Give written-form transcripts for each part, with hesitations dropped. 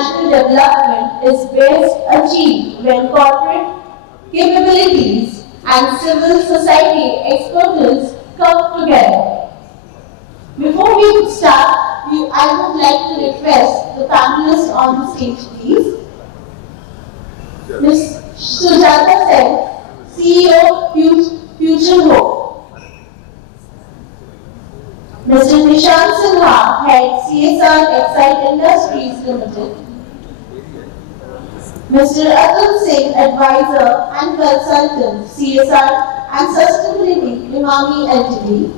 national development is best achieved when corporate capabilities and civil society expertise come together. Before we start, I would like to request the panelists on the stage, please. Ms. Sujata Sen, CEO, Future Hope. Mr. Nishant Sinha, Head CSR Excite Industries Limited. Mr. Atul Singh, Advisor and Consultant, CSR and Sustainability, Imami Ltd.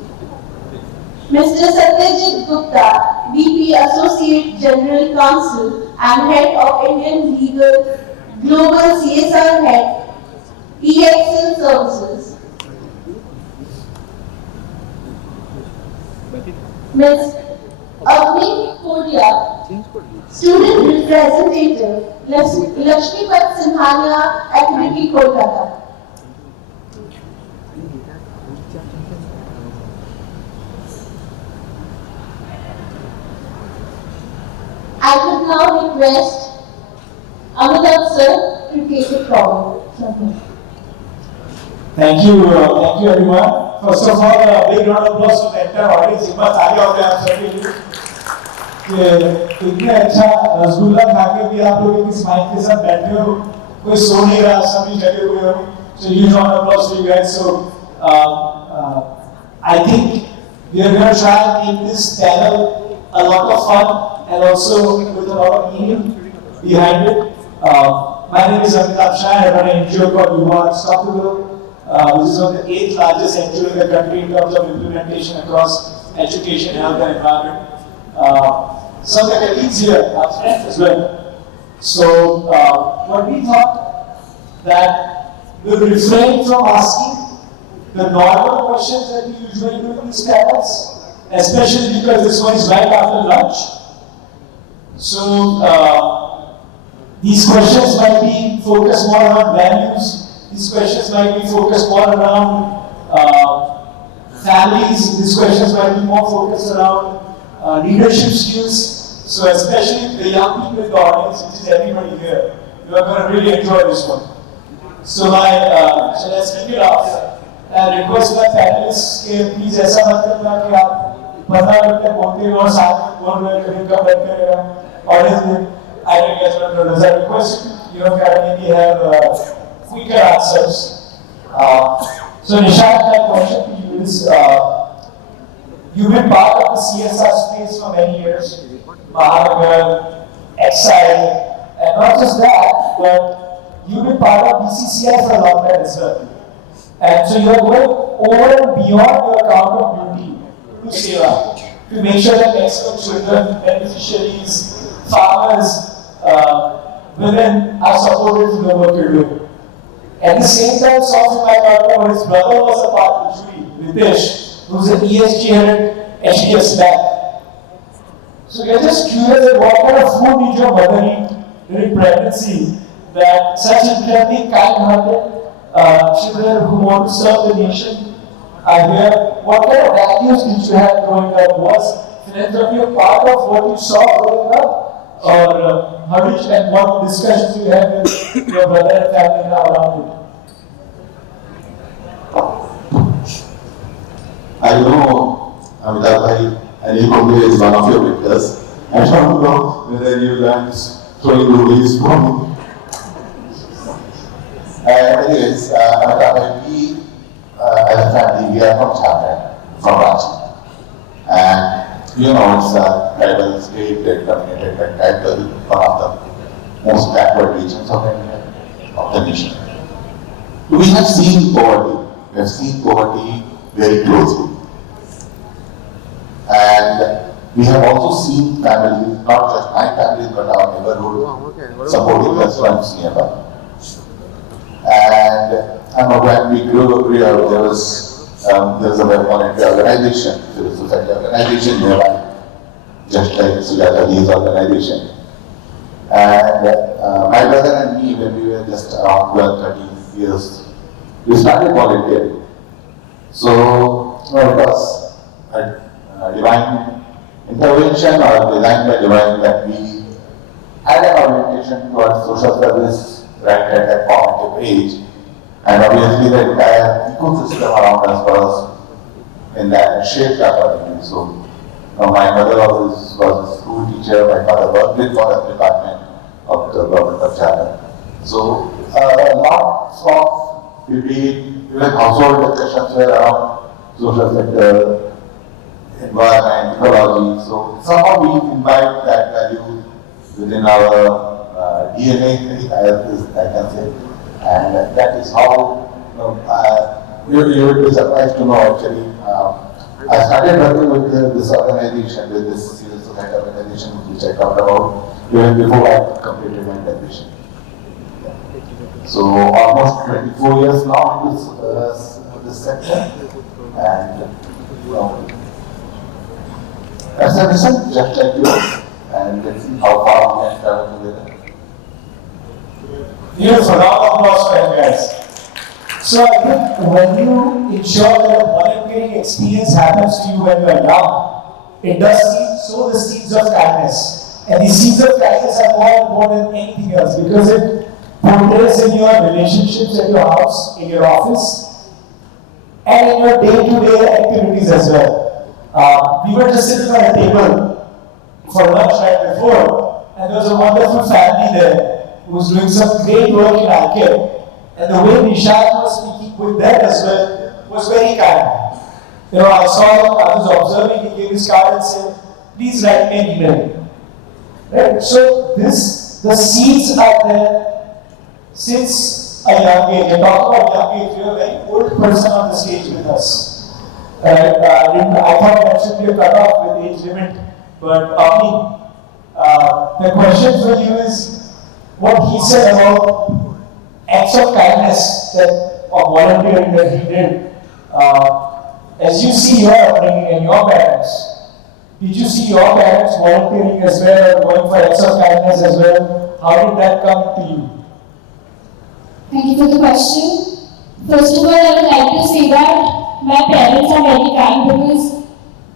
Mr. Satyajit Gupta, VP Associate General Counsel and Head of Indian Legal Global CSR Head, EXL Services. Ms. Avni Kodia, Student Representative, Lakshmipat Sinhania, Activity Kolkata. I would now request Amitabh sir to take it forward. Thank you everyone. First of all, a big round of applause to the entire audience. एक बार तालियां हो जाए आप सबके लिए कि इतने अच्छा रसगुल्ला खा के भी आप लोग इस माइक के साथ बैठे हो, कोई सो नहीं रहा, सभी जगह हुए हो. So huge round of applause to you guys. So I think we are going to try and make this panel a lot of fun and also with a lot of meaning behind it. My name is Amitabh Shah. I run an NGO called Yuva Unstoppable, which is one of the 8th largest NGO in the country in terms of implementation across education, health, and environment. Some of the colleagues here are friends as well. So, what we thought that we'll refrain from asking the normal questions that we usually do in these panels, especially because this one is right after lunch. So, these questions might be focused more on values. These questions might be focused more around families. These questions might be more focused around leadership skills. So especially the young people in the audience, which is everybody here, you are going to really enjoy this one. So so let's kick it off. And request my panelists कि please ऐसा मत करना कि आप 15 minute तक बोलते हो और 7 मिनट बोल रहे हो, कभी कम बैठ करेगा. Audience, I don't guess what I'm doing. I request you know maybe have quicker answers. So Nishant, my question to you is, you've been part of the CSR space for many years, Mahanagar, Excite, and not just that, but you've been part of BCCI for a long time as well. And so you're going over and beyond your account of duty to Seva, to make sure that expert children, beneficiaries, farmers, women are supported through the work you're doing. At the same time, Soft my partner, his brother was a part of the jury, Ritesh, who's an ESG head at HDS Bank. So we're just curious what kind of food did your mother eat during pregnancy that such incredibly kind-hearted children who want to serve the nation are here. What kind of values did you have growing up? Was philanthropy a part of what you saw growing up? Or how did you, and what discussions you had with your brother and family now around you? I know Amitabh Bhai, and Kumble is one of your victors. I don't know whether you learned throwing rupees from me. Anyways, Amitabh Bhai, we as a family, we are from Jharkhand, from Ranchi. And you know, it's a tribal state, dominated by tribal, one of the most backward regions of India, of the nation. We have seen poverty. We have seen poverty very closely. And we have also seen families, not just my family, but our neighborhood, supporting us once nearby. And I know when we grew up, there was a voluntary organization, civil society organization nearby, just like Sujata Ji's organization. And my brother and me, when we were just around 12, 13 years, we started volunteering. So it was a divine intervention or designed by divine that we had an orientation towards social service right at that formative age. And obviously the entire ecosystem around us was in that shaped accordingly. So my mother was a school teacher, my father worked with forest department of the government of China. So lots of debate, even household discussions were around social sector, environment, ecology. So somehow we imbibe that value within our DNA, I can say, and that is how you will be surprised to know actually. I started working with this organization, with this civil society organization which I talked about even before I completed my graduation. So almost 24 years now in this sector, and as a result, just like yours, and let's see how far we can travel together. Beautiful, round of applause for you guys. So I think when you ensure that a volunteering experience happens to you when you are young, it does sow the seeds of kindness. And the seeds of kindness are more important than anything else because it portrays in your relationships at your house, in your office, and in your day-to-day activities as well. We were just sitting on a table for lunch right before, and there was a wonderful family there who was doing some great work in Alkir. And the way Nishad was speaking with them as well was very kind. I was observing, he gave his card and said, please write me an email. Right? So the seeds are there since a young age. I talk about young age, you're a very old person on the stage with us. I thought that should be a cutoff with age limit, but the question for you is what he said about acts of kindness of volunteering that he did. As you see your upbringing and your parents, did you see your parents volunteering as well, or going for acts of kindness as well? How did that come to you? Thank you for the question. First of all, I would like to say that my parents are very kind because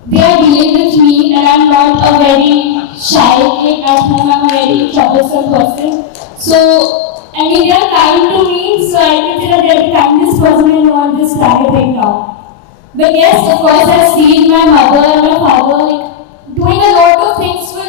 they are dealing with me and I'm not a very shy kid at home, I'm a very troublesome person. So, they are kind to me, so I can say that they are the kindest person I know on this planet right now. But yes, of course, I've seen my mother and my father doing a lot of things for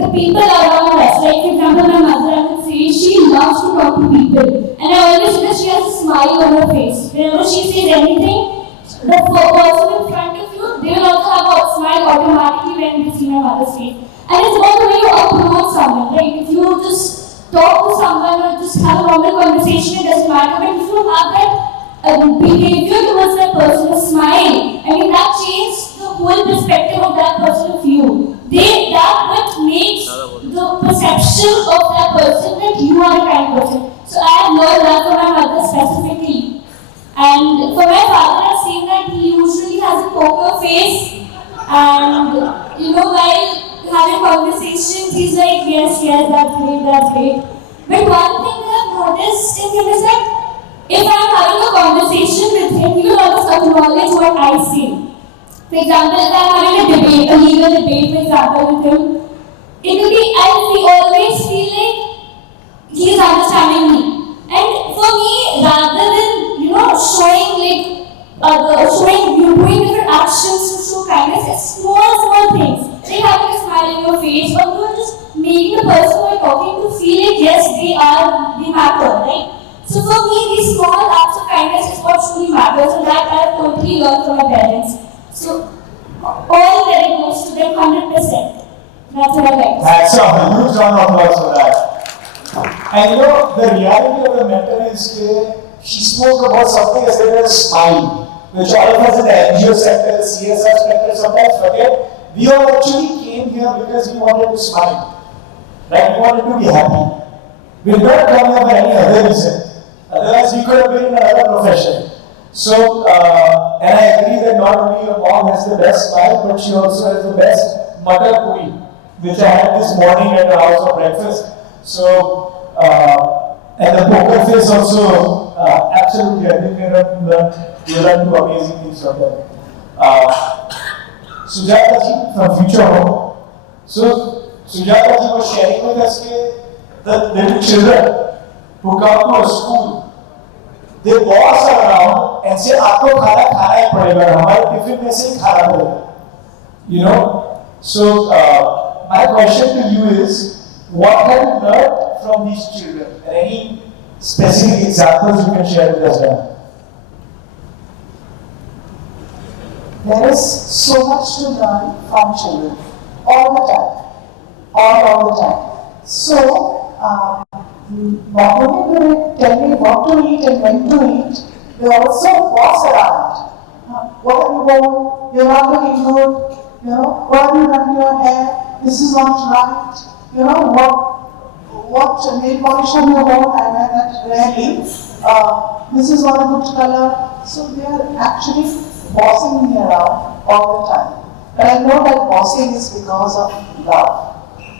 the people around us. Like, for example, my mother, I would say, she loves to talk to people. And I always see that she has a smile on her face. Whenever she says anything, the person in front of you, they will also have a smile automatically when they see my mother's face. And it's about the way you approach someone, right? If you just talk to someone or just have a normal conversation, it doesn't matter. But if you have that behavior towards that person, a smile, that changes the whole perspective of that person of you. That what makes the perception of that person that you are a kind person. So I have learned that from my mother specifically. And for my father, I've seen that he usually has a poker face, and while having conversations, he's like, yes, that's great. But one thing that I've noticed in him is that if I'm having a conversation with him, he will always acknowledge what I say. For example, if I'm having a debate, a legal debate, for example, with him, it will be, always feel like he's understanding me. And for me, rather than, showing you doing different actions to show kindness, it's small things. Like having a smile on your face, or you're just making the person who you're talking to feel like, yes, they matter, right? So for me, these small acts of kindness is what truly matters, and that I've totally learned from my parents. So all credit goes to them 100%. That's what I like. That's a huge round of applause for that. And the reality of the mentor is she spoke about something as well as smile, which all of us in the NGO sector, the CSR sector sometimes forget. We all actually came here because we wanted to smile. Right? We wanted to be happy. We did not come here for any other reason. Otherwise, we could have been in another profession. So, and I agree that not only your mom has the best smile, but she also has the best mother puri, which I had this morning at the house for breakfast. So, and the poker face also, absolutely, I think you learned two amazing things from them. Sujata ji from Future Home. So, Sujata ji was sharing with us the little children who come to a school, they boss around and say, "Aapko khana hi padega, hamare tiffin mein se hi khana padega." You know, so my question to you is, what have you learned from these children? And any specific examples you can share with us now? There is so much to learn from children, all the time, all the time. So, not only do they tell me what to eat and when to eat, they also boss around. What have you worn? You're not looking good. You know, why have you done your hair? This is not right. You know, what nail polish have you worn? I wear that rarely. This is not a good color. So they are actually bossing me around all the time. But I know that bossing is because of love.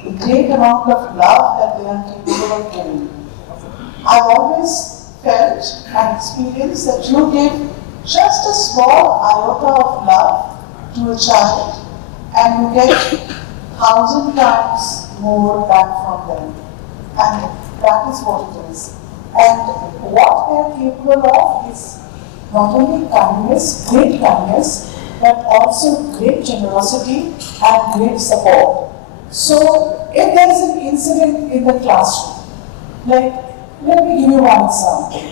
The great amount of love that they are capable of giving. I've always felt and experienced that you give just a small iota of love to a child and you get 1,000 times more back from them. And that is what it is. And what they are capable of is not only kindness, great kindness, but also great generosity and great support. So, if there is an incident in the classroom, like, let me give you one example.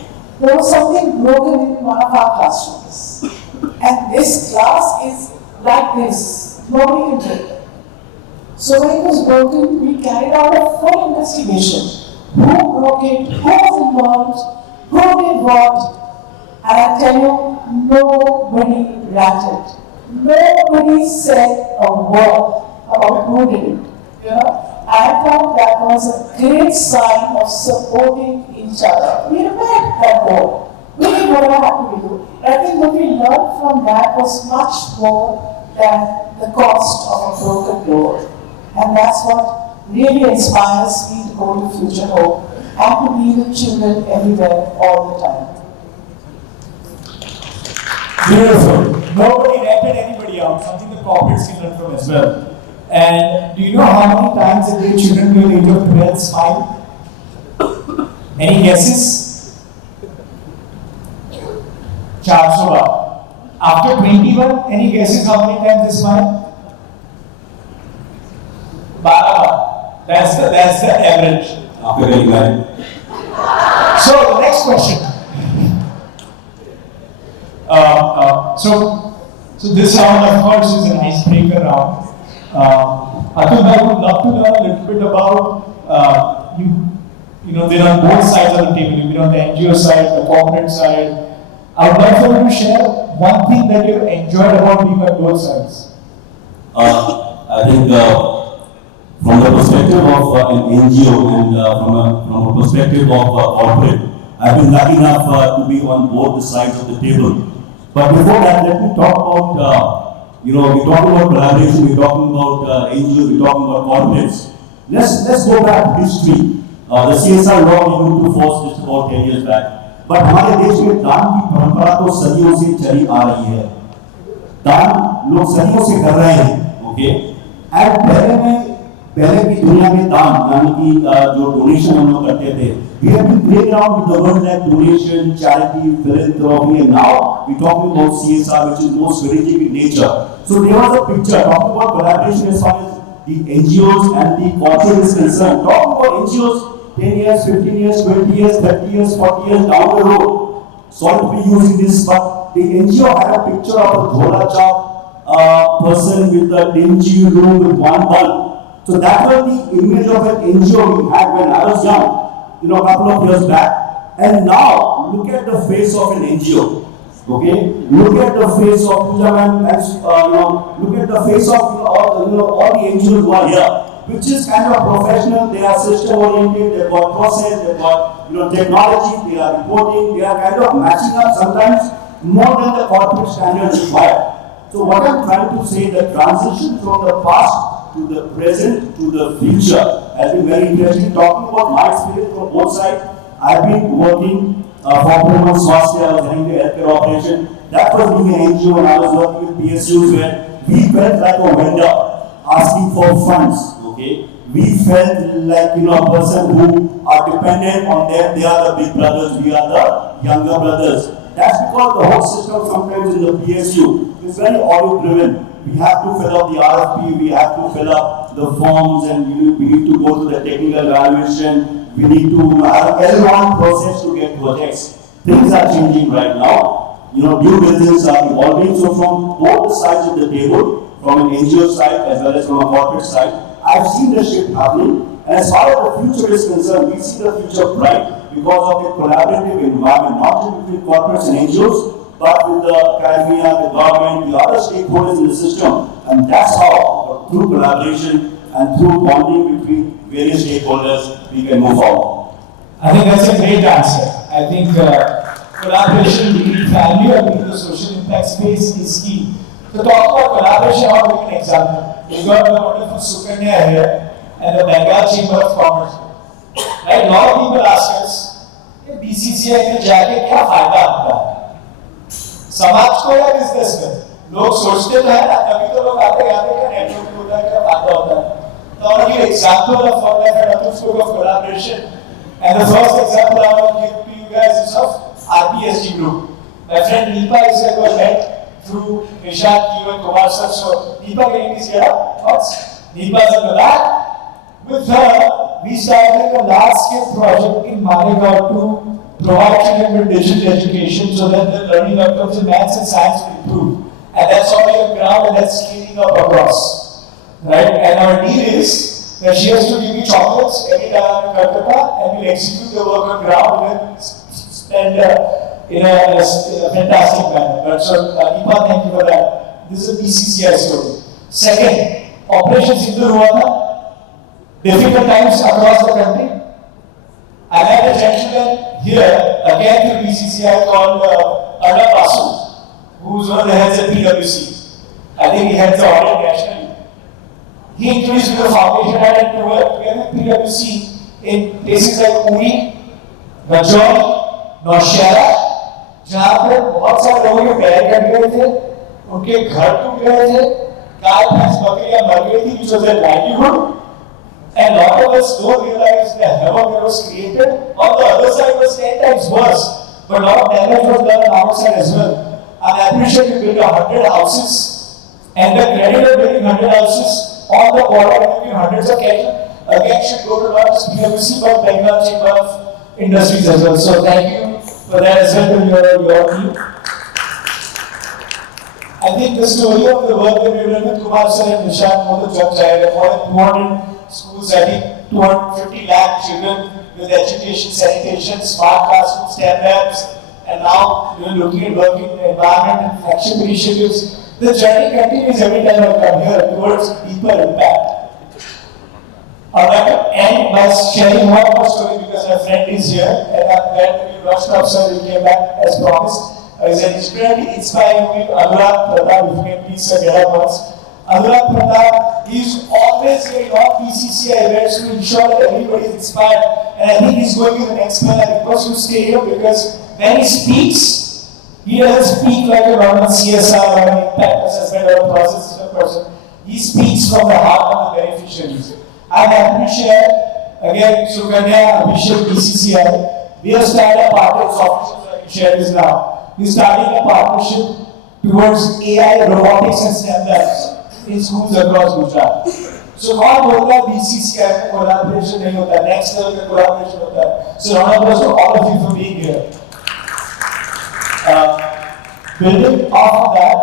There was something broken in one of our classrooms. And this class is like this. Nobody can break it. So when it was broken, we carried out a full investigation. Who broke it? Who was involved? Who did what? And I tell you, nobody rattled. Nobody said a word about who did it. You know? I thought that was a great sign of supporting each other. We repaired that board. We did whatever had to be done. I think what we learned from that was much more than the cost of a broken door. And that's what really inspires me to go to Future Hope and to be with children everywhere all the time. Beautiful. Nobody ratted anybody out, something the corporates can learn from as well. And do you know how many times a day children will age of 12 smile? Any guesses? 400. After 21, any guesses how many times they smile? 12. That's the average. After getting married. So, the next question. So this round, of course, is an icebreaker round. Atul, I would love to learn a little bit about you know, they're on both sides of the table. You've been on the NGO side, the corporate side. I would love for you to share one thing that you've enjoyed about being on both sides. I think from the perspective of an NGO and from a perspective of corporate, I've been lucky enough to be on both the sides of the table. But before that, let me talk about, we're talking about collaboration, we're talking about NGOs, we're talking about corporates. Let's go back to history. The CSR law came into force just about 10 years back. But हमारे देश में दान की परंपरा तो सदियों से चली आ रही है. दान लोग सदियों से कर रहे हैं, ओके? एंड पहले की दुनिया में दान यानी कि जो डोनेशन हम लोग करते थे, we have been playing around with the word like donation, charity, philanthropy, and now we're talking about CSR, which is more strategic in nature. So there was a picture talking about collaboration as far as the NGOs and the corporate is concerned. Talking about NGOs 10 years, 15 years, 20 years, 30 years, 40 years down the road. Sorry to be using this, but the NGO had a picture of a Dhola Chowk person with a dingy room with one bulb. So that was the image of an NGO we had when I was young, a couple of years back. And now, look at the face of an NGO. Okay? Look at the face of Pujaman, look at the face of all the NGOs who are here, which is kind of professional. They are system oriented, they've got process, they've got technology, they are reporting, they are kind of matching up sometimes more than the corporate standards require. So what I'm trying to say, the transition from the past to the present to the future has been very interesting. Talking about my experience from both sides, I've been working for Purman Swasthya, I was heading the healthcare operation. That was being an NGO, and I was working with PSUs where we felt like a vendor asking for funds, okay? we felt like, a person who are dependent on them. They are the big brothers, we are the younger brothers. That's because the whole system sometimes in the PSU is very audit driven. We have to fill up the RFP, we have to fill up the forms, and we need to go to the technical evaluation. We need to have a L1 process to get projects. Things are changing right now. New businesses are evolving. So from both sides of the table, from an NGO side as well as from a corporate side, I've seen the shift happening. And as far as the future is concerned, we see the future bright because of the collaborative environment, not just between corporates and NGOs, but with the academia, the government, the other stakeholders in the system. And that's how, through collaboration and through bonding between various stakeholders, we can move forward. I think that's a great answer. I think collaboration between family or between the social impact space is key. So talk about collaboration, I'll give an example. We got the wonderful Sukanya here and the Bengal Chamber of Commerce. Right? A lot of people ask us, BCCI में जाके क्या फायदा होता है? समाज को या business में? लोग सोचते तो है ना, कभी तो लोग आते हैं क्या नेटवर्क होता है, क्या फायदा होता है? So I want to give an example of what I've had a scope of collaboration. And the first example I want to give to you guys is of RPSG group. My friend Nipa is here, was met through Vishal, Kiva, Kumar sir. So Nipa, can you please get up? Thoughts? Nipa is in the back. With her, we started a large-scale project in Malegaon to provide children with digital education so that the learning outcomes in maths and science will improve. And that's already on the ground and that's scaling up across. Right? And our deal is that she has to give me chocolates every time I'm in Kolkata and we'll execute the work on ground and spend in a fantastic manner. But so, Nipa, thank you for that. This is a BCCI story. Second, Operation Sindhu Ruwata. Difficult times across the country. I had a gentleman here, again through BCCI, called Arnab Basu, who's one of the heads at PwC. I think he heads the audit nationally. He introduced me to the foundation and to work together with PwC in places like Puri, Rajouri, Naushera, जहाँ पे बहुत सारे लोगों के पैर cut गए थे, उनके घर टूट गए थे, गाय भैंस बकरियां मर गई थी, which was their livelihood. And a lot of us don't realize the havoc that was created. On the other side was 10 times worse. But a lot of damage was done on our side as well. I appreciate we built 100 houses. And the credit of building 100 houses on the border between hundreds of cattle again should go to not just PwC but Bengal Chamber of Industries as well. So thank you for that as well to your team. I think the story of the work that we've done with Kumar sir and Nishant Modu Chachai, more than 200 schools, I think 250 lakh children with education, sanitation, smart classrooms, STEM labs, and now looking at working in environment and flagship initiatives. The journey continues every time I come here towards deeper impact. I'd like to end by sharing one more story because my friend is here and I'm glad that you rushed up, sir. You came back as promised. It's an extremely inspiring movie, Anurag Pratap, if you can please get up once. Anurag Pratap is always getting on BCCI events to ensure that everybody is inspired. And I think he's going to the next man. I request you to stay here because when he speaks, he doesn't speak like a normal CSR or an impact assessment or a process person. He speaks from the heart of the beneficiaries. I'm happy to share, again, Sukanya, Abhishek, BCCI. We have started a partnership, so I can share this now. We're starting a partnership towards AI, robotics and STEM labs in schools across Gujarat. So कौन बोलता है BCCI में collaboration नहीं होता, next level में collaboration होता है. So round of applause to all of you for being here. Building off of that,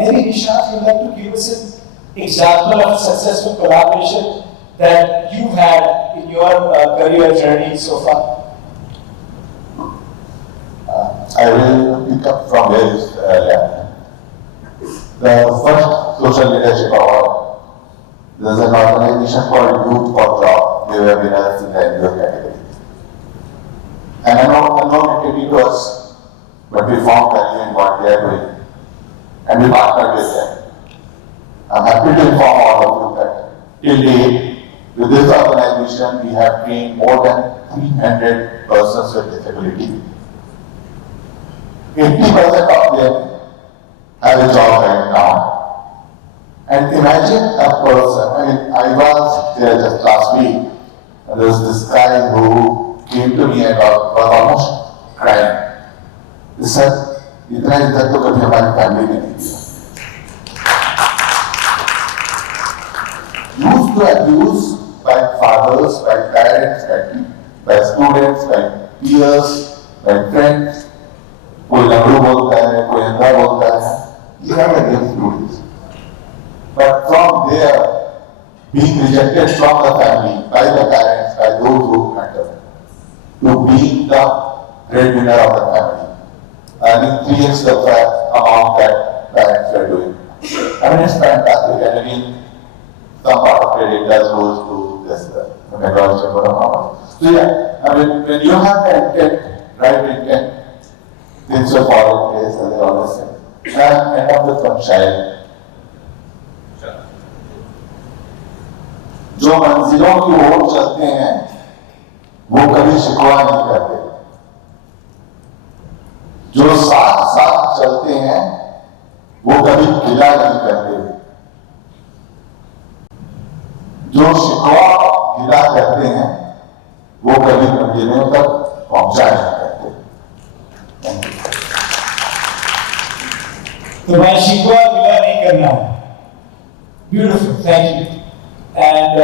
maybe Nishant would like to give us an example of successful collaboration that you've had in your career journey so far. I will pick up from where is left. The first social leadership award, there's an organization called Youth for Job. They were winners in the NGO category. And unknown entity to us, but we found value in what they are doing. And we partnered with them. I'm happy to inform all of you that till date, with this organization, we have trained more than 300 persons with disability. 80% of them have a job right now. And imagine imagine a person, I mean, I was there just last week, and there was this guy who came to me and was almost crying. He said, इतना इज्जत तो कभी हमारी family ने नहीं दिया. Used to abuse by fathers, by parents, by students, by peers, by friends. कोई लंगड़ू बोलता है, कोई अंधा बोलता है. You have a real students. But from there, being rejected from the family, by the parents, by those who matter, to being the breadwinner of the family, earning 3x the amount that parents were doing. I mean, it's fantastic. And again, some part of credit does goes to this McDonald's Chamber of Commerce. So yeah, I mean, when you have the intent, right intent, things will fall in place, as they always say. And end up with one child. जो मंजिलों की ओर चलते हैं वो कभी शिकवा नहीं करते. जो साथ साथ चलते हैं वो कभी गिला नहीं करते. जो शिकवा गिला करते हैं वो कभी मंजिलों तक पहुंचा नहीं करते. तो भाई शिकवा गिला नहीं करना. Beautiful, thank you. And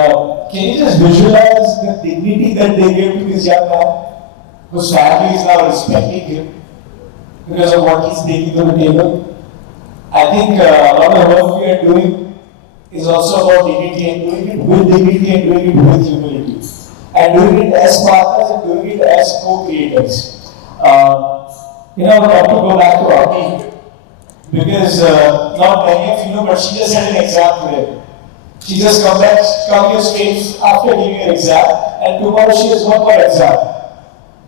can you just visualize the dignity that they gave to this young man, whose family is now respecting him because of what he's bringing to the table? I think a lot of work we are doing is also about dignity, and doing it with dignity and doing it with humility, and doing it as partners and doing it as co-creators. I would like to go back to our team because not many of you know, but she just had an exam today. She just come here straight after giving her exam, and tomorrow she has one more exam.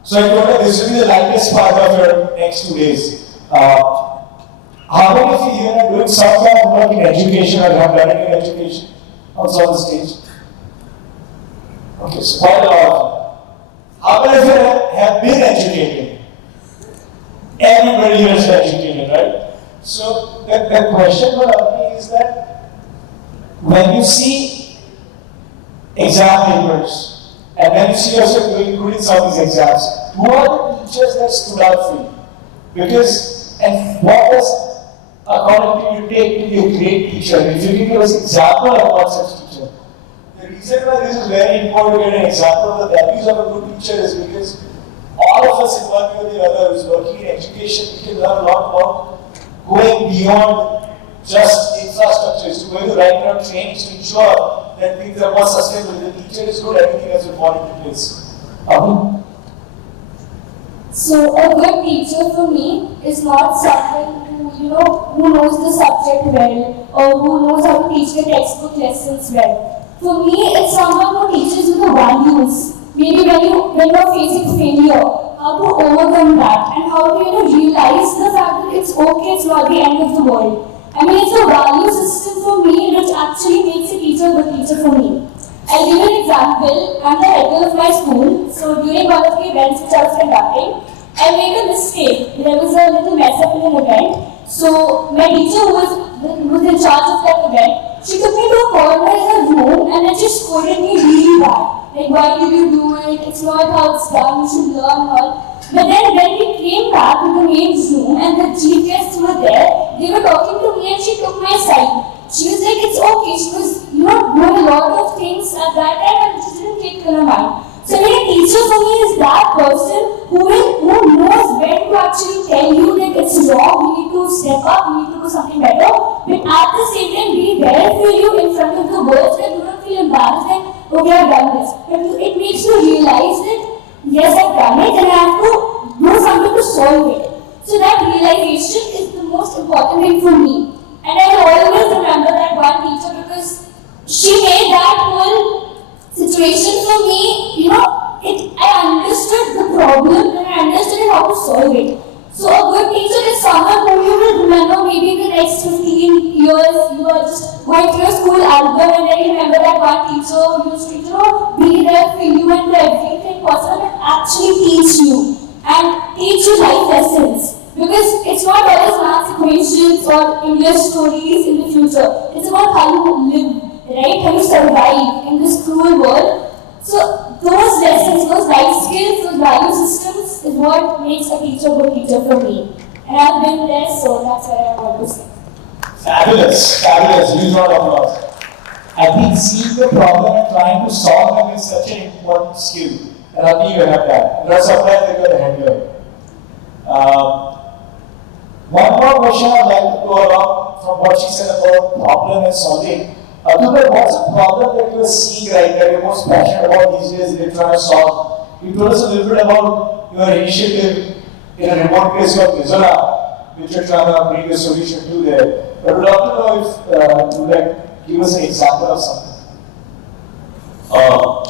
So I told her this will be the lightest part of her next 2 days. How many of you here are doing some kind of work in education or have done it in education? Also on the stage? Okay, so quite a lot of you. How many of you have been educated? Everybody here is educated, right? So the question for me is that when you see exam papers and when you see yourself doing good in some of these exams, who are the teachers that stood out for you? Because, and what does, according to you, take to be a great teacher? If you can give us an example of one such teacher. The reason why this is very important to get an example of the values of a good teacher is because all of us in one way or the other who is working in education, we can learn a lot more going beyond just infrastructure, to going to write down trainings to ensure that things are more sustainable. The teacher is good, everything else will fall into place. So a good teacher for me is not someone who knows the subject well or who knows how to teach the textbook lessons well. For me, it's someone who teaches you the values. Maybe when you're facing failure, how to overcome that and how to realize the fact that it's okay, it's not the end of the world. I mean, it's a value system for me which actually makes a teacher a good teacher for me. I'll give you an example. I'm the head of my school, so during one of the events which I was conducting, I made a mistake. There was a little mess up in an event. So my teacher who was in charge of that event, she took me to a corner in a room and then she scolded me really bad. Like, why did you do it? It's not how it's done, you should learn all. But then when we came back to the main room and the chief guests were there, they were talking to me and she took my side. She was like, it's okay. She was, doing a lot of things at that time and she didn't take to her mind. So a teacher for me is that person who knows when to actually tell you that it's wrong, we need to step up, we need to do something better, but at the same time be there for you in front of the world and do not feel embarrassed that, okay, I've done this. But it makes you realize that yes, I've done it and I have to do something to solve it. So that realization is the most important thing for me. And I will always remember that one teacher because she made that whole situation for me, I understood the problem and I understood how to solve it. So a good teacher is someone who you will remember maybe in the next 15 years, you are just going through your school album and then you remember that one teacher who used to, be there for you and for everything possible and actually teach you and teach you life lessons. Because it's not always maths equations or English stories in the future. It's about how you live, right? How you survive in this cruel world. So those lessons, those life skills, those value systems is what makes a teacher a good teacher for me. And I've been there, so that's what I want to say. Fabulous, fabulous. Huge round of applause. I think seeing the problem and trying to solve it is such an important skill. And I think you have that. You're surprised that you're the head here. One more question I'd like to go along from what she said about problem and solving. Abdullah, what's a problem that you are seeing right that you're most passionate about these days that you're trying to solve? You told us a little bit about your initiative in a remote place called Mizoram, which you're trying to bring a solution to there. But we'd love to know if you'd like give us an example of something.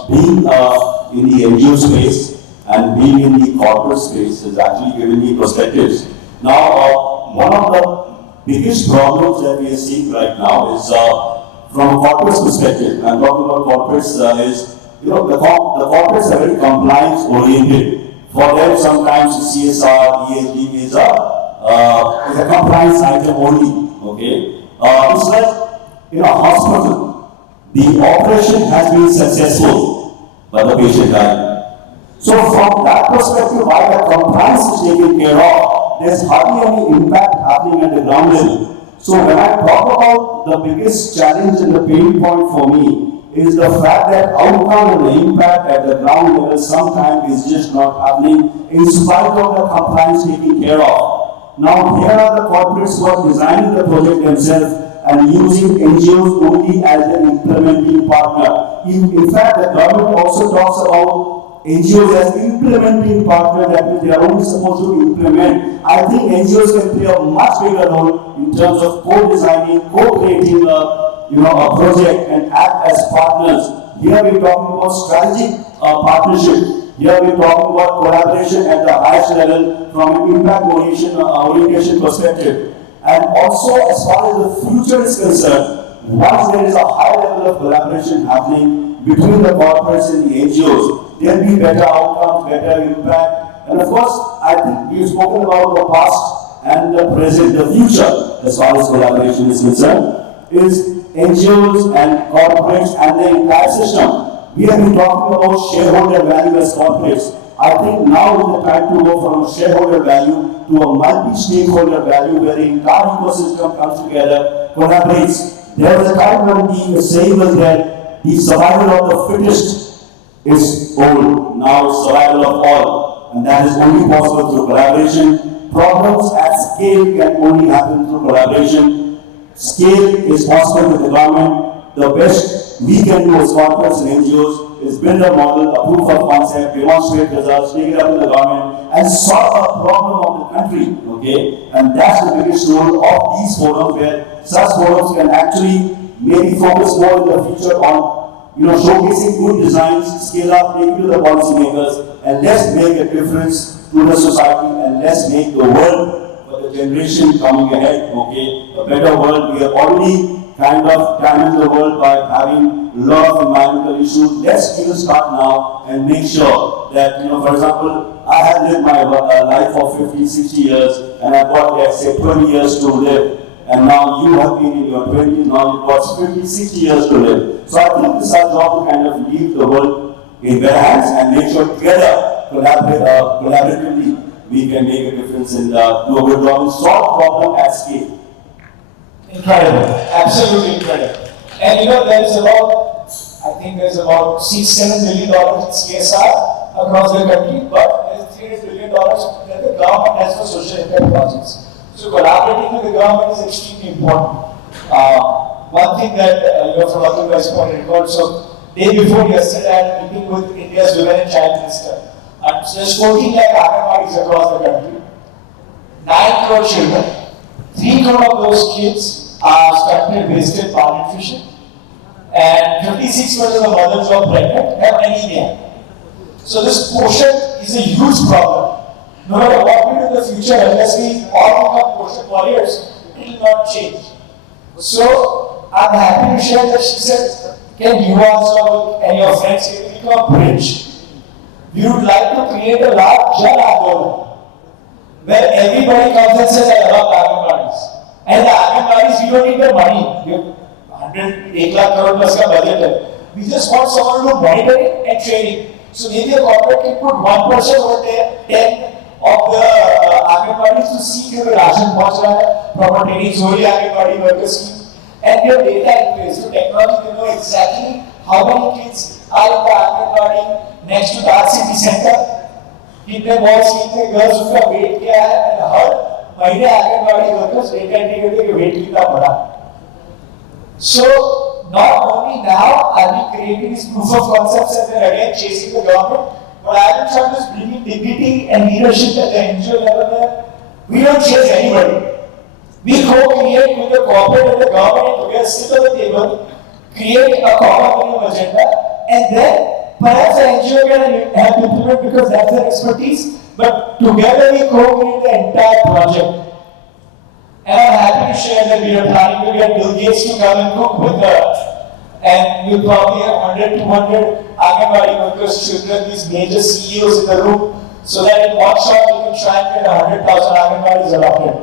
Being in the NGO space and being in the corporate space has actually given me perspectives. Now, one of the biggest problems that we are seeing right now is from a corporate perspective. I'm talking about corporates is, the corporates are very compliance oriented. For them, sometimes CSR, ESG is a compliance item only. Okay, it's like in a hospital, the operation has been successful, but the patient died. So from that perspective, while the compliance is taken care of, there's hardly any impact happening at the ground level. So when I talk about the biggest challenge and the pain point for me is the fact that outcome and the impact at the ground level sometimes is just not happening in spite of the compliance taken care of. Now here are the corporates who are designing the project themselves and using NGOs only as an implementing partner. In fact, the government also talks about NGOs as implementing partner, that means they are only supposed to implement. I think NGOs can play a much bigger role in terms of co-designing, co-creating a project and act as partners. Here we're talking about strategic partnership. Here we're talking about collaboration at the highest level from an impact orientation perspective. And also, as far as the future is concerned, once there is a high level of collaboration happening between the corporates and the NGOs, there'll be better outcomes, better impact. And of course, I think we've spoken about the past and the present, the future, as far as collaboration is concerned, is NGOs and corporates and the entire system. We have been talking about shareholder value as corporates. I think now is the time to go from a shareholder value to a multi-stakeholder value where the entire ecosystem comes together, collaborates. There was a time when the saying was that the survival of the fittest is old. Now it's survival of all. And that is only possible through collaboration. Problems at scale can only happen through collaboration. Scale is possible with the government. The best we can do as corporates and NGOs is build a model, a proof of concept, demonstrate results, take it up to the government, and solve a problem of the country. Okay? And that's the biggest role of these forums, where such forums can actually maybe focus more in the future on showcasing good designs, scale up, take it to the policymakers, and let's make a difference to the society, and let's make the world for the generation coming ahead, okay, a better world. We have already kind of damaged the world by having a lot of environmental issues. Let's even start now and make sure that, for example, I have lived my life for 50, 60 years, and I've got, let's say, 20 years to live. And now you have been in your 20s, now you've got 50, 60 years to live. So I think it's our job to kind of leave the world in better hands and make sure together, collaboratively, we can make a difference and do a good job and solve problem at scale. Incredible, absolutely incredible. And there's about $6-7 billion in CSR across the country, but there's $300 billion that the government has for social impact projects. So collaborating with the government is extremely important. One thing that from Abdul's point record, so day before yesterday I had a meeting with India's Women and Child Minister. And there's 14 lakh Anganwadis across the country. 9 crore children. 3 crore of those kids are stunted, wasted, malnutrition. And 56% of the mothers who are pregnant have anemia. So this portion is a huge problem. No matter what we do in the future, unless we all become portion warriors, it will not change. So I'm happy to share that she said, can you also and your friends become a bridge? We would like to create a large Jal Andolan, where everybody comes and says, I love Anganwadis. And the Anganwadis, we don't need the money. We have 1 lakh crore plus ka budget. We just want someone to do monitoring and training. So maybe a corporate can put 1% over 10 of the Anganwadis to see if the ration pahunch raha hai, proper training, solely Anganwadi worker scheme. And we have data in place. So technology can know exactly how many kids are in the Anganwadi next to Taj City Centre. कितने boys कितने girls उसका wait क्या है and हर महीने anganwadi workers data entry करते हैं wait कितना बढ़ा. So not only now are we creating these proof of concepts and then again chasing the government, but I am trying to bring in dignity and leadership at the NGO level where we don't chase anybody. We co-create with the corporate and the government together, sit on the table, create a common minimum agenda, and then perhaps the NGO can help implement because that's their expertise, but together we co-create the entire project. And I'm happy to share that we are planning to get Bill Gates to come and cook with us. And we'll probably have 100, 200 Anganwadi workers, children, these major CEOs in the room, so that in one shot we can try and get 100,000 Anganwadis adopted.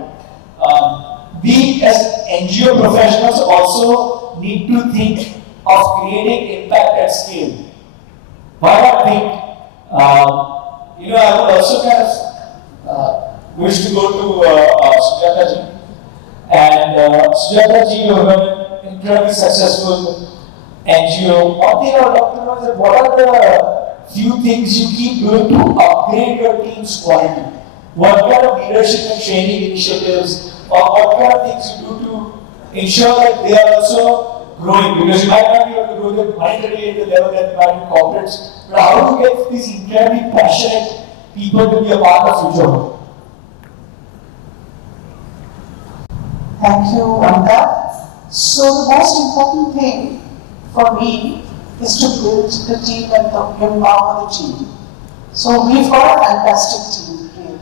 We as NGO professionals also need to think of creating impact at scale. Why not think, I would also kind of wish to go to Sujata ji. And Sujata ji, you have an incredibly successful NGO. One thing I would love to know is what are the few things you keep doing to upgrade your team's quality? What kind of leadership and training initiatives, or what kind of things you do to ensure that they are also growing? Because you might not be able to grow them monetarily at the level that you might in corporates, but how do you get these incredibly passionate people to be a part of future work? Thank you, Amitabh. So the most important thing for me is to build the team and to empower the team. So we've got a fantastic team, really,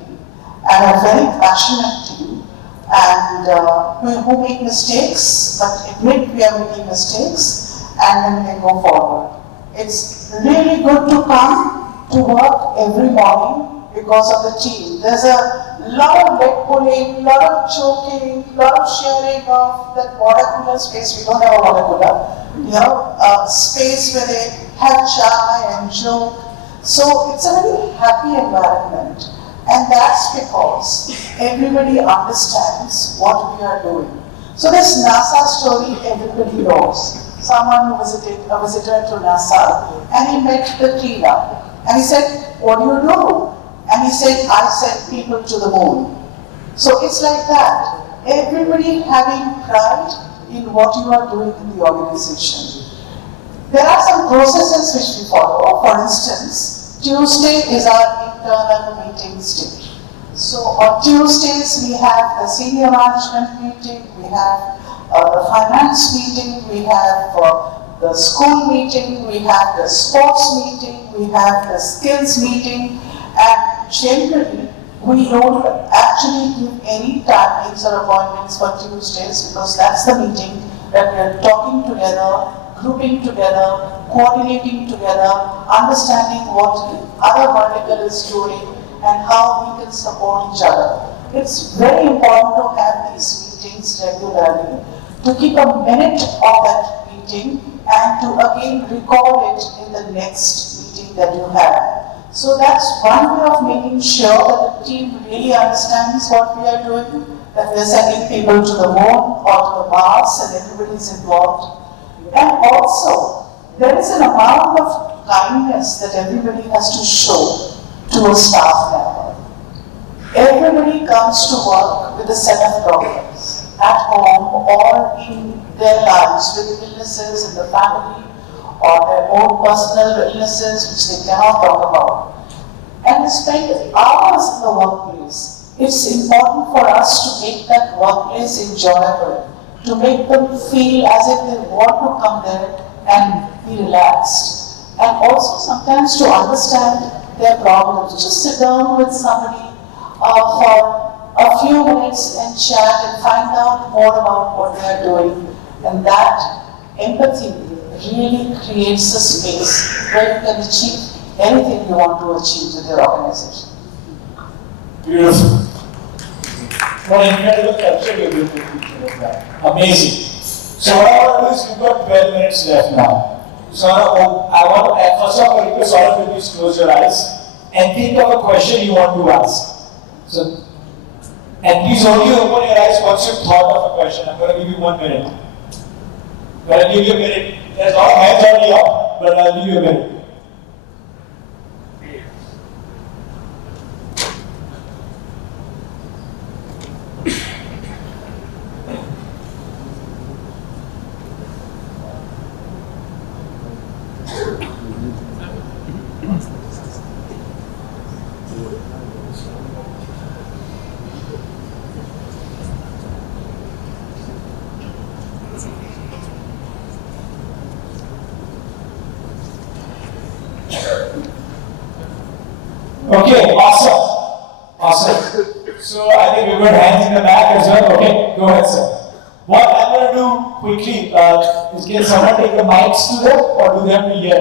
and a very passionate team, and who make mistakes, but admit we are making mistakes, and then they go forward. It's really good to come to work every morning because of the team. There's a lot of leg pulling, lot of choking, lot of sharing of that water cooler space. We don't have a water cooler, space where they have chai and joke. So it's a very happy environment, and that's because everybody understands what we are doing. So this NASA story everybody knows. Someone who visited a visitor to NASA, and he met the cleaner, and he said, "What do you do?" And he said, "I send people to the moon." So it's like that. Everybody having pride in what you are doing in the organization. There are some processes which we follow. For instance, Tuesday is our internal meetings day. So on Tuesdays we have the senior management meeting, we have the finance meeting, we have the school meeting, we have the sports meeting, we have the skills meeting, and generally we don't actually give any timings or appointments for Tuesdays because that's the meeting that we are talking together, grouping together, coordinating together, understanding what the other vertical is doing and how we can support each other. It's very important to have these meetings regularly, to keep a minute of that meeting and to again recall it in the next meeting that you have. So that's one way of making sure that the team really understands what we are doing, that we are sending people to the moon or to the Mars and everybody is involved. And also, there is an amount of kindness that everybody has to show to a staff member. Everybody comes to work with a set of problems, at home or in their lives, with illnesses in the family or their own personal illnesses which they cannot talk about. And they spend hours in the workplace. It's important for us to make that workplace enjoyable, to make them feel as if they want to come there and be relaxed. And also sometimes to understand their problems. Just sit down with somebody for a few minutes and chat and find out more about what they are doing. And that empathy really creates a space where you can achieve anything you want to achieve with your organization. Beautiful. what incredible culture you're going to teach that. Amazing. So what I want to do is we've got 12 minutes left now. So I want to first of all request all of you please close your eyes and think of a question you want to ask. So, and please only open your eyes once you've thought of a question. I'm going to give you 1 minute. I'm going to give you a minute. There's a lot of hands already up, but I'll give you a minute. Okay, awesome. Awesome. So I think we've got hands in the back as well. Okay, go ahead, sir. What I'm going to do quickly is can someone take the mics to them or do they have to hear?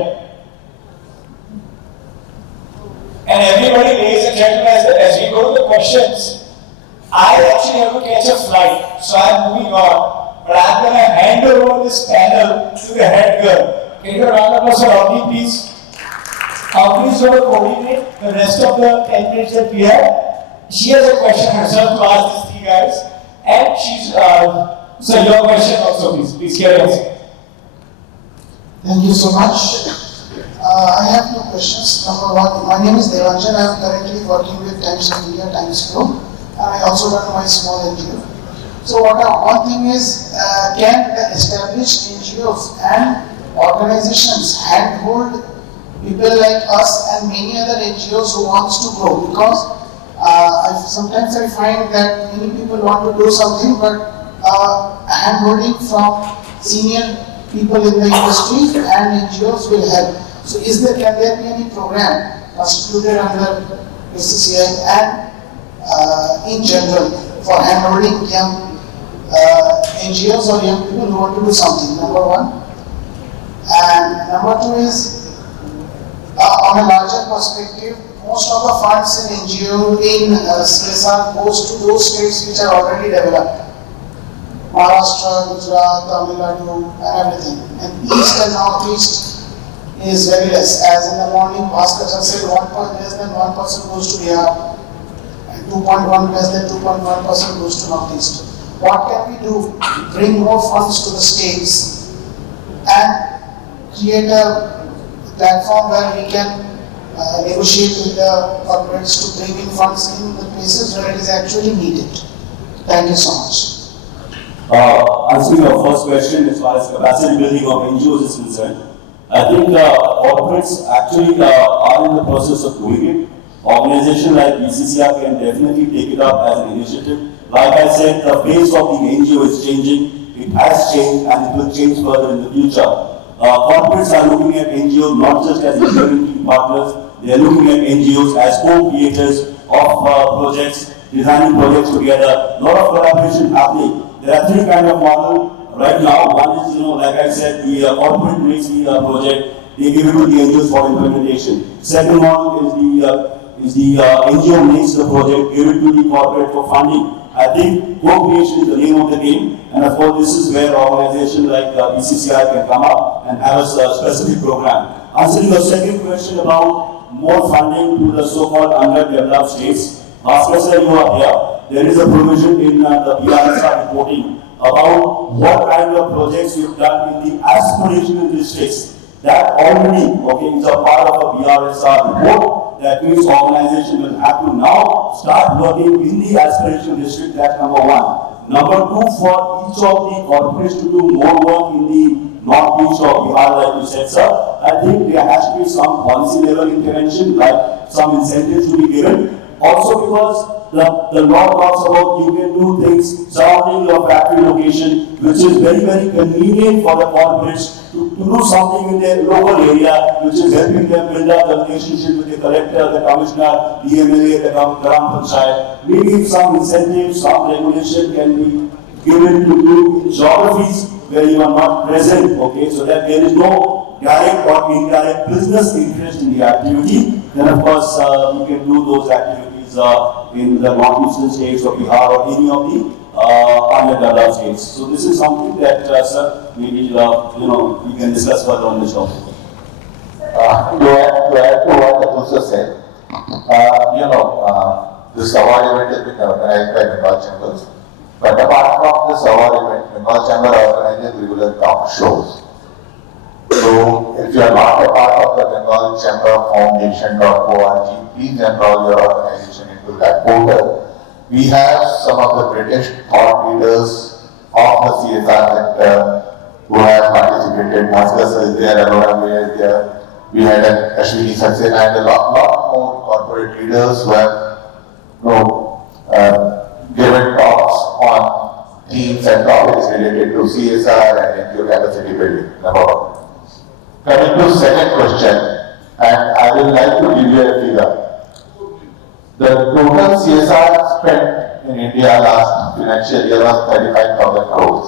And everybody, ladies and gentlemen, as we go to the questions, I actually have to catch a flight, so I'm moving on. But I'm going to hand over this panel to the head girl. Can you round of applause for Avni, please? Avni is going to coordinate the rest of the 10 minutes that we have. She has a question herself to ask these three guys, and she's. So your question also, please carry on. Thank you so much. I have two questions. Number one, my name is Devanjan. I am currently working with Times of India, Times Group, and I also run my small NGO. So one thing is, can the established NGOs and organizations handhold people like us and many other NGOs who wants to grow? Because sometimes I find that many people want to do something, but handholding from senior people in the industry and NGOs will help. So can there be any program constituted under BCCI and in general for handholding young NGOs or young people who want to do something? Number one. And number two is on a larger perspective, most of the funds in NGO in CSR goes to those states which are already developed. Maharashtra, Gujarat, Tamil Nadu, and everything. And East and Northeast is very less. As in the morning, Bhaskar said less than 1% goes to Bihar, and 2.1 less than 2.1% goes to Northeast. What can we do to bring more funds to the states and create a platform where we can negotiate with the corporates to bring in funds in the places where it is actually needed? Thank you so much. Answering your first question as far as capacity building of NGOs is concerned, I think corporates actually are in the process of doing it. Organizations like BCCI can definitely take it up as an initiative. Like I said, the face of the NGO is changing. It has changed and it will change further in the future. Corporates are looking at NGOs not just as implementing partners, they are looking at NGOs as co-creators of projects, designing projects together. A lot of collaboration happening. There are three kinds of models right now. One is, like I said, the corporate makes the project, they give it to the NGOs for implementation. Second model is the NGO makes the project, give it to the corporate for funding. I think co-creation is the name of the game, and of course this is where organizations like BCCI can come up and have a specific program. Answering your second question about more funding to the so-called underdeveloped states, Bhaskar sir, you are here. There is a provision in the BRSR reporting about what kind of projects you've done in the aspirational districts. That already, is a part of a BRSR report. That means organization will have to now start working in the aspirational district. That's number one. Number two, for each of the corporates to do more work in the northeast of Bihar, like you said, sir, I think there has to be some policy level intervention, like some incentives to be given. Also because the law talks about you can do things surrounding your factory location, which is very, very convenient for the corporates to do something in their local area, which is helping them build up the relationship with the collector, the commissioner, the MLA, the Gram Panchayat. Maybe some incentives, some regulation can be given to you in geographies where you are not present, so that there is no direct or indirect business interest in the activity. Then of course, you can do those activities is in the northeastern states of Bihar or any of the underdeveloped states. So this is something that, sir, maybe we can discuss further on this topic. To add to what Atul said, this award event has been organized by Bengal Chambers. But apart from this award event, Bengal Chamber organizes regular talk shows. So if you are not a part of the Bengal Chamber Foundation.org, please enroll your organization into that portal. We have some of the British thought leaders of the CSR sector who have participated. Bhaskar is there, Arora is there. We had Ashwini Saxena and a lot more corporate leaders who have given talks on themes and topics related to CSR and NGO capacity building. Number one. Coming to second question, and I will like to give you a figure. The total CSR spent in India last financial year was 35,000 crores.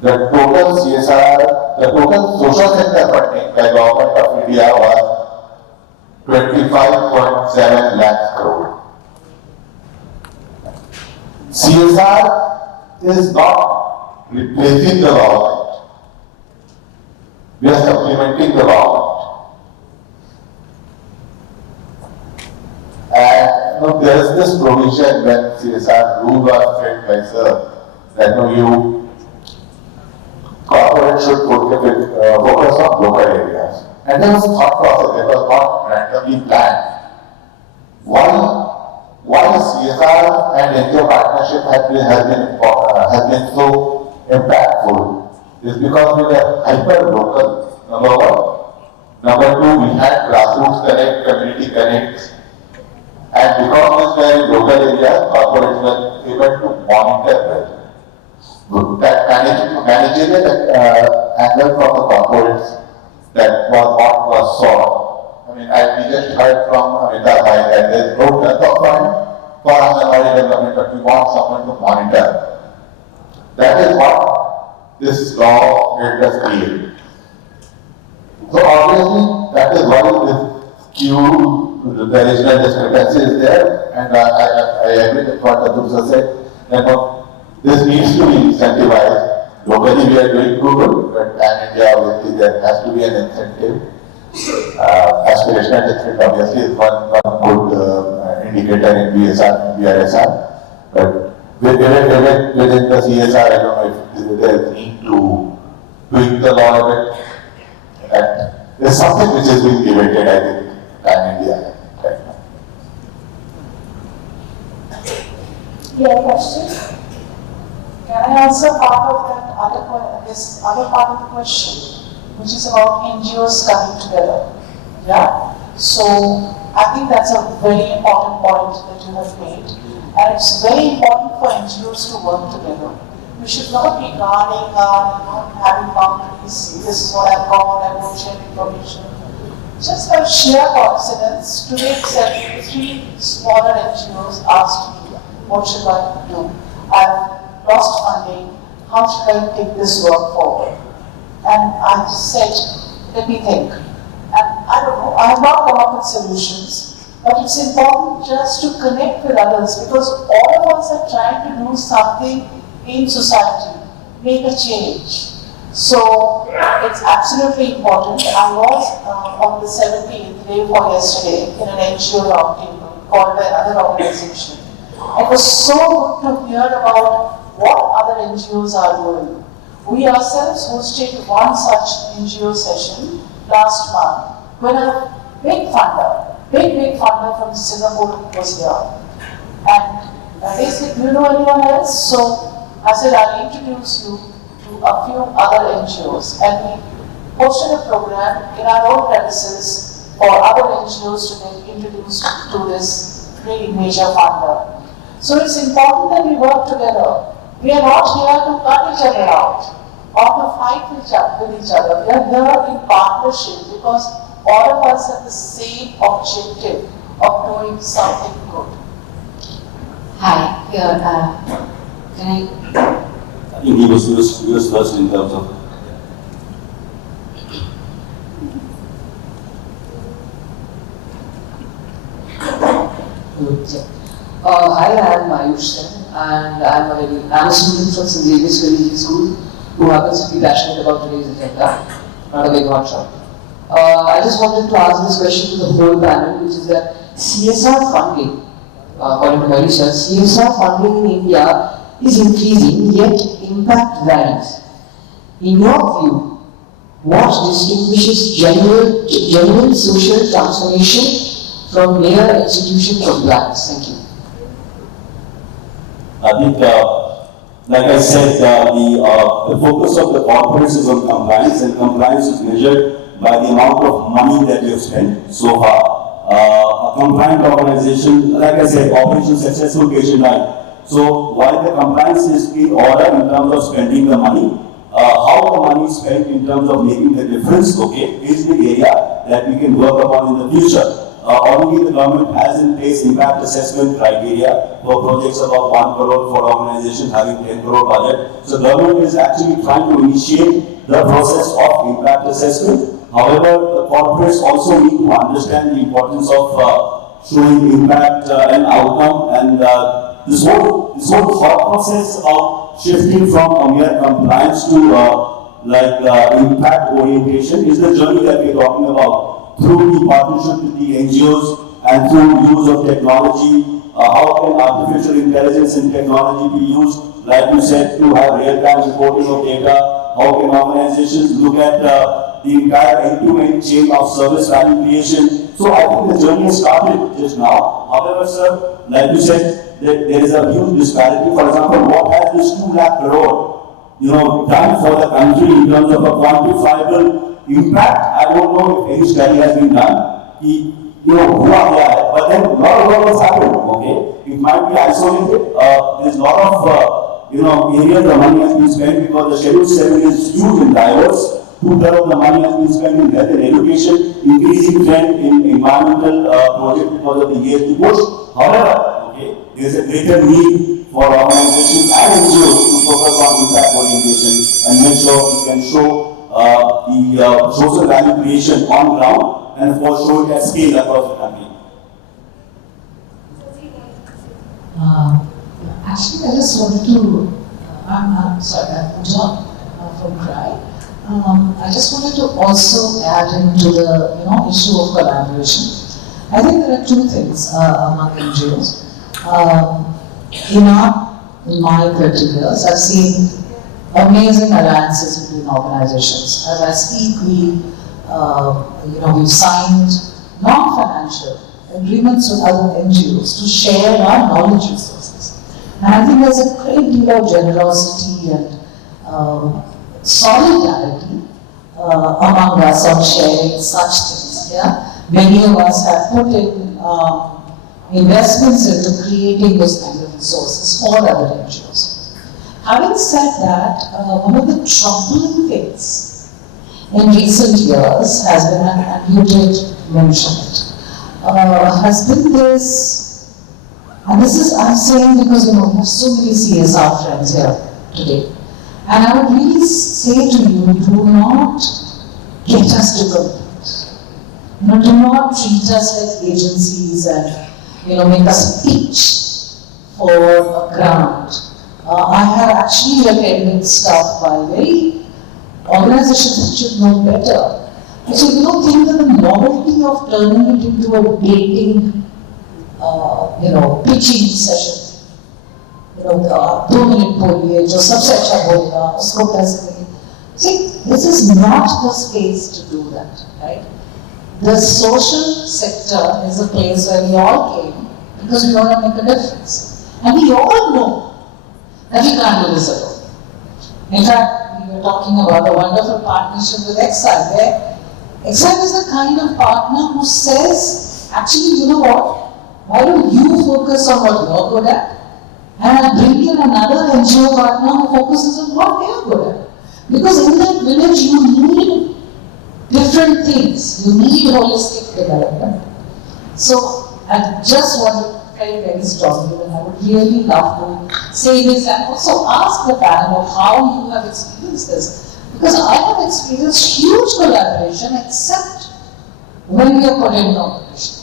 The total CSR, the total social sector funding by Government of India was 25.7 lakh crore. CSR is not replacing the government. We are supplementing the government. And there is this provision when CSR rule was framed by Sir that corporate should focus on local areas. And there was thought process, it was not randomly planned. Why CSR and NGO partnership has been so impactful is because we were hyper-local, number one. Number two, we had grassroots connect, community connects. And because these were local areas, corporates were able to monitor well. That managerial angle from the corporates, that was what was sought. I mean, we just heard from Amitabh Bhai that there is no fund for Anganwadi development, but we want someone to monitor. That is what this law made us create. So obviously, that is why this queue, the regional discrepancy is there, and I agree with what Atul said, that this needs to be incentivized. Locally we are doing good, but pan-India obviously there has to be an incentive. Aspirational district obviously is one good indicator in BSR and BRSR, but within the CSR, I don't know if there is need to tweak the law a bit. And there's something which is being debated, I think, pan-India right now. Yeah, question? Can I answer part of that other part of the question, which is about NGOs coming together? Yeah. So I think that's a very important point that you have made, and it's very important for NGOs to work together. We should not be guarding having boundaries. This is what I've got. I won't share information. Just by sheer coincidence, today itself, 3 smaller NGOs asked me, what should I do? I've lost funding, how should I take this work forward? And I just said, let me think. And I don't know, I have not come up with solutions, but it's important just to connect with others, because all of us are trying to do something in society, make a change. So it's absolutely important. I was on the 17th, day before yesterday, in an NGO roundtable called by another organization. It was so good to hear about what other NGOs are doing. We ourselves hosted one such NGO session last month when a big funder from Singapore was here. And they said, do you know anyone else? So I said, I'll introduce you to a few other NGOs. And we hosted a program in our own premises for other NGOs to get introduced to this really major funder. So it's important that we work together. We are not here to cut each other out or to fight with each other. We are here in partnership because all of us have the same objective of doing something good. Hi, here, can I think he was first in terms of. Hi, I'm Ayush Sen, and I'm a student from St. David's Collegiate School who happens to be passionate about today's agenda, not a big hotshot. I just wanted to ask this question to the whole panel, which is that CSR funding, according to my research, CSR funding in India is increasing, yet impact varies. In your view, what distinguishes genuine social transformation from mere institution compliance? Thank you. I think, like I said, the focus of the corporates is on compliance, and compliance is measured by the amount of money that you have spent so far. A compliant organization, like I said, operation successful, patient right. So while the compliance is the order in terms of spending the money, how the money is spent in terms of making the difference, okay, is the area that we can work upon in the future. Already the government has in place impact assessment criteria for projects above 1 crore for organizations having 10 crore budget. So government is actually trying to initiate the process of impact assessment. However, the corporates also need to understand the importance of showing impact and outcome, and this whole thought process of shifting from a mere compliance to impact orientation is the journey that we are talking about. Through the partnership with the NGOs and through use of technology, how can artificial intelligence and technology be used, like you said, to have real-time reporting of data? How can organizations look at the entire end-to-end chain of service value creation? So I think the journey has started just now. However, sir, like you said, there is a huge disparity. For example, what has this 2 lakh crore, done for the country in terms of a quantifiable impact? I don't know if any study has been done. Who are there? But then a lot of work has happened. Okay, it might be isolated. There's a lot of areas the money has been spent because the Schedule 7 is huge and diverse. 2/3 of the money has been spent in health and education, increasing trend in environmental projects because of the ESG push. However, okay, there is a greater need for organizations and NGOs to focus on impact orientation and make sure we can show the social value creation on ground, and of course show it at scale across the country. Actually, I just wanted to, I'm sorry, I'm John from CRI. I just wanted to also add into the issue of collaboration. I think there are 2 things among NGOs. In my 30 years, I've seen amazing alliances between organizations. As I speak, we've signed non-financial agreements with other NGOs to share our knowledge resources. And I think there's a great deal of generosity and solidarity among us on sharing such things. Yeah? Many of us have put in investments into creating those kind of resources for other NGOs. Having said that, one of the troubling things in recent years has been, and you did mention it, has been this, and this is, I'm saying because we have so many CSR friends here today, and I would really say to you, do not get us to compete. Do not treat us like agencies and make us pitch for a grant. I have actually attended stuff by very organizations that should know better. So you don't think that the novelty of turning it into a dating, pitching session, 2 minute बोलिए जो सबसे अच्छा बोलेगा उसको पैसे देंगे. See, this is not the space to do that, right? The social sector is a place where we all came because we want to make a difference, and we all know that we can't do this alone. In fact, we were talking about a wonderful partnership with Exile, where Exile is the kind of partner who says, actually, you know what, why don't you focus on what you're good at, and I'll bring in another NGO partner who focuses on what they're good at. Because in that village, you need different things. You need holistic development. So, I just want to very, very strongly, and I would really love to say this and also ask the panel of how you have experienced this. Because I have experienced huge collaboration except when we are put in competition.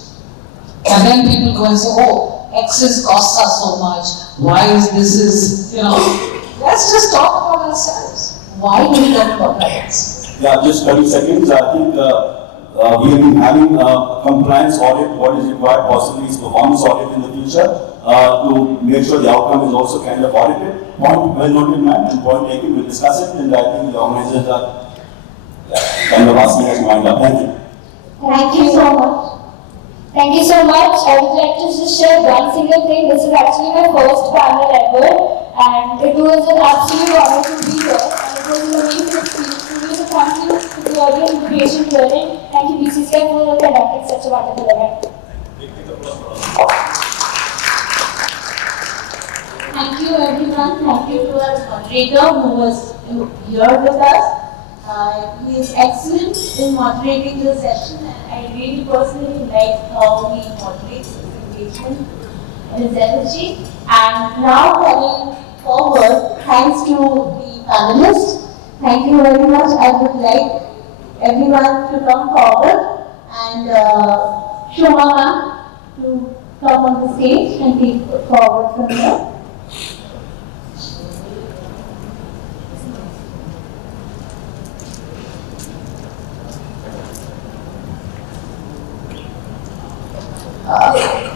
And then people go and say, oh, X's costs us so much. Why is this let's just talk about ourselves. Why do we talk about ourselves? Yeah, just 30 seconds. I think we have been having a compliance audit, what is required, possibly is performance audit in the future, to make sure the outcome is also kind of audited. Point well noted, ma'am, and point taken, we'll discuss it, and I think the organizers are kind of asking us to wind up. Thank you. Thank you so much. Thank you so much. I would like to just share one single thing. This is actually my first panel ever, and it was an absolute honor to be here. And it was an amazing experience to me. So thank you to the audience, the patient learning. Thank you BCCI for conducting such a wonderful event. Thank you everyone. Thank you to our moderator who was here with us. He is excellent in moderating the session, and I really personally like how he moderates his engagement and his energy. And now coming forward, thanks to the panelists, thank you very much. I would like everyone to come forward and Shoma ma'am to come on the stage and take forward from here.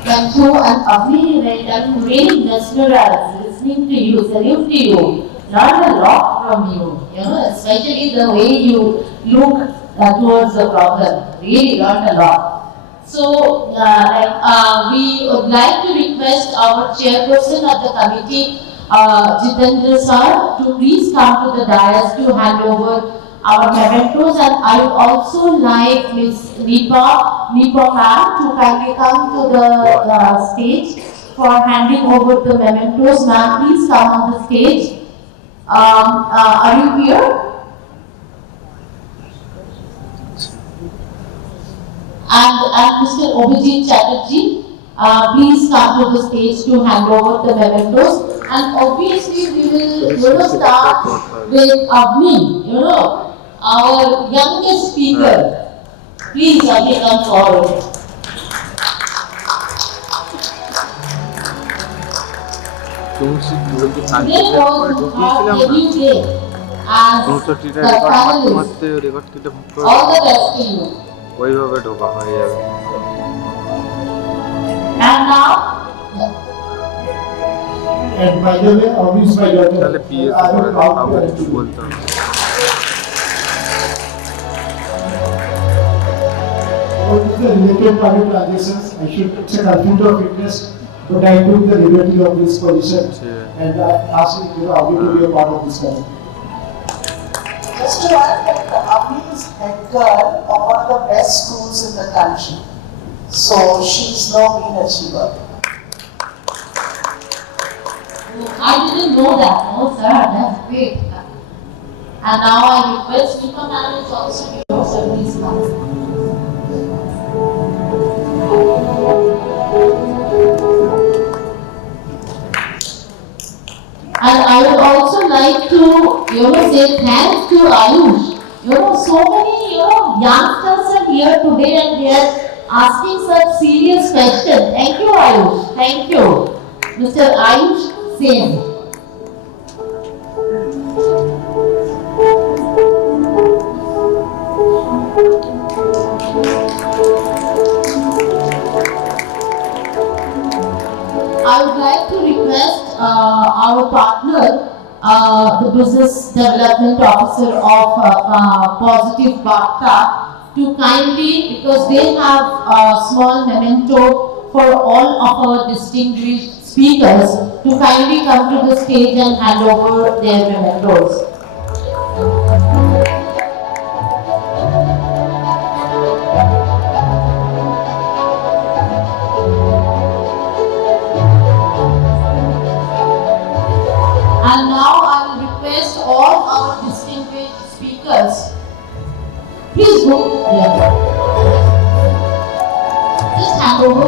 Thank you, and I'm really mesmerized listening to you, salute to you, learn a lot from you, especially the way you look towards the problem, really learned a lot. So, we would like to request our chairperson of the committee, Jitendra sir, to please come to the dais to hand over our mementos, and I would also like Ms. Nipa ma'am to kindly come to the stage for handing over the mementos. Ma'am, please come on the stage. Are you here? And Mr. Obijit Chatterjee, please come to the stage to hand over the mementos. And obviously we will start with Avni, our youngest speaker. Please, Avni, come forward. Today was our debut day as the panelist. All the best to you. And now, and by the way, obviously my daughter, I will count to all the related private transactions, it's a conflict of interest, but I took the liberty of this position and I asked Avni to be a part of this committee. Just to add that Avni is head girl of one of the best schools in the country. So she's no mean achiever. I didn't know that. No, sir, that's great. And now I request Nipa ma'am is also here, so please come. And I would also like to, say thanks to Ayush. So many, youngsters are here today and they are asking such serious questions. Thank you, Ayush. Thank you. Mr. Ayush Sen. I would like to request our partner, the Business Development Officer of Positive Bharta, to kindly, because they have a small memento for all of our distinguished speakers, to kindly come to the stage and hand over their mementos. And now I will request all our distinguished speakers, please go here. Just hand over.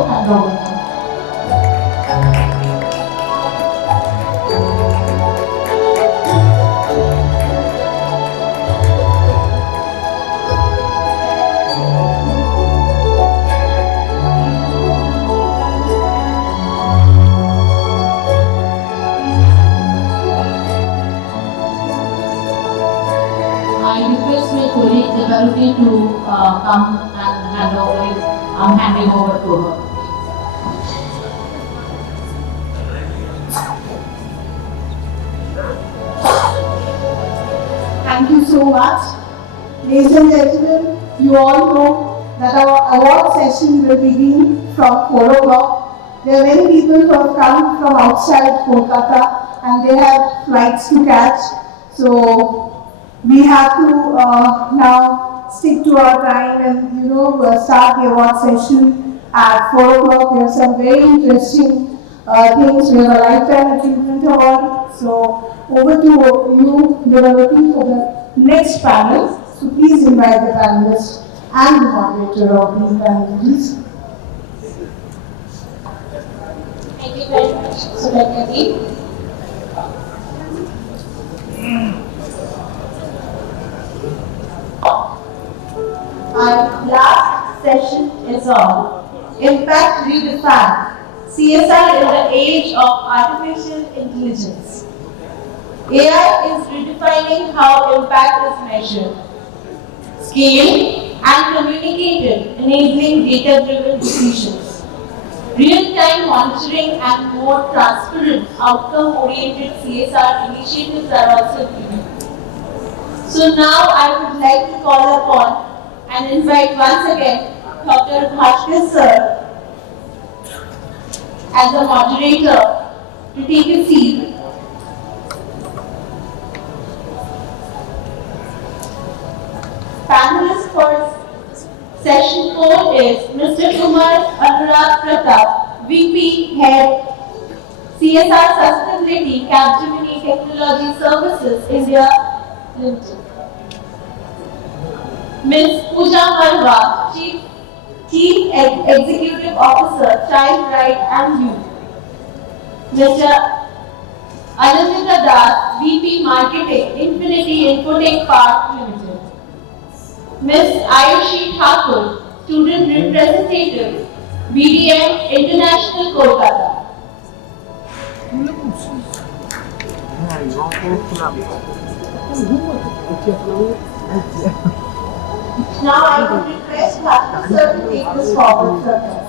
opportunity to come and hand over it. I'm handing over to her. Thank you so much. Ladies and gentlemen, you all know that our award session will begin from 4 o'clock. There are many people who have come from outside Kolkata and they have flights to catch. So we have to now stick to our time and start the award session at 4 o'clock. There are some very interesting things. We have a lifetime achievement award. So over to you. We are looking for the next panel. So please invite the panelists and the moderator of these panels. Thank you very much, Subhadra. Our last session is on Impact Redefined, CSR in the age of artificial intelligence. AI is redefining how impact is measured, scaled, and communicated, enabling data-driven decisions. Real-time monitoring and more transparent, outcome-oriented CSR initiatives are also needed. So now I would like to call upon and invite once again Dr. Bhaskar sir as the moderator to take a seat. Panelist for session 4 is Mr. Kumar Anurag Pratap, VP Head CSR Sustainability Capgemini Technology Services India Limited. Ms. Pooja Marwa, Chief Executive Officer, Child Right and Youth. Mr. Anandita Das, VP Marketing, Infinity Infotech Park Limited. Ms. Ayushi Thakur, Student Representative, BDM International Kolkata. Now I would request Bhaskar sir to take this forward further.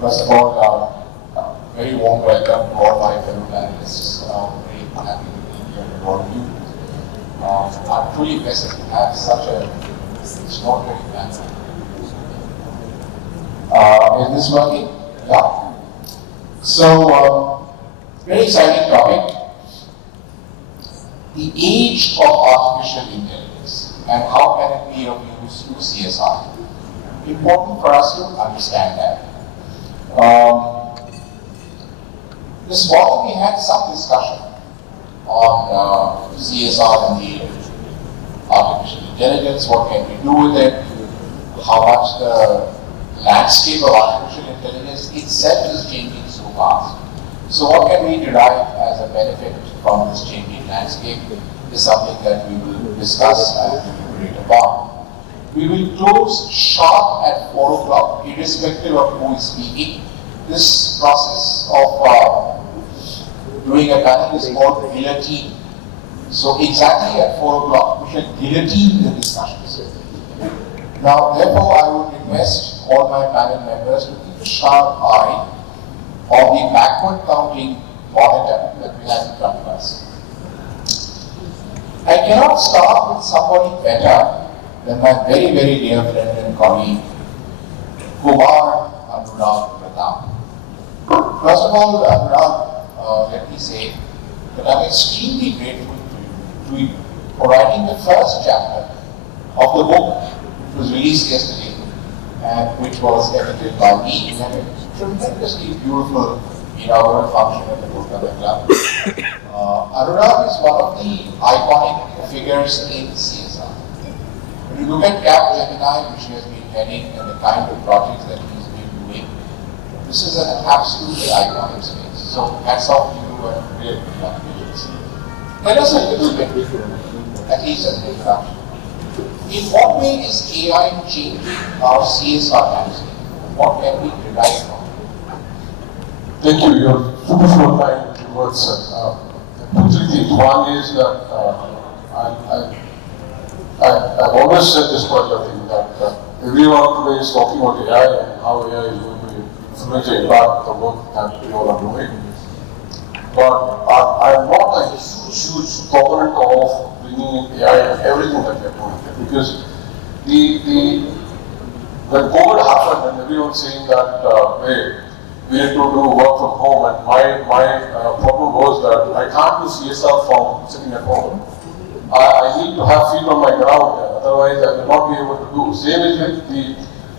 First of all, very warm welcome to all my fellow panelists. Very happy to be here with all of you. I'm truly blessed to have such a extraordinary panel. Is this working? Yeah. So, very exciting topic. The age of artificial intelligence and how can it be of use to CSR. Important for us to understand that. This morning we had some discussion on CSR and the artificial intelligence, what can we do with it, how much the landscape of artificial intelligence itself is changing so fast. So what can we derive as a benefit from this changing landscape is something that we will discuss and deliberate upon. We will close sharp at 4 o'clock, irrespective of who is speaking. This process of doing a panel is called guillotine. So exactly at 4 o'clock, we shall guillotine the discussions. Now, therefore, I would request all my panel members to keep a sharp eye on the backward counting monitor that we have in front of us. I cannot start with somebody better than my very, very dear friend and colleague, Kumar Anurag Pratap. First of all, Anurag, let me say that I'm extremely grateful to you for writing the first chapter of the book, which was released yesterday and which was edited by me in a tremendously beautiful inaugural function at the Kolkata Club. Anurag is one of the iconic figures in CSR. When you look at Capgemini, which he has been heading, and the kind of projects that he's been doing, this is an absolutely iconic space. So hats off to you and really congratulations. Tell us a little bit, at least as an introduction. In what way is AI changing our CSR landscape? What can we derive from it? Thank you. You're super kind words, sir. two, three things. One is that I've always said this particular thing that everyone today is talking about AI and how AI is going to influence and impact the work that we all are doing. But I'm not a huge proponent of bringing in AI and everything that we are doing here, because when COVID happened and everyone saying that hey, we need to do work from home, and my problem was that I can't do CSR from sitting at home. I need to have feet on my ground there, otherwise I will not be able to do. Same is with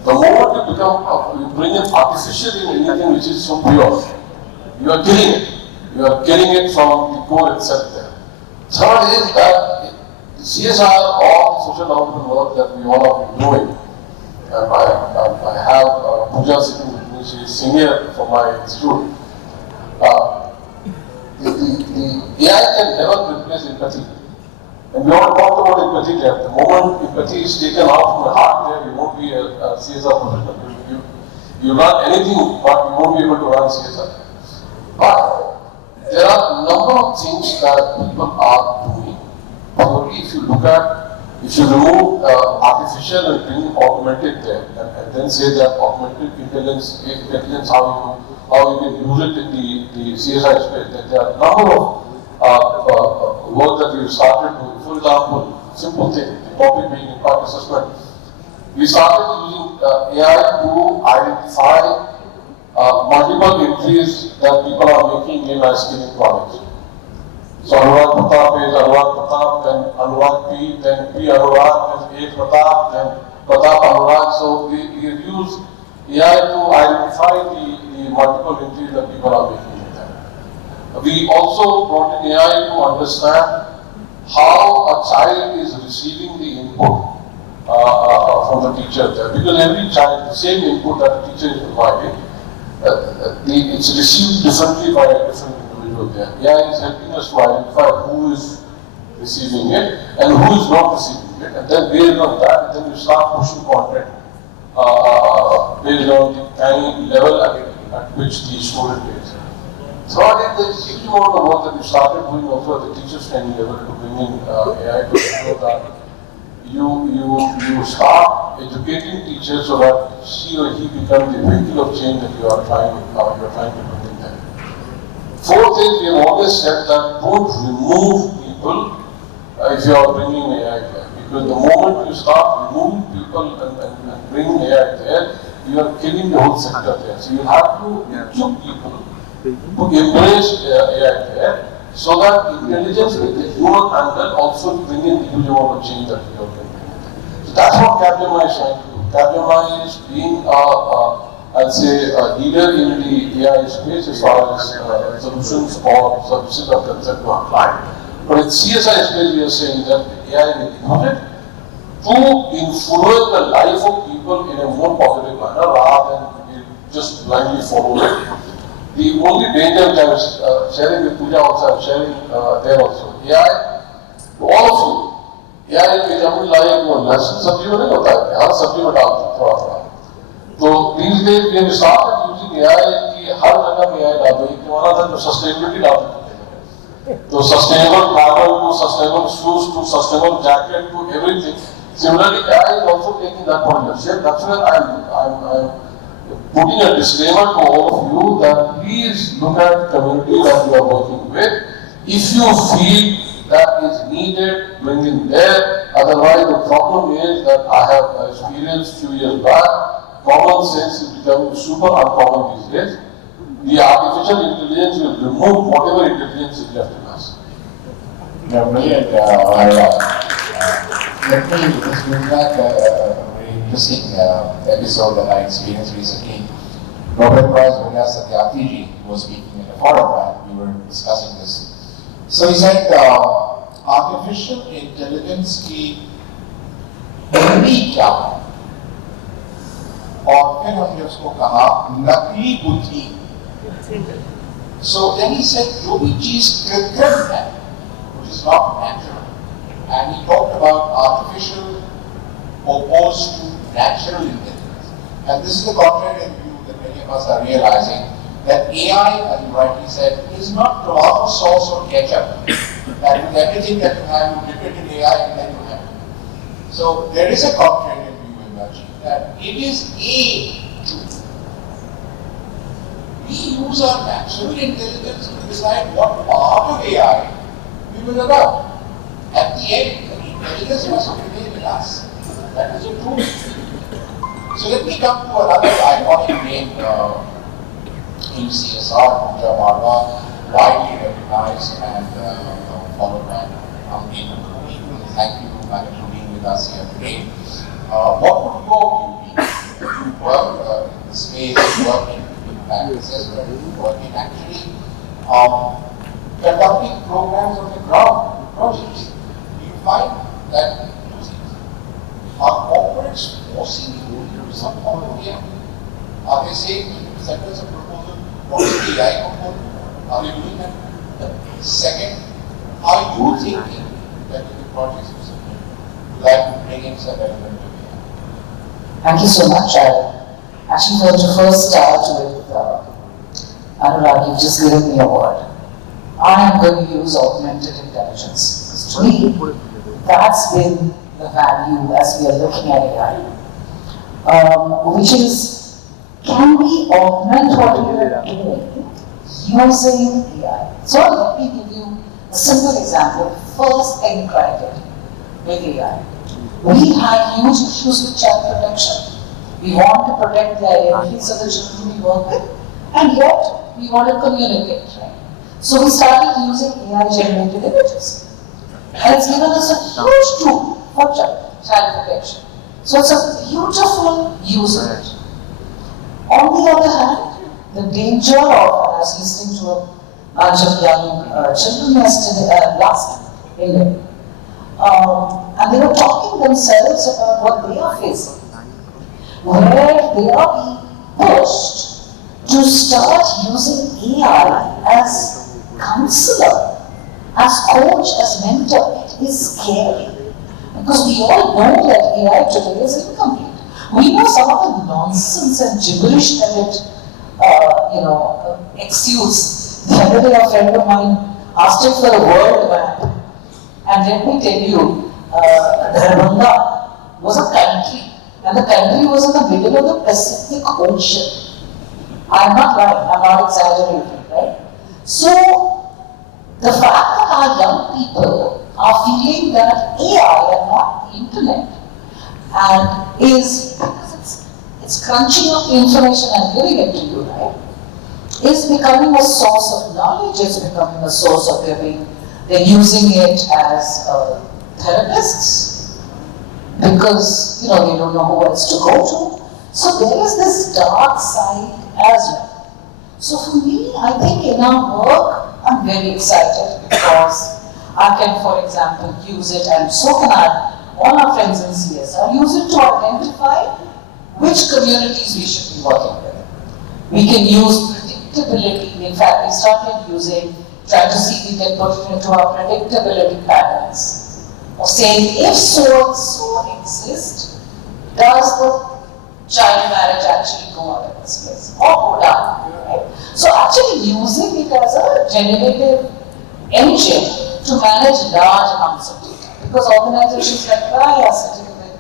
the moment you bring in artificial in anything which is so pure, you are killing it. You are killing it from the core itself there. Third is that CSR or social development work that we all are doing. I have Pooja sitting with me, she is senior for my institute. The AI can never replace empathy. And we all talked about empathy there. The moment empathy is taken out from the heart there, you won't be a CSR professional. You run anything, but you won't be able to run CSR. But there are a number of things that people are doing. Probably if you look at, if you remove artificial and bring augmented there, and then say that augmented intelligence how you can use it in the CSI space, that there are a number of work that we started doing. For example, simple thing, the topic being impact assessment. We started using AI to identify multiple entries that people are making in our skilling projects. So Anurag Pratap is Anurag Pratap, then Anurag P, then P Anurag, then A Pratap, then Pratap Anurag. So we use AI to identify the multiple entries that people are making in them. We also brought in AI to understand how a child is receiving the input from the teacher there. Because every child, the same input that the teacher is providing, it's received differently by a different individual there. AI is helping us to identify who is receiving it and who is not receiving it, and then based on that, then you start pushing content based on the kind level at which the student is. So I think there's a huge amount of work that we started doing also at the teacher's training level to bring in AI to ensure that you start educating teachers so that she or he becomes the vehicle of change that you are trying to bring in there. Fourth is, we have always said that don't remove people if you are bringing AI there, because the moment you start removing people and bringing AI there, you are killing the whole sector there. So you have to equip people to embrace AI there, so that intelligence with the human angle also bring in the huge amount of change that we are bringing in. So that's what Capgemini is trying to do. Capgemini is being I'll say a leader in the AI space as far as solutions or services are concerned to our client. But in CSI space, we are saying that AI will use it to influence the life of people in a more positive manner rather than just blindly follow it. The only danger which I was sharing with Pooja also, I'm sharing there also. AI, to all of you, AI में जब लाए वो लहसुन सब्जी में नहीं होता है, हर सब्जी में डालते हैं थोड़ा-थोड़ा. तो these days we have started using AI कि हर जगह में AI डाल दो. एक जमाना था जो sustainability डालते थे. तो sustainable travel to sustainable shoes to sustainable jacket to everything. Similarly, AI is also taking that particular shape. That's where I'm putting a disclaimer to all of you that please look at the community that you are working with. If you feel that is needed, bring in there. Otherwise, the problem is that I have experienced a few years back, common sense is becoming super uncommon these days. The artificial intelligence will remove whatever intelligence is left in us. Yeah, brilliant. Let me just bring back a very interesting episode that I experienced recently. Nobel Prize winner Satyarthi ji was speaking at a forum and we were discussing this. So he said, artificial intelligence की बुद्धि क्या है? और फिर हमने उसको कहा नकली बुद्धि. So then he said, जो भी चीज कृत्रिम है, which is not natural, and he talked about artificial opposed to natural intelligence. And this is the contrary view that many of us are realizing, that AI, as you rightly said, is not tomato sauce or ketchup. That with everything that you have, you dip it in AI and then you have it. So there is a contrarian view emerging that it is a tool. We use our natural intelligence to decide what part of AI we will adopt. At the end, the intelligence must remain in us. That is a tool. So let me come to another iconic name in CSR, Pooja Marwa, widely recognized and followed by people. Thank you, madam, for being with us here today. What would your view be? You work in the space, you work in practices, but you work in actually conducting programs on the ground, projects. Do you find that are corporates forcing you to do some form of AI? Are they saying to send us a proposal, what is the AI component? Are you doing that? Second, are you thinking that in the projects you submit, you like to bring in some element of AI? Thank you so much. I actually want to first start with Anurag, you've just given me a word. I am going to use augmented intelligence. Because to me, that's been the value as we are looking at AI. Which is, can we augment what we are doing using AI? So let me give you a simple example. First thing criteria with AI. We have huge issues with child protection. We want to protect the identities of the children we work with, and yet we want to communicate, right? So we started using AI-generated images. And it's given us a huge tool for child protection. So it's a beautiful usage. On the other hand, the danger of, I was listening to a bunch of young children yesterday, last evening, and they were talking themselves about what they are facing, where they are being pushed to start using AI as counselor, as coach, as mentor. It is scary. Because we all know that AI today is incomplete. We know some of the nonsense and gibberish that it, exudes. The other day, a friend of mine asked him for a world map. And let me tell you, Darbhanga was a country. And the country was in the middle of the Pacific Ocean. I'm not lying, I'm not exaggerating, right? So, the fact that our young people are feeling that AI and not the internet and is, because it's crunching up the information and giving it to you, right? Is becoming a source of knowledge, it's becoming a source of they're using it as therapists because, they don't know who else to go to. So there is this dark side as well. So for me, I think in our work, I'm very excited because I can, for example, use it, and so can all our friends in CSR, use it to identify which communities we should be working with. We can use predictability. In fact, we started trying to see if we can put it into our predictability patterns of saying, if so and so exists, does the child marriage actually go up in this place or go down, right? So actually using it as a generative engine to manage large amounts of data, because organizations like I are sitting with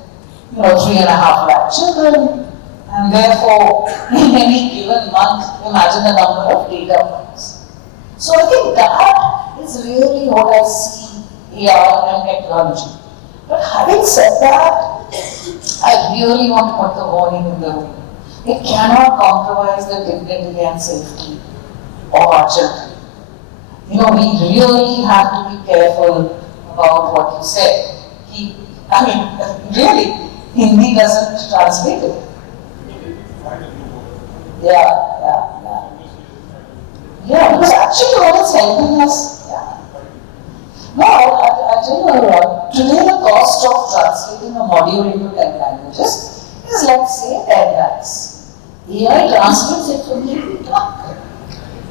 3.5 lakh children, and therefore in any given month, imagine the number of data points. So I think that is really what I see AI and technology. But having said that, I really want to put the warning in the room. It cannot compromise the dignity and safety of our children. We really have to be careful about what you said. Really, Hindi doesn't translate it. Yeah, because actually what is helping us, No, I tell you, today the cost of translating a module into 10 languages is, let's say, 10 lakhs. AI translates it for me.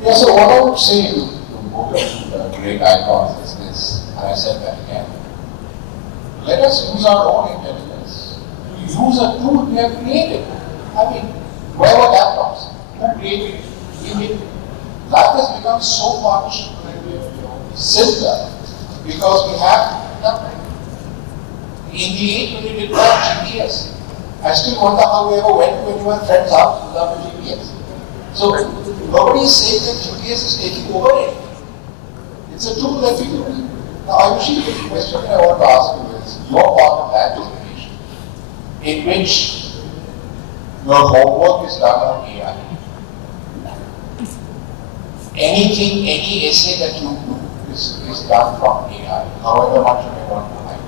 Yeah, so what I would say to both of great icons is this, and I said that again. Let us use our own intelligence to use a tool we have created. Where were laptops? Who created it? Life has become so much simpler because we have in the age when we didn't have GPS. I still wonder how we ever went to anyone's friend's house without a GPS. So nobody is saying that GPS is taking over it. It's a tool that we use. Now, Ayushi, the question that I want to ask you is, you're part of that generation in which your homework is done on AI. Anything, any essay that you do is done from AI, however much you may want to hide.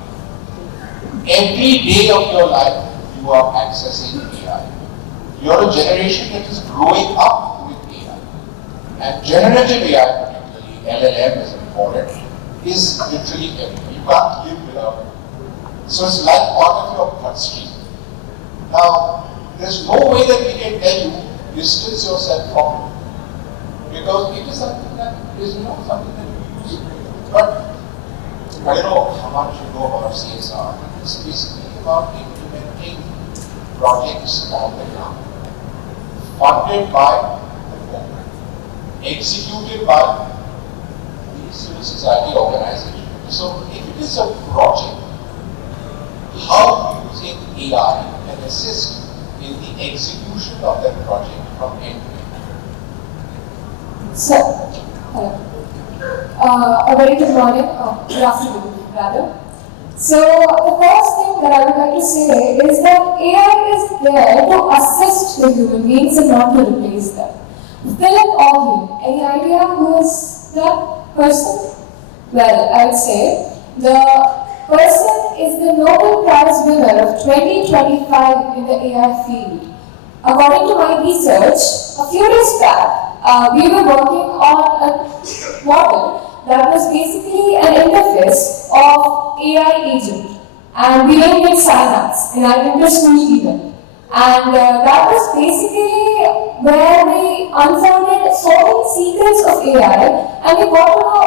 Every day of your life, you are accessing AI. You're a generation that is growing up with AI. And generative AI, particularly LLM is important, is literally everything. You can't live without it. So it's like part of your bloodstream. Now, there's no way that we can tell you, distance yourself from it. Because it is something that is not something that you use. But I don't know how much you know about CSR. It's basically about implementing projects on the ground, funded by the government, executed by the civil society organization. So if it is a project, how using AI can assist in the execution of that project from end to end? So, hello. A very good morning, good afternoon rather. So, the first thing that I would like to say is that AI is there to assist the human beings and not to replace them. Philip Orwell, any idea who is that person? Well, I would say the person is the Nobel Prize winner of 2025 in the AI field. According to my research, a few days back, we were working on a model that was basically an interface of AI agent, and we named it Synapse in our inter-school event. And that was basically where we unfolded so many secrets of AI, and we got to know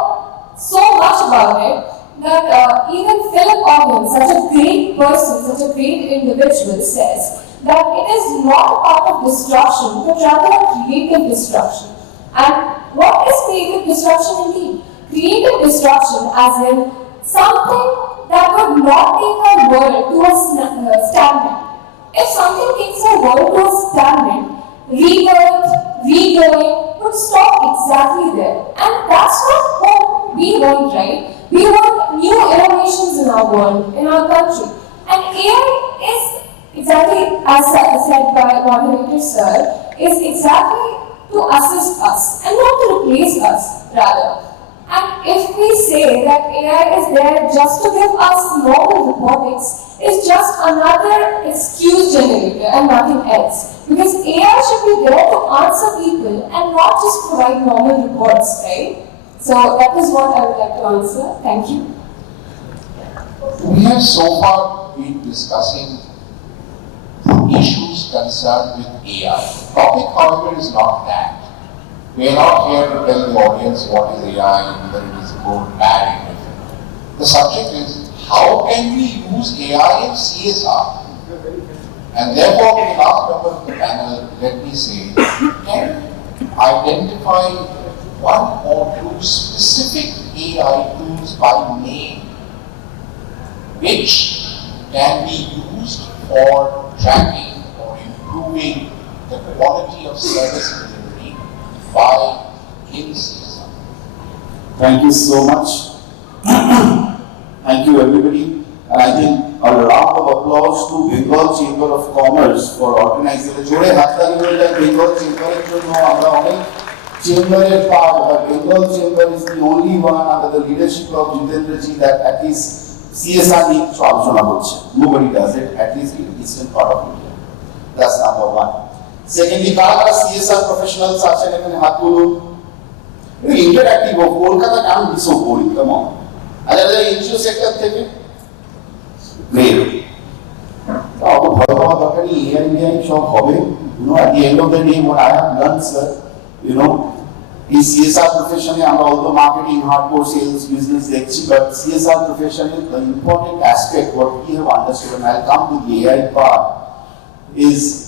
so much about it that even Philip Orwell, such a great person, such a great individual, says that it is not a part of destruction, but rather a creative destruction. And what is creative destruction indeed? Creative destruction as in something that would not take our world to a stagnant. If something takes our world to a stagnant, rebirth, regrowing would stop exactly there. And that's not what we want, right? We want new innovations in our world, in our country. And AI is exactly as said by moderator sir, is exactly to assist us and not to replace us, rather. And if we say that AI is there just to give us normal robotics, it's just another excuse generator and nothing else. Because AI should be there to answer people and not just provide normal reports, right? So that is what I would like to answer. Thank you. We have so far been discussing issues concerned with AI. The topic, however, is not that. We are not here to tell the audience what is AI, whether it is good, bad, indifferent. The subject is how can we use AI in CSR? And therefore, to the last member of the panel, let me say, can you identify one or two specific AI tools by name which can be used for tracking or improving the quality of service delivery by in CSR? Thank you so much. Thank you everybody. And I think a round of applause to Bengal Chamber of Commerce for organizing the Jode Hattari Bengal Chamber Chamber part, but Bengal Chamber is the only one under the leadership of Jitendra ji that at least CSR needs to also. Nobody does it, at least in the eastern part of India. That's number one. Secondly, CSR professionals are saying Hatulu. Interactive of Kolkata can't be so boring, come on. Another NGO sector, great. At the end of the day, what I have learned, sir, in CSR profession, although marketing, hardcore sales, business, but CSR profession, the important aspect, what we have understood, and I'll come to the AI part, is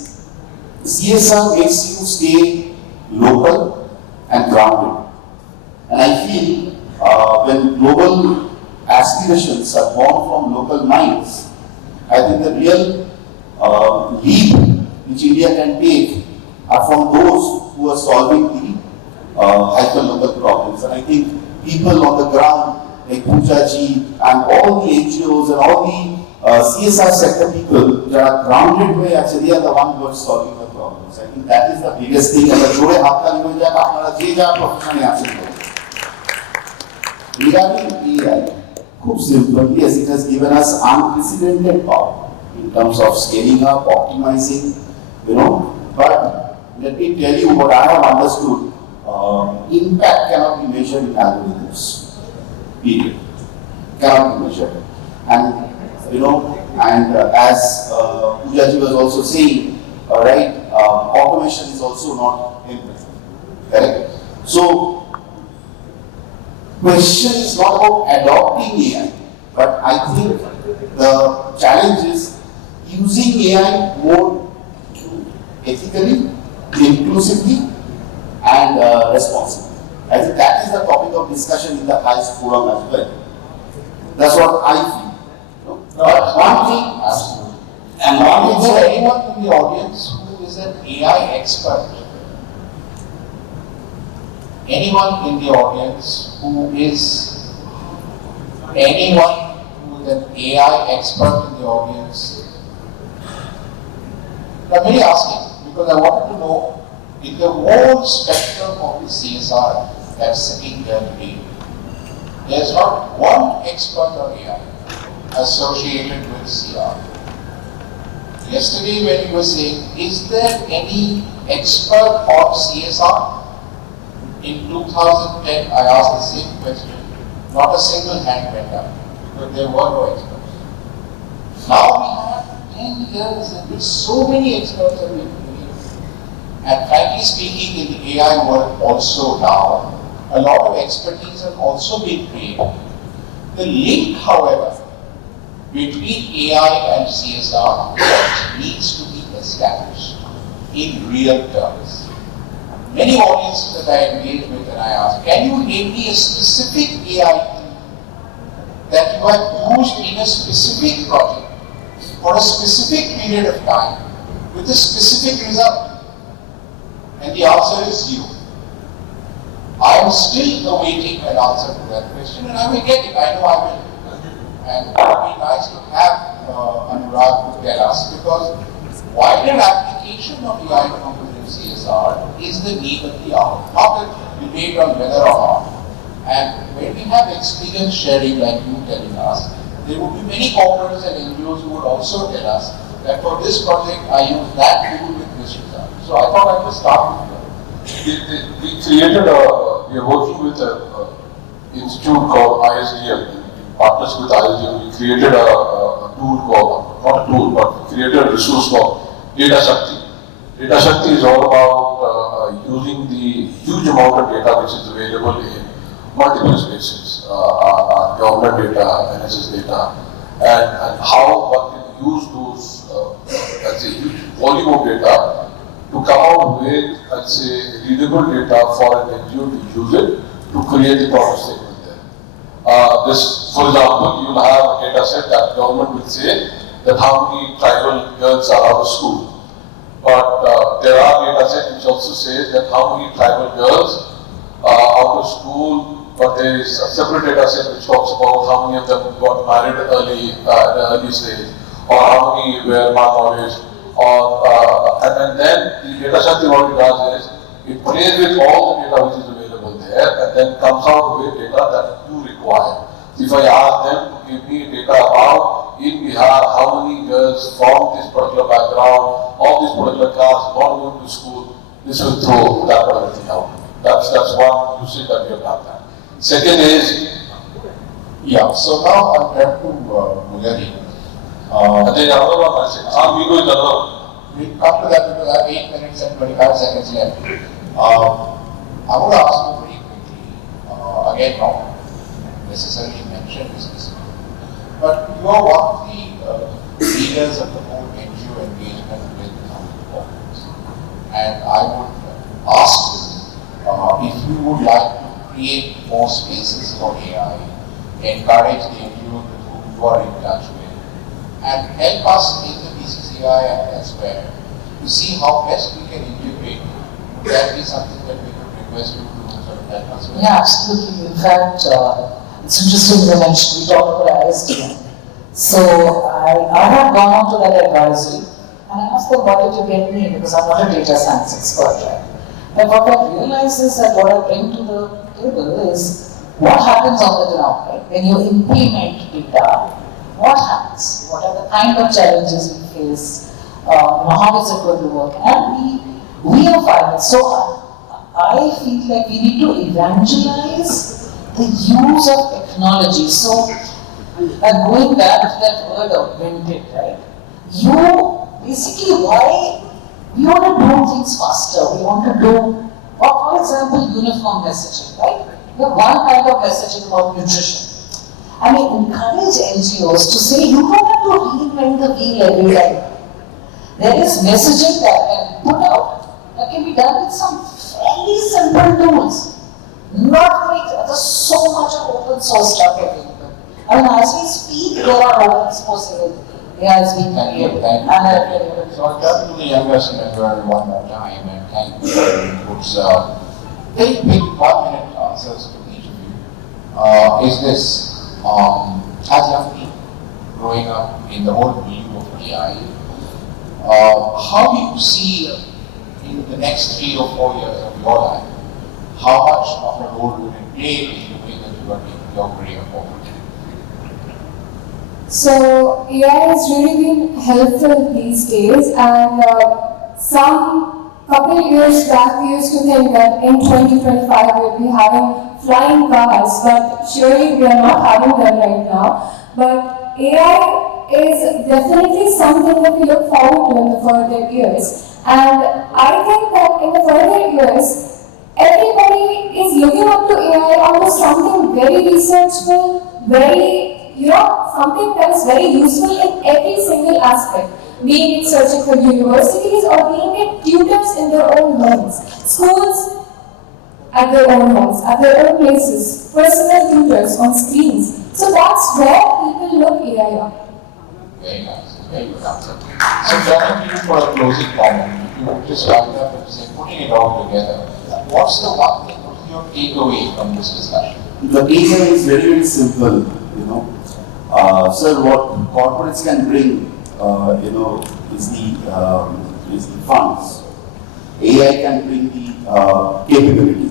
CSR makes you stay local and grounded. And I feel when global aspirations are born from local minds, I think the real leap which India can take are from those who are solving the hyper-local problems. And I think people on the ground, like Pooja ji and all the NGOs and all the CSR sector people that are grounded way, actually are the ones who are solving the problems. I think that is the biggest thing. And the jode haath tali ho jayega, apnara je ja profession ache karo. Regarding AI, खूब simple, yes, it has given us unprecedented power in terms of scaling up, optimizing, but let me tell you what I have understood, impact cannot be measured in algorithms, period, cannot be measured. And, as Pooja ji was also saying, automation is also not empathy, correct? So, question is not about adopting AI, but I think the challenge is using AI more ethically, inclusively, and responsibly. I think that is the topic of discussion in the highest forum as well. That's what I feel. But one thing, absolutely. And one is there anyone in the audience who is an AI expert? Anyone in the audience who is an AI expert in the audience? I'm really asking because I wanted to know in the whole spectrum of the CSR that's sitting there today, there's not one expert on AI associated with CR. Yesterday when you were saying, is there any expert on CSR? In 2010, I asked the same question. Not a single hand went up, but there were no experts. Now we have 10 years and with so many experts have been doing. And frankly speaking, in the AI world also now, a lot of expertise have also been created. The link, however, between AI and CSR needs to be established in real terms. Many audiences that I engage with and I ask, can you name me a specific AI tool that you have used in a specific project for a specific period of time with a specific result? And the answer is you. I am still awaiting an answer to that question and I will get it, I know I will. And it would be nice to have Anurag to tell us because wider application of AI component CSR is the need of the hour, not a debate on whether or not. And when we have experience sharing like you telling us, there would be many corporates and NGOs who would also tell us that for this project I use that tool with this result. So I thought I would start with you. We are working with an institute called ISDM. In partnership with ISDM, we created a tool called, not a tool, but we created a resource called Data Shakti. Data Shakti is all about using the huge amount of data which is available in multiple spaces, government data, NSS data, and how one can use those, let's say, huge volume of data to come out with, let's say, readable data for an NGO to use it to create the profit statement there. For example, you'll have a data set that government will say that how many tribal girls are out of school. But there are data sets which also say that how many tribal girls are out of school, but there is a separate data set which talks about how many of them got married early, at an early stage, or how many were malnourished, and then the data set what it does is, it plays with all the data which is available there, and then comes out with data that you require. So if I ask them to give me data about in Bihar how many girls from this particular background, of this particular class, not going to school, this will throw that particular thing out. That's one usage that we have done that. Second is, so now I'm back to Mugari. And then another one I said, we go in the other one. We'll come to that because I have 8 minutes and 25 seconds left. I want to ask you very quickly, again not necessarily mentioned this, but you are one of the leaders of the whole NGO engagement with corporates. And I would ask you if you would like to create more spaces for AI, encourage the NGOs with whom you are in touch with, and help us in the BCCI and elsewhere to see how best we can integrate. Would that be something that we could request you to sort of help us with? Yeah, absolutely. In fact, it's interesting you mentioned, we talked about ISDN. So I have gone on to that advisory and I asked them, what did you get me? Because I'm not a data science expert, right? And what I realized is that what I bring to the table is what happens on the ground, right? When you implement data, what happens? What are the kind of challenges we face? How is it going to work? And we are finding. So I feel like we need to evangelize the use of technology. So going back to that word augmented, right? You basically, why we want to do things faster. We want to do, for example, uniform messaging, right? We have one kind of messaging about nutrition. I mean, encourage NGOs to say you don't have to reinvent the wheel every time. There is messaging that can put out, that can be done with some fairly simple tools. Not very, there's so much of open source stuff available. I mean, as we speak, there are open source available. As we created. So I'll turn to the younger senator one more time and thank you for your inputs. Take big 1 minute answers to each of you. Is this, as young people growing up in the whole milieu of AI, how do you see in the next 3 or 4 years of your life, how much of a role would it play in the way that you are taking your career forward? So AI has really been helpful these days, and some couple years back we used to think that in 2025 we'll be having flying cars, but surely we are not having them right now. But AI is definitely something that we look forward to in the further years, and I think that in the further years everybody is looking up to AI almost something very researchful, very something that is very useful in every single aspect, being it searching for universities or being it tutors in their own homes, schools at their own homes, at their own places, personal tutors on screens. So that's where people look AI up. Very nice, very good answer. So turning to you for a closing comment, if you would just wrap it up and say, putting it all together, what's the one thing, what is your takeaway from this discussion? The takeaway is very, very simple, Sir, what corporates can bring, is the funds. AI can bring the capability,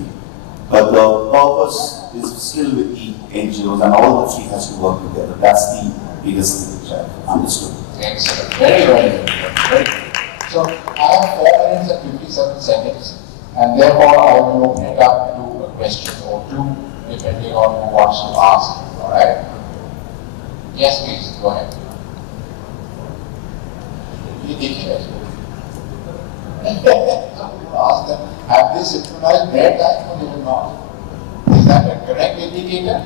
but the purpose is still with the NGOs, and all the three has to work together. That's the biggest thing which I've understood. Excellent. Very, very good. Very good. So I have 4 minutes and 57 seconds, and therefore I will open it up to a question or two, depending on who wants to ask. All right? Yes, please, go ahead. You take it. Ask them, have they synchronized their time or they will not? Is that a correct indicator?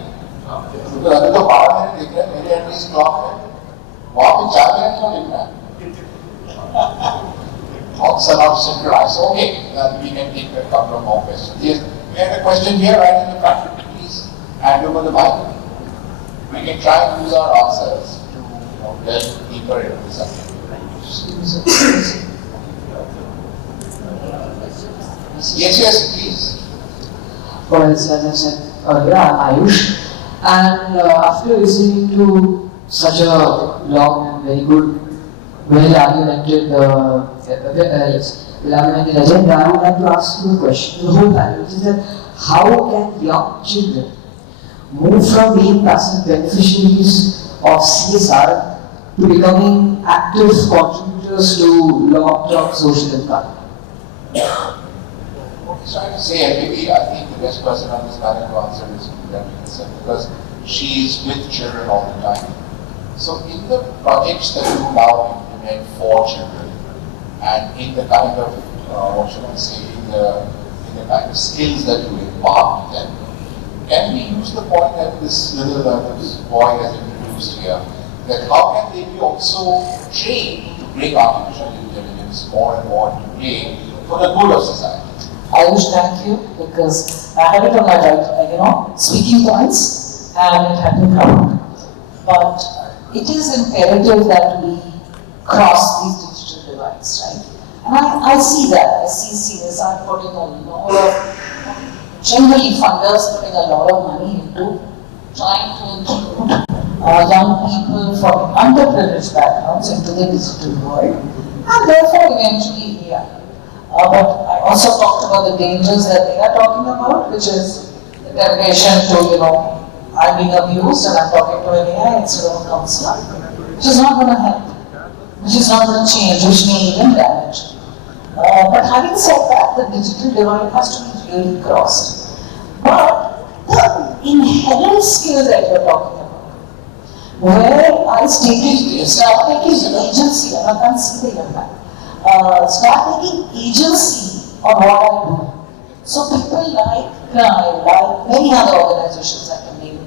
Because अभी तो 12 minute दिख रहे हैं, मेरे at least clock है, वहाँ पे 4 minute क्यों दिख रहा है? Clocks are not synchronized. Okay, we can take a couple of more questions. Yes, we have a question here right in the front. Please hand over the mic. We can try and use our answers to delve deeper into the subject. Yes, please. Well, as I said earlier, I'm Ayush, and after listening to such a long and very good, well-argumented agenda, I would like to ask you a question to the whole panel, which is that how can young children move from being passive beneficiaries of CSR to becoming active contributors to long-term social impact? So I would say, and maybe I think the best person on this panel to answer is Viksit, because she is with children all the time. So in the projects that you now implement for children, and in the kind of, what should I say, in the kind of skills that you impart to them, can we use the point that this little this boy has introduced here, that how can they be also trained to bring artificial intelligence more and more into play for the good of society? Ayush, thank you, because I had it on my right, speaking points, and it had been covered. But it is imperative that we cross these digital divides, right? And I see that. I see CSR putting a lot of, generally funders putting a lot of money into trying to include young people from underprivileged backgrounds into the digital world, and therefore eventually AI. But I also talked about the dangers that they are talking about, which is the temptation to, I'm being abused and I'm talking to an AI instead of a counselor, which is not going to help, which is not going to change, which may even damage. But having said that, the digital divide has to be really crossed. But the inherent skills that you're talking about, where I stated, start taking agency, and I can't see the impact. Start taking agency on what I do. So people like many other organizations I can name,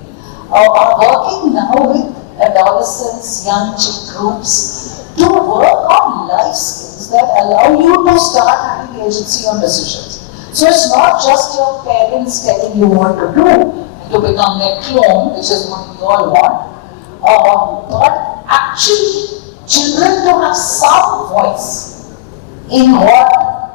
are working now with adolescents, young chick groups to work on life skills that allow you to start having agency on decisions. So it's not just your parents telling you what to do and to become their clone, which is what we all want, but actually children to have some voice in what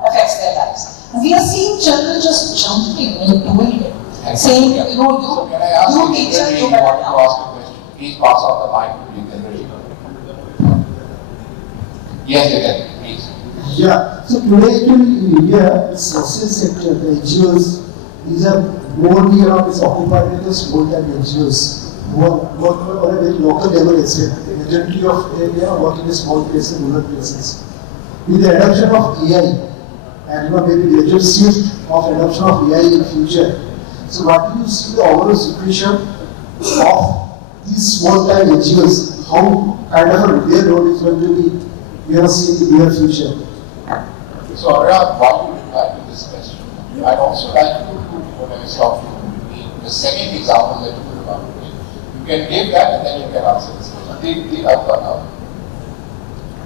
affects their lives. And we are seeing children just jumping and doing it, saying, So can I ask you, teacher, you want to ask a question? Please pass on the mic to the generation. Yes, you can, please. Yeah, so today actually in India, the social sector, the NGOs, these are more is occupied with the small-time NGOs, work on a very local level as well. The majority of work in small places, rural places. With the adoption of AI, and maybe gradual shift of adoption of AI in future. So what do you see the overall situation of these small-time NGOs? How kind of their role is going to be, see in the near future? So Arya, while you reply to this question, I'd also like you to, when I was talking the second example that you put about it, you can give that and then you can answer this question.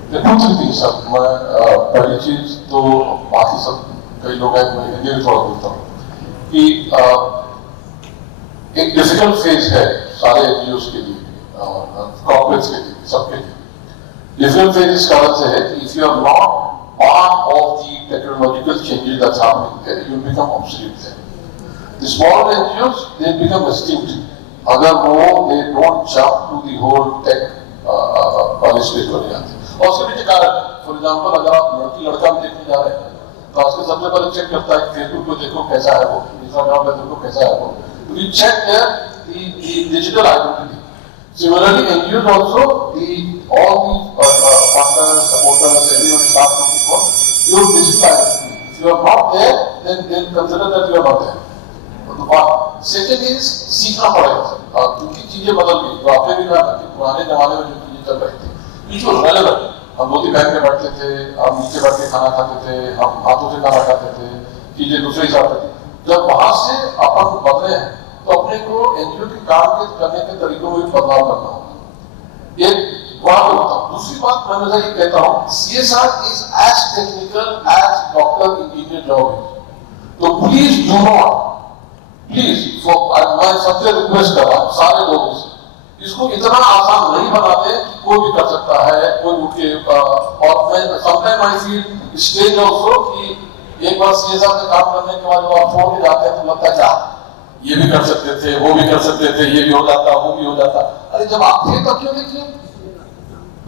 The two three things sir, मैं पहली चीज तो बाकी सब कई लोग हैं मैं हिंदी में थोड़ा बोलता हूँ कि एक डिफिकल्ट फेज है सारे एनजीओस के लिए और कॉर्पोरेट्स के लिए सबके लिए डिफिकल्ट फेज इस कारण से है कि if you are not part of the technological changes that's happening there you become obsolete there. The small NGOs they become extinct अगर वो they don't jump to the whole tech policy को नहीं आते और उसके पीछे कारण फॉर एग्जाम्पल अगर आप लड़की लड़का भी देखने जा रहे हैं तो आजकल सबसे पहले चेक करता है फेसबुक को देखो कैसा है वो इंस्टाग्राम पे देखो कैसा है वो तो we check their the digital identity. Similarly NGOs also all the funders supporters everyone start looking for your digital identity. If you are not there then consider that you are not there. Second is सीखना पड़ेगा क्योंकि चीजें बदल गई तो आपने भी कहा कि पुराने जमाने में जो चीजें चल रही थी which was relevant. हम धोती पहन के बैठते थे, हम नीचे बैठ के खाना खाते थे, हम हाथों से खाना खाते थे, चीजें दूसरे हिसाब से थी। जब वहां से अपन बदले हैं, तो अपने को एनजीओ के काम के करने के तरीकों में भी बदलाव करना होगा। एक बात होता है। दूसरी बात मैं हमेशा ये कहता हूँ, CSR is as technical as doctor engineer job is. तो please do not, please, मैं सबसे रिक्वेस्ट कर रहा हूँ सारे लोगों से इसको इतना आसान नहीं बनाते कि कोई भी कर सकता है कोई उठ के और मैं sometime I feel stage also कि एक बार सीएसआर में काम करने के बाद जब आप छोड़ के जाते हैं तो लगता है क्या ये भी कर सकते थे वो भी कर सकते थे ये भी हो जाता वो भी हो जाता अरे जब आप थे तब क्यों नहीं किए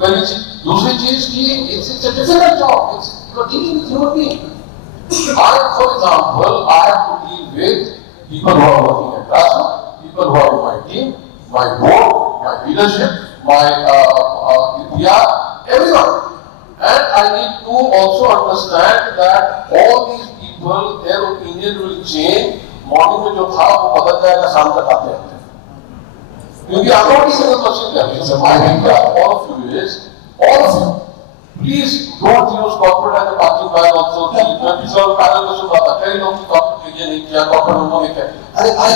पहली चीज दूसरी चीज की it's a difficult job it's you are dealing with human being I for example I have to deal with people who are working at Grassroots, people who are in my team, my board, my leadership, my PR, everyone. And I need to also understand that all these people, their opinion will change. Morning में जो था वो बदल जाएगा शाम तक आते हैं. क्योंकि I'm not even a machine there. So my idea, all of you is, all of you, please don't use corporate as a parking bag also. मैं पिछले पैनल में सुन रहा था कई लोग की corporate ये नहीं किया corporate उन्होंने किया. अरे भाई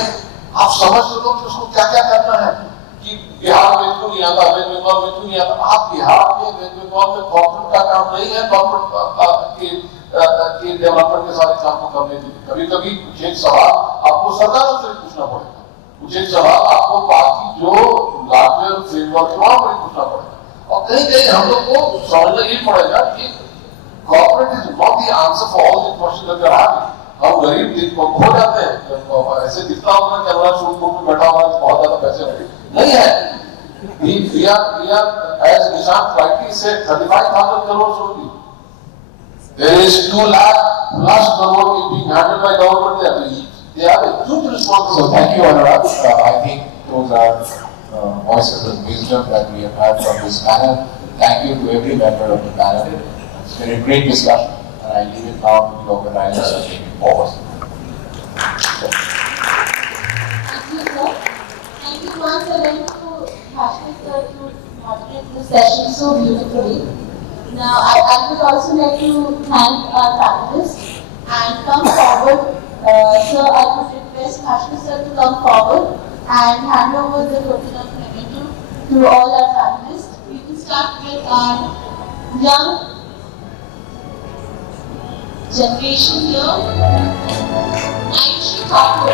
आप समझ लो कि उसको क्या क्या करना है कि बिहार में क्यों नहीं आता वेस्ट बंगाल में क्यों नहीं आता आप बिहार में वेस्ट बंगाल में कॉर्पोरेट का काम नहीं है कॉर्पोरेट कि डेवलपमेंट के सारे काम को करने के लिए कभी कभी कुछ एक सवाल आपको सरकारों से पूछना पड़ेगा, कुछ एक सवाल आपको बाकी जो लार्जर फ्रेमवर्क वहां पर पूछना पड़ेगा। और कहीं कहीं हम लोग को समझना ये पड़ेगा कि corporate is not the answer for all the question that are having. हम गरीब खो जाते हैं, ऐसे दिखता होगा कि हमारा शूट में बैठा हुआ है, बहुत ज्यादा पैसे नहीं है। We are, as Nishant rightly said, 35,000 crores only. There is 2 lakh plus crore being handled by government there. They have a huge responsibility. So thank you, Anurag. I think those are voices of wisdom that we have had from this panel. Thank you to every member of the panel. It's been a great discussion, and I leave it now to the organizers to take it forward. Thank you, sir. Thank you once again to Viksit sir to moderate the session so beautifully. Now, I would also like to thank our panelists and come forward. So, I would request Viksit sir to come forward and hand over the token of memento to all our panelists. We will start with our young generation here. Aishi Thakur,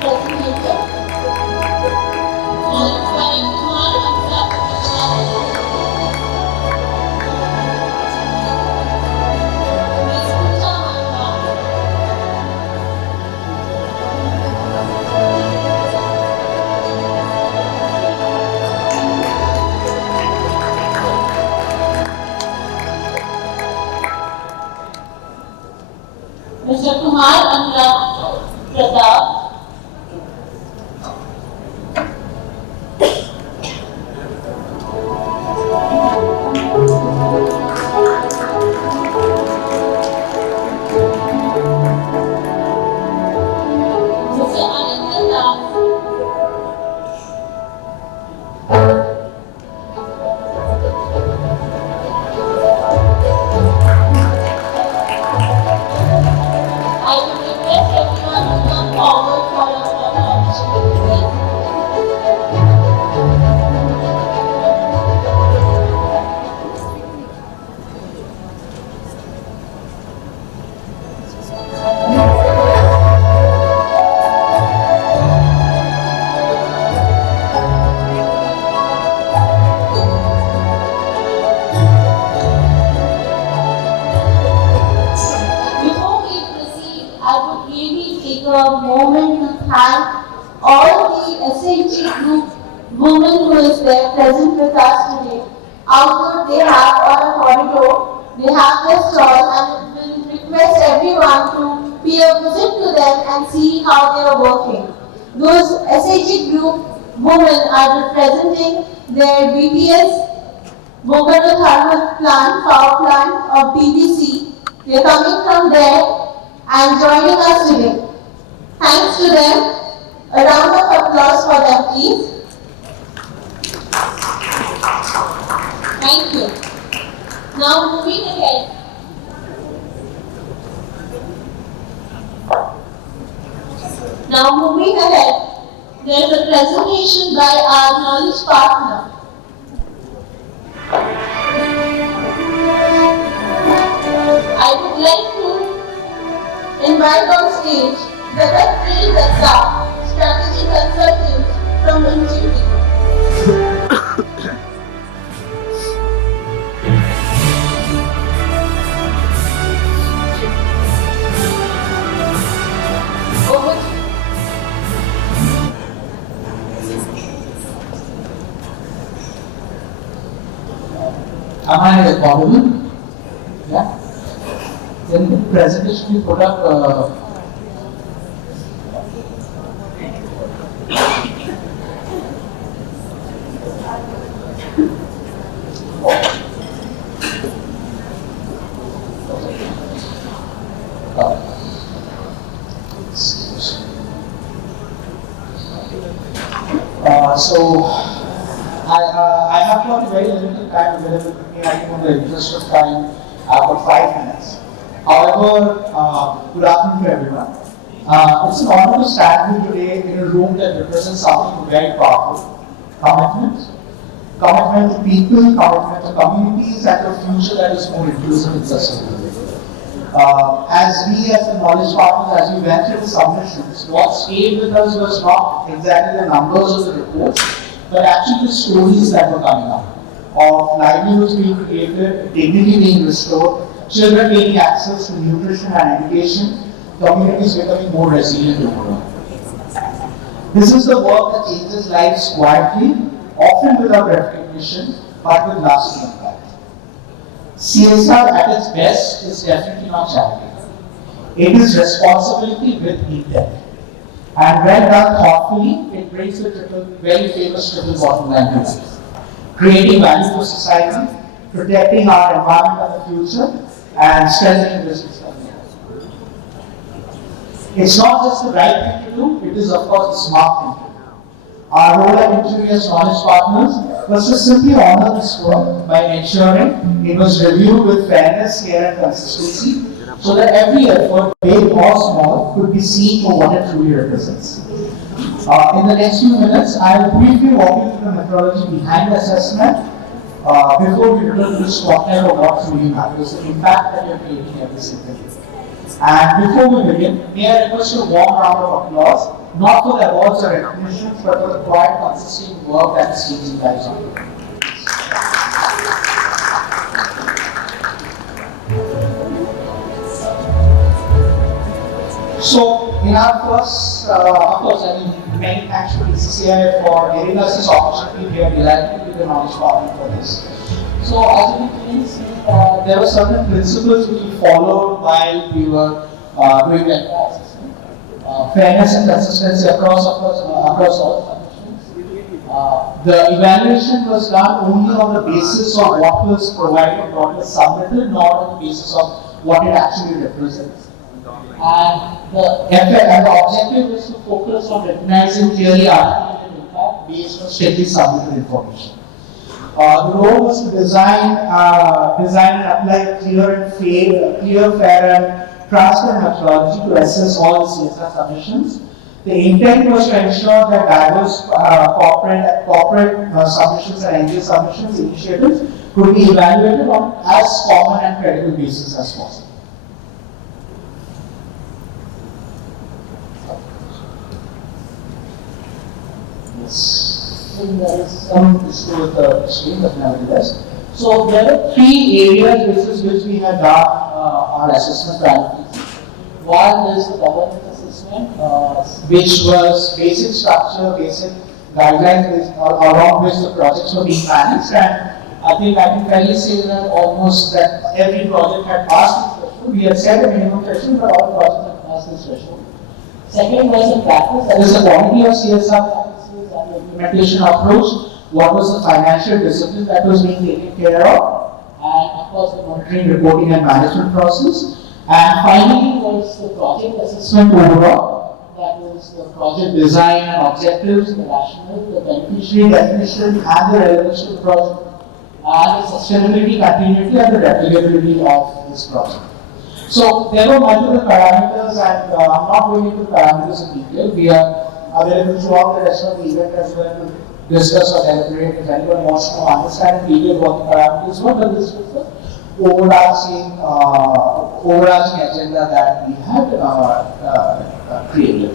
President, followed by Kumar Anurag. Mr. Kumar Anurag Pratap, Mr. Anindya Das, I would request everyone to come forward for a photo opportunity. Before we proceed, I would really take a moment to thank all the SHG group women who is there present with us today. Outdoor they have on a corridor, they have their stall, and we will request everyone to pay a visit to them and see how they are working. Those SHG group women are representing their BTS Bogota Thermal Plant, Power Plant of PVC. They are coming from there and joining us today. Thanks to them. A round of applause for them, please. Thank you. Now moving ahead. There is a presentation by our knowledge partner. I would like to invite on stage the Viksit Bharat, strategy consultant from DPDP. Over to you. Am I audible? Yeah. Then the presentation we put up. So I have got very limited time available with me. I think on the interest of time, I've got 5 minutes. However, good afternoon to everyone. It's an honor to stand here today in a room that represents something very powerful: commitment. commitment to people, commitment to communities, and to a future that is more inclusive and sustainable. As we as the knowledge partners, as we went through the submissions, what stayed with us was not exactly the numbers of the reports, but actually the stories that were coming up of livelihoods being created, dignity being restored, children gaining access to nutrition and education, communities becoming more resilient overall. This is the work that changes lives quietly, often without recognition, but with lasting impact. CSR at its best is definitely not charity. It is responsibility with intent. And when done thoughtfully, it brings the very famous triple bottom line to life. Creating value for society, protecting our environment and the future, and strengthening business. It's not just the right thing to do, it is of course the smart thing to do. Our role at Interview as knowledge partners was to simply honor this work by ensuring it was reviewed with fairness, care and consistency so that every effort, big or small, could be seen for what it truly represents. In the next few minutes, I will briefly walk you through the methodology behind the assessment before we return to the spotlight of what truly matters, the impact that you are creating every single day. And before we begin, may I request a warm round of applause, not for the awards or recognitions, but for the quiet, consistent work that is changing lives on. So, in our first, of course, I mean, many thanks to BCCI for giving us this opportunity. We are delighted to be the knowledge partner for this. So, as you can see, there were certain principles which we followed while we were doing the analysis. Fairness and consistency across all submissions. The evaluation was done only on the basis of what was provided, what was submitted, not on the basis of what it actually represents. And the objective is to focus on recognizing clearly articulated impact based on strictly submitted information. The role was to design and apply a clear, fair, and transparent methodology to assess all the CSR submissions. The intent was to ensure that diverse corporate submissions and NGO submissions initiatives could be evaluated on as common and credible basis as possible. There is some issue with the screen, but nevertheless. So there are three areas which we have done our assessment priorities. One is the governance assessment, which was basic structure, basic guidelines along which the projects were being managed, and I think I can fairly say that almost that every project had passed the threshold. We had set a minimum threshold, but all projects had passed this threshold. Second was the practice, that is the quality of CSR implementation approach, what was the financial discipline that was being taken care of, and of course the monitoring, reporting and management process. And finally was the project assessment overall, that was the project design and objectives, the rationale, the beneficiary definition and the relevance to the project, and the sustainability, continuity and the replicability of this project. So there were multiple parameters, and I'm not going into the parameters in detail. We are available throughout the rest of the event as well to discuss or deliberate if anyone wants to understand in detail what the parameters were, but this was the overarching agenda that we had created.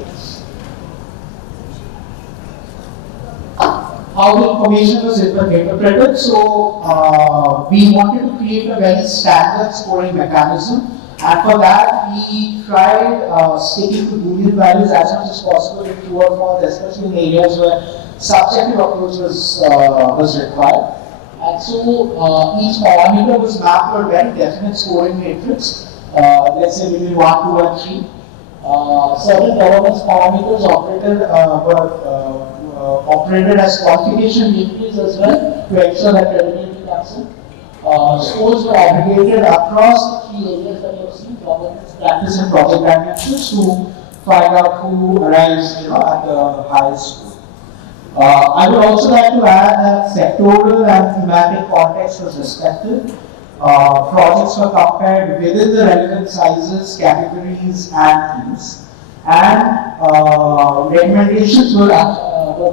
How the information was interpreted, so we wanted to create a very standard scoring mechanism. And for that, we tried sticking to Boolean values as much as possible in true or false, especially in areas where subjective approach was required. And so each parameter was mapped to a very definite scoring matrix, let's say between 1, 2, and 3. Certain governance parameters operated as qualification matrices as well to ensure that credibility comes in. Scores were aggregated across the three areas that you have seen: governance, practice, and project dimensions, to find out who arrives, at the highest score. I would also like to add that sectoral and thematic context was respected. Projects were compared within the relevant sizes, categories, and themes, and recommendations were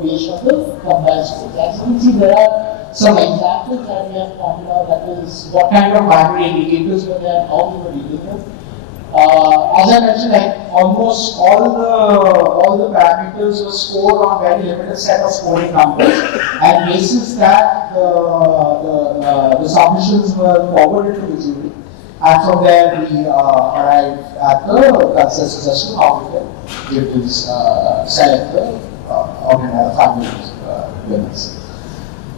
based on the combined scores. As you can see, there are some examples that we have pointed out, that is what kind of primary indicators were there, how we were dealing with. As I mentioned, like almost all the parameters were scored on very limited set of scoring numbers, and basis that the submissions were forwarded to the jury, and from there we arrived at the consensus as to how we can give this select the final winners.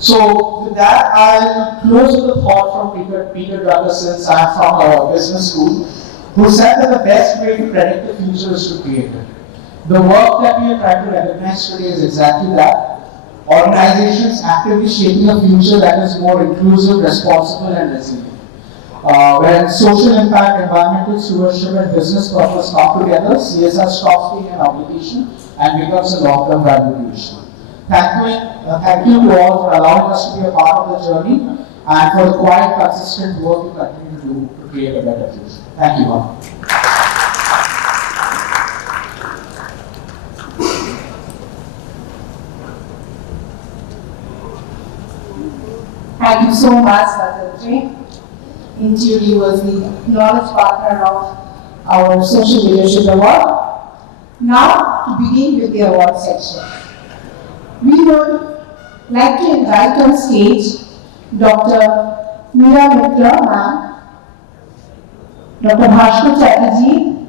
So with that, I'll close with a thought from Peter Drucker, since I'm from our business school, who said that the best way to predict the future is to create it. The work that we are trying to recognize today is exactly that. Organizations actively shaping a future that is more inclusive, responsible, and resilient. When social impact, environmental stewardship, and business purpose come together, CSR stops being an obligation and becomes a long-term value creation. Thank you to all for allowing us to be a part of the journey, and for the quiet, consistent work you continue to do to create a better future. Thank you all. Thank you so much, Satyajit. Indeed, you was the knowledge partner of our Social Leadership Award. Now, to begin with the award section, we would like to invite on stage Dr. Meera Mitra, ma'am, Dr. Bhaskar Chatterjee,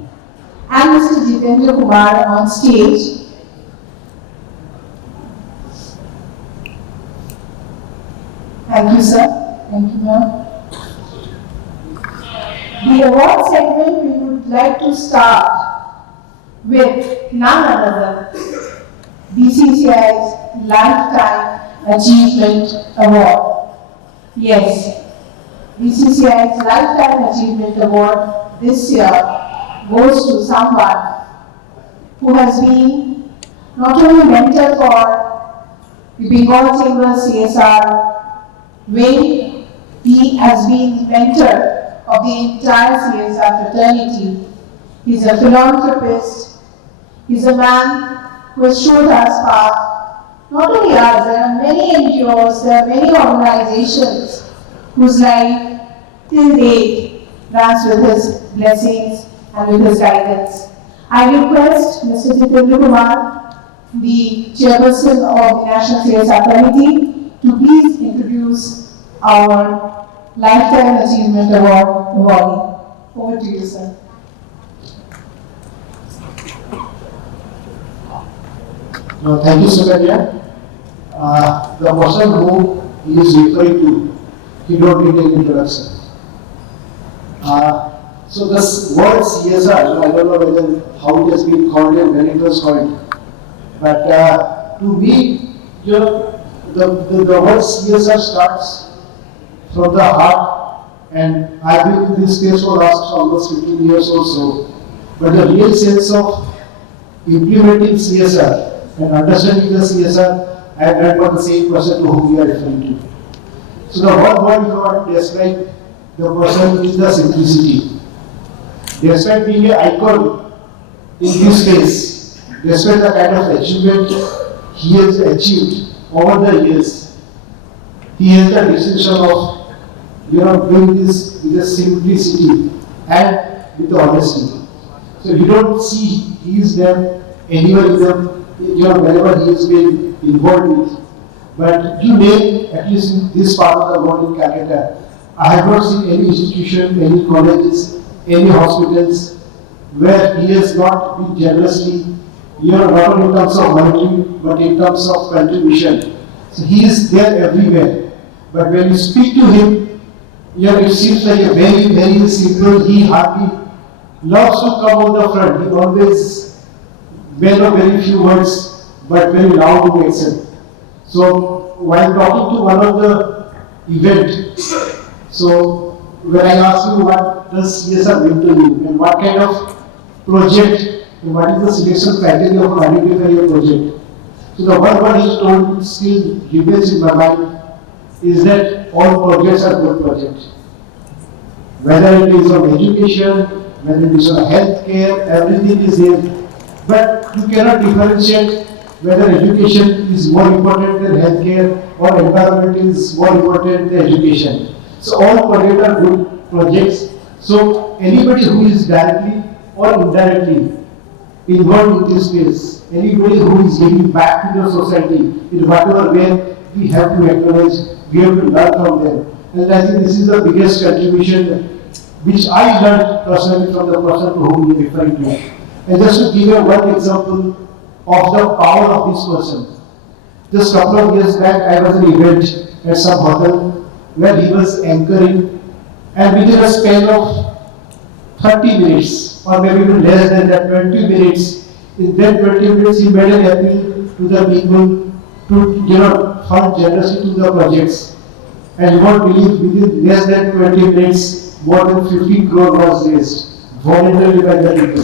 and Mr. Jitendra Kumar on stage. Thank you, sir. Thank you, ma'am. The award segment, we would like to start with none other than BCCI's Lifetime Achievement Award. Yes, BCCI's Lifetime Achievement Award this year goes to someone who has been not only mentor for the Bengal Chamber CSR wing, he has been mentor of the entire CSR fraternity. He's a philanthropist. He's a man who has showed us path. Not only us, there are many NGOs, there are many organizations whose life till date runs with his blessings and with his guidance. I request Mr. Jitendra Kumar, the chairperson of the National CSR Committee, to please introduce our Lifetime Achievement Award awardee. Over to you, sir. No, thank you, Sukanya. The person who he is referring to, he don't need an introduction. So this word CSR, I don't know whether how it has been called and when it was called, but to me, the word CSR starts from the heart, and I've been in this space for last almost 15 years or so. But the real sense of implementing CSR and understanding the CSR, I have read for the same person to whom we are referring to. So the one word you want to describe the person is the simplicity. Despite being an icon in this space, despite the kind of achievement he has achieved over the years, he has the distinction of doing this with a simplicity and with honesty. So you don't see he is there anywhere in them, wherever he has been involved with. But you name, at least in this part of the world in Calcutta, I have not seen any institution, any colleges, any hospitals where he has not been generously, not only in terms of monetary, but in terms of contribution. So he is there everywhere. But when you speak to him, it seems like a very, very simple, he hardly loves to come on the front. He always very few words, but very loud in accent. So while talking to one of the event, so when I asked him what does CSR mean to you and what kind of project, and what is the selection criteria for identifying a project. So the one word he told still remains in my mind is that all projects are good projects. Whether it is on education, whether it is on healthcare, everything is there. But you cannot differentiate whether education is more important than healthcare or environment is more important than education. So all projects are good projects. So anybody who is directly or indirectly involved in this space, anybody who is giving back to the society in whatever way, we have to acknowledge, we have to learn from them. And I think this is the biggest contribution which I learned personally from the person to whom we are referring to. And just to give you one example of the power of this person. Just a couple of years back, I was at an event at some hotel where he was anchoring, and within a span of 30 minutes, or maybe even less than that, 20 minutes, in that 20 minutes he made an appeal to the people to fund generously to the projects. And you won't believe, within less than 20 minutes, more than 50 crore was raised, voluntarily by the people.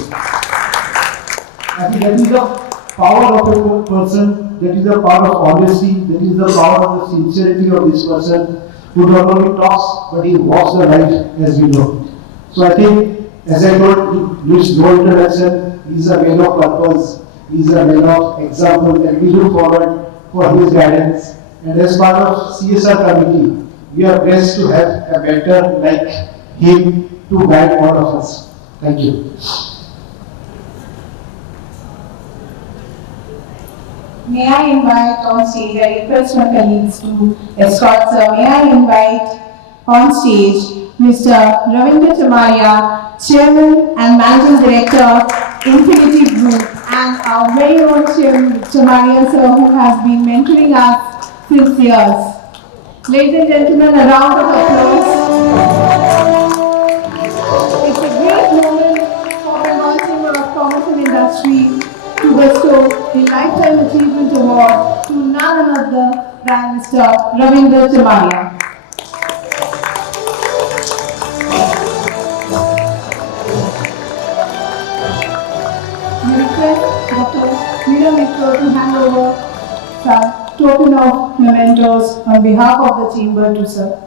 I think that is the power of a person, that is the power of honesty, that is the power of the sincerity of this person, who not only talks, but he walks the right, as we know. So I think, as I told Luis no introduction, he is a man of purpose, he is a man of example, and we look forward for his guidance. And as part of CSR committee, we are blessed to have a mentor like him to guide all of us. Thank you. May I invite on stage, I request my colleagues to escort, sir. May I invite on stage Mr. Ravindra Chamaria, Chairman and Managing Director, Infinity Group, and our very own Chairman Chamaria, sir, who has been mentoring us since years. Ladies and gentlemen, a round of applause. It's a great moment for Bengal Chamber of Commerce and Industry to bestow the Lifetime Achievement Award to none other than Mr. Ravindra Chamaria. We request Dr. Meera Mitra to hand over some token of mementos on behalf of the Chamber to sir.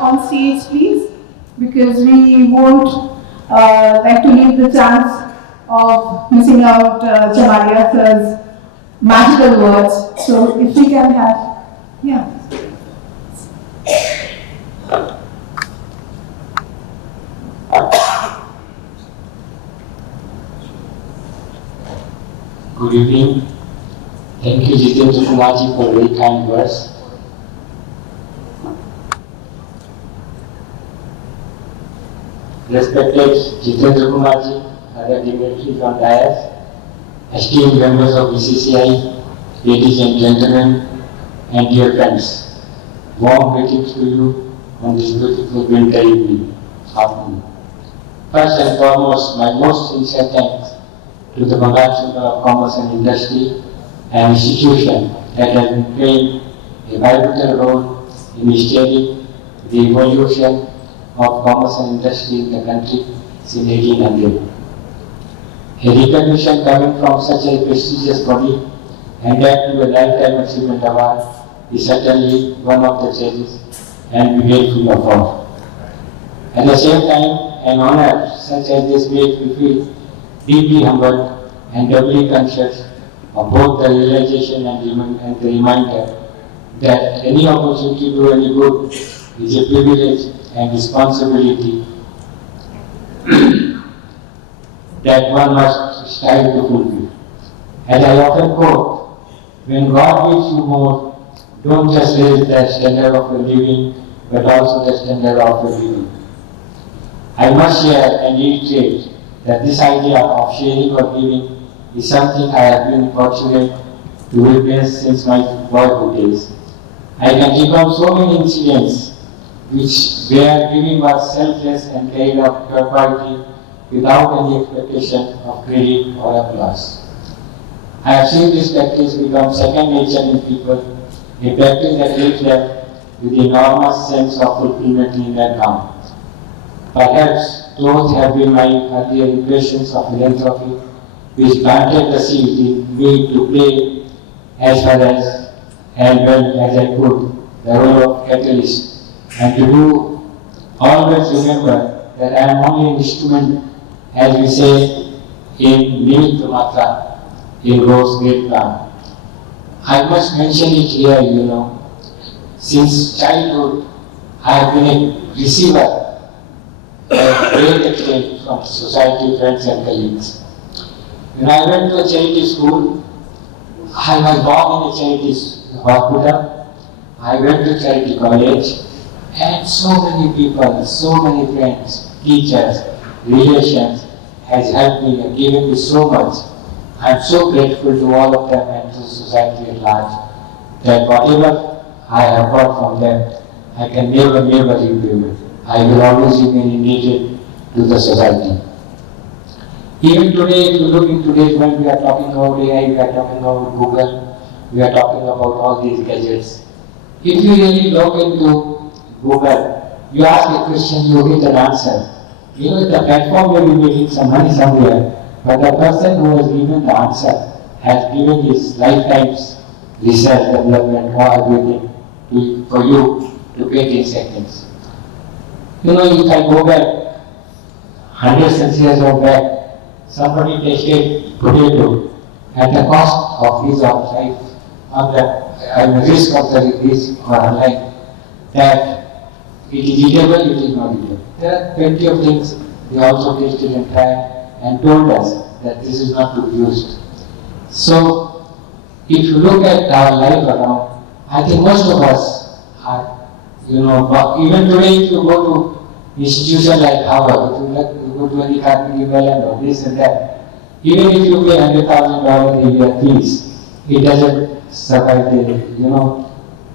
On stage, please, because we won't like to leave the chance of missing out Chamaria sir's magical words. So if we can have, yeah. Good evening. Thank you, Jitendra Kumarji, for very kind words. Respected Jitendra Kumarji, other dignitaries on dais, esteemed members of BCCI, ladies and gentlemen, and dear friends, warm greetings to you on this beautiful winter afternoon. First and foremost, my most sincere thanks to the Bengal Chamber of Commerce and Industry, an institution that has been playing a vital role in steering the evolution of commerce and industry in the country since 1800. A recognition coming from such a prestigious body and that to a Lifetime Achievement Award is certainly one of the cherished and we grateful of. At the same time, an honor such as this makes me feel deeply humbled and doubly conscious of both the realization and the reminder that any opportunity to do any good is a privilege and responsibility that one must strive to fulfill. As I often quote, when God gives you more, don't just raise the standard of your living, but also the standard of your living. I must share and reiterate that this idea of sharing or giving is something I have been fortunate to witness since my boyhood days. I can recall so many incidents where giving was selfless and carried out purity without any expectation of credit or applause. I have seen this practice become second nature in people, a practice that leaves them with enormous sense of fulfillment in their account. Perhaps those have been my earlier impressions of philanthropy, which planted the seed in me to play as far as well as I could, the role of catalyst, and to do always remember that I am only an instrument, as we say in Nimitta Matra, in God's great plan. I must mention it here, since childhood I have been a receiver of great extent from society, friends and colleagues. When I went to a charity school, I was born in a charity hospital. I went to charity college, and so many people, so many friends, teachers, relations has helped me and given me so much. I am so grateful to all of them and to society at large that whatever I have got from them, I can never repay it. I will always remain indebted to the society. Even today, if you look in today's world, we are talking about AI, we are talking about Google, we are talking about all these gadgets. If you really look into Google, you ask a question, you get an answer. The platform may be making some money somewhere, but the person who has given the answer has given his lifetime's research, development, or everything for you to get in seconds. If I go back hundreds of years back, somebody tasted potato at the cost of his or life, on the risk of his or her life, that it is eatable, it is not eatable. There are plenty of things they also tasted and tried and told us that this is not to be used. So, if you look at our life around, I think most of us are, even today if you go to institutions like Harvard, if you go to any Carnegie Mellon or this and that, even if you pay $100,000 a year fees, it doesn't survive.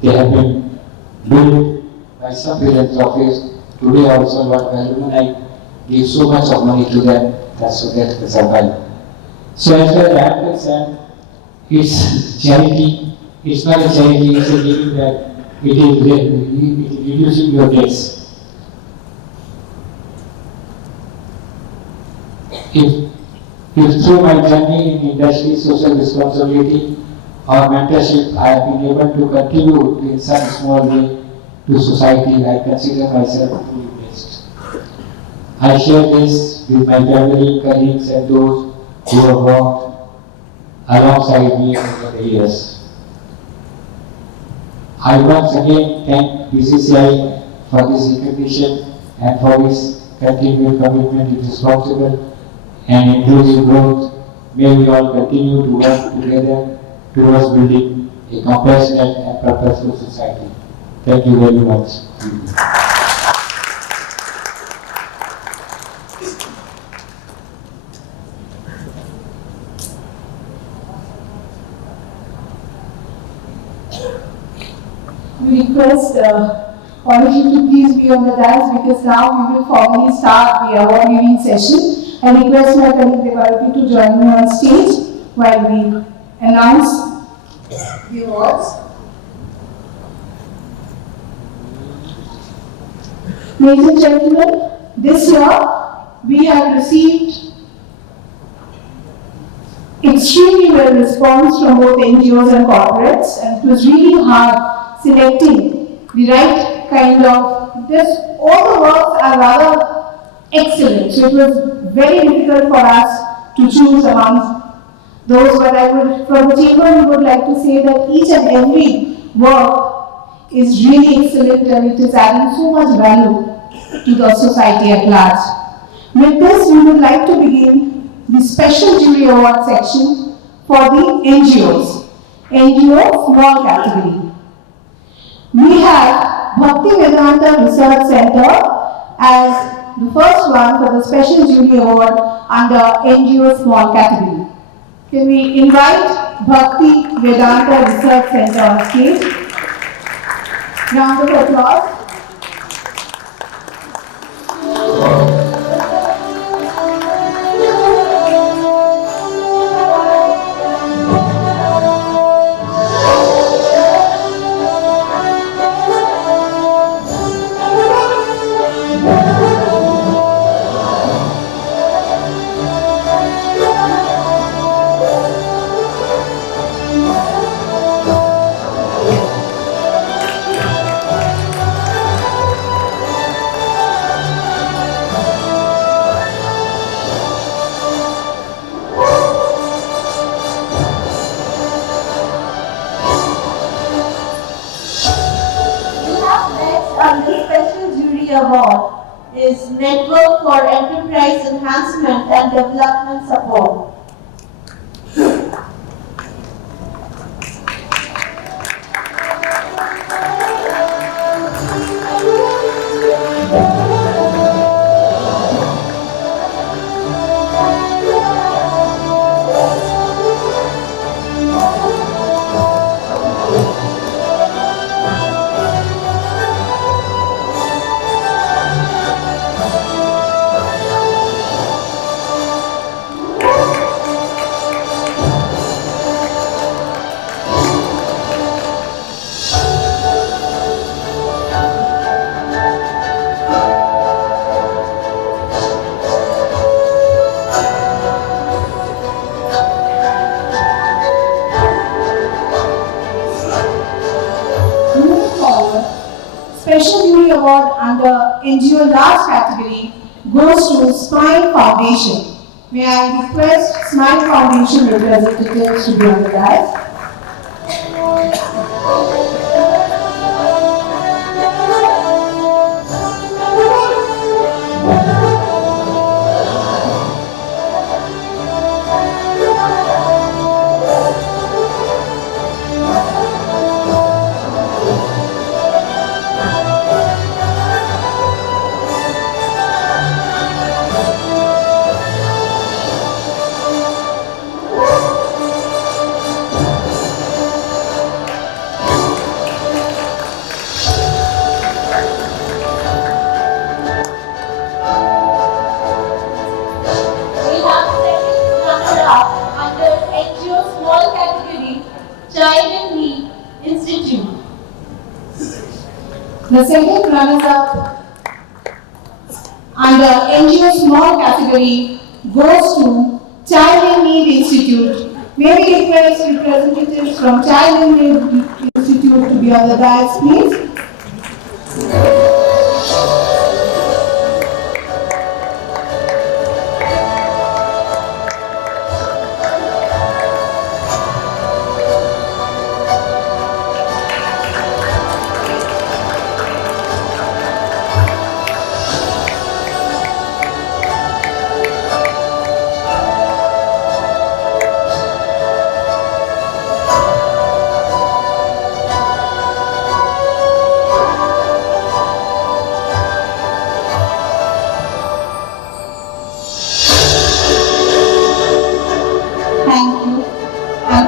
They have been built by some philanthropists. Today also, Lord Valumani gave so much of money to them so that they survive. So as far as I am concerned, it's charity. It's not a charity, it's a giving back. It is reducing your debts. If through my journey in industry, social responsibility, or mentorship, I have been able to contribute in some small way to society, I consider myself truly blessed. I share this with my family, colleagues, and those who have worked alongside me over the years. I once again thank BCCI for this recognition and for its continued commitment to responsible and inclusive growth. May we all continue to work together towards building a compassionate and purposeful society. Thank you very much. We request all of you to please be on the dais because now we will formally start the award giving session. I request my colleague Devarati to join me on stage while we announce the awards. Ladies and gentlemen, this year we have received extremely well response from both NGOs and corporates, and it was really hard selecting the right kind of this. All the works are rather excellent, so it was very difficult for us to choose amongst those, but I would, from the chamber, we would like to say that each and every work is really excellent and it is adding so much value to the society at large. With this, we would like to begin the special jury award section for the NGOs, NGO small category. We have Bhakti Vedanta Research Centre as the first one for the special jury award under NGO small category. Can we invite Bhakti Vedanta Research Centre on stage? Round of applause. City Award is Network for Enterprise Enhancement and Development Support. Special Jury Award under NGO Large category goes to Smile Foundation. May I request Smile Foundation representatives to be on the dais. The second runners-up under NGO Small category goes to Child in Need Institute. May we request representatives from Child in Need Institute to be on the dais, please.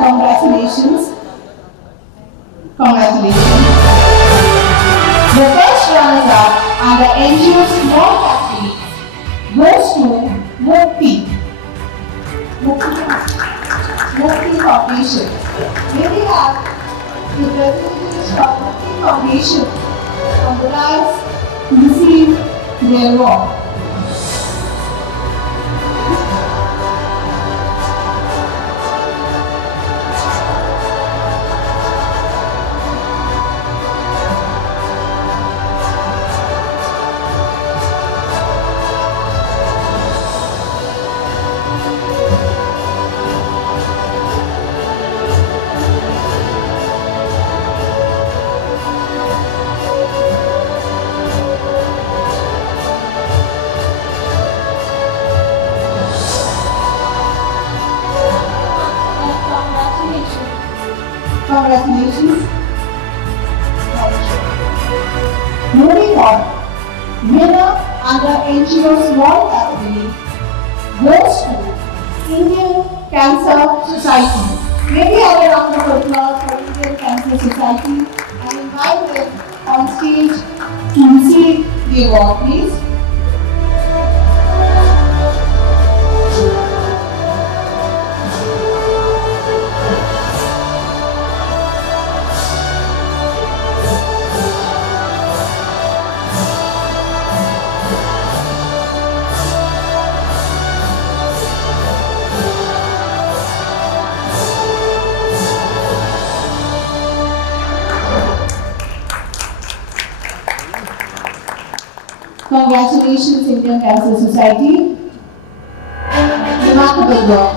Congratulations. Congratulations. The first runners-up under NGO Small category goes to Mukti. Mukti Foundation. May we have the representatives from Mukti Foundation on the dais to receive their award. Congratulations. Moving on, winner under NGO Small category goes to Indian Cancer Society. May we have a round of applause for Indian Cancer Society and invite them on stage to receive the award, please. Congratulations, Indian Cancer Society. Remarkable work.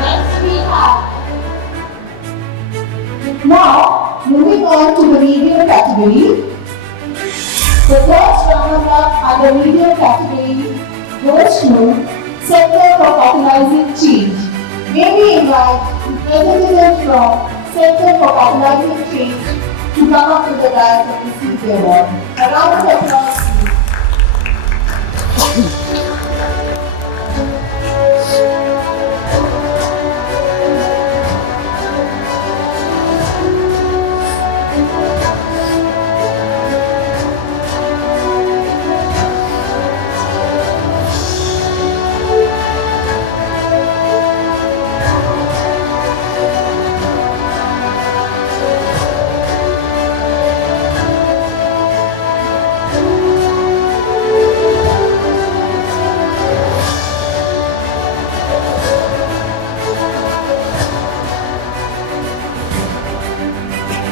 Next we have on to the media category. The first runner-up under media category goes to Center for Catalyzing Change. May we invite representatives from Center for Catalyzing Change to come up to the dais and receive the award. A round of applause, please.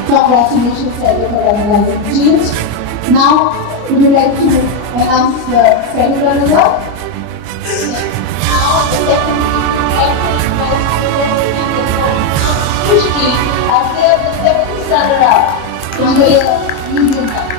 Congratulations, Center for Catalyzing Change. Now, would you like to announce the second runner-up? Now, the second as they are the second runner-up in the medium category.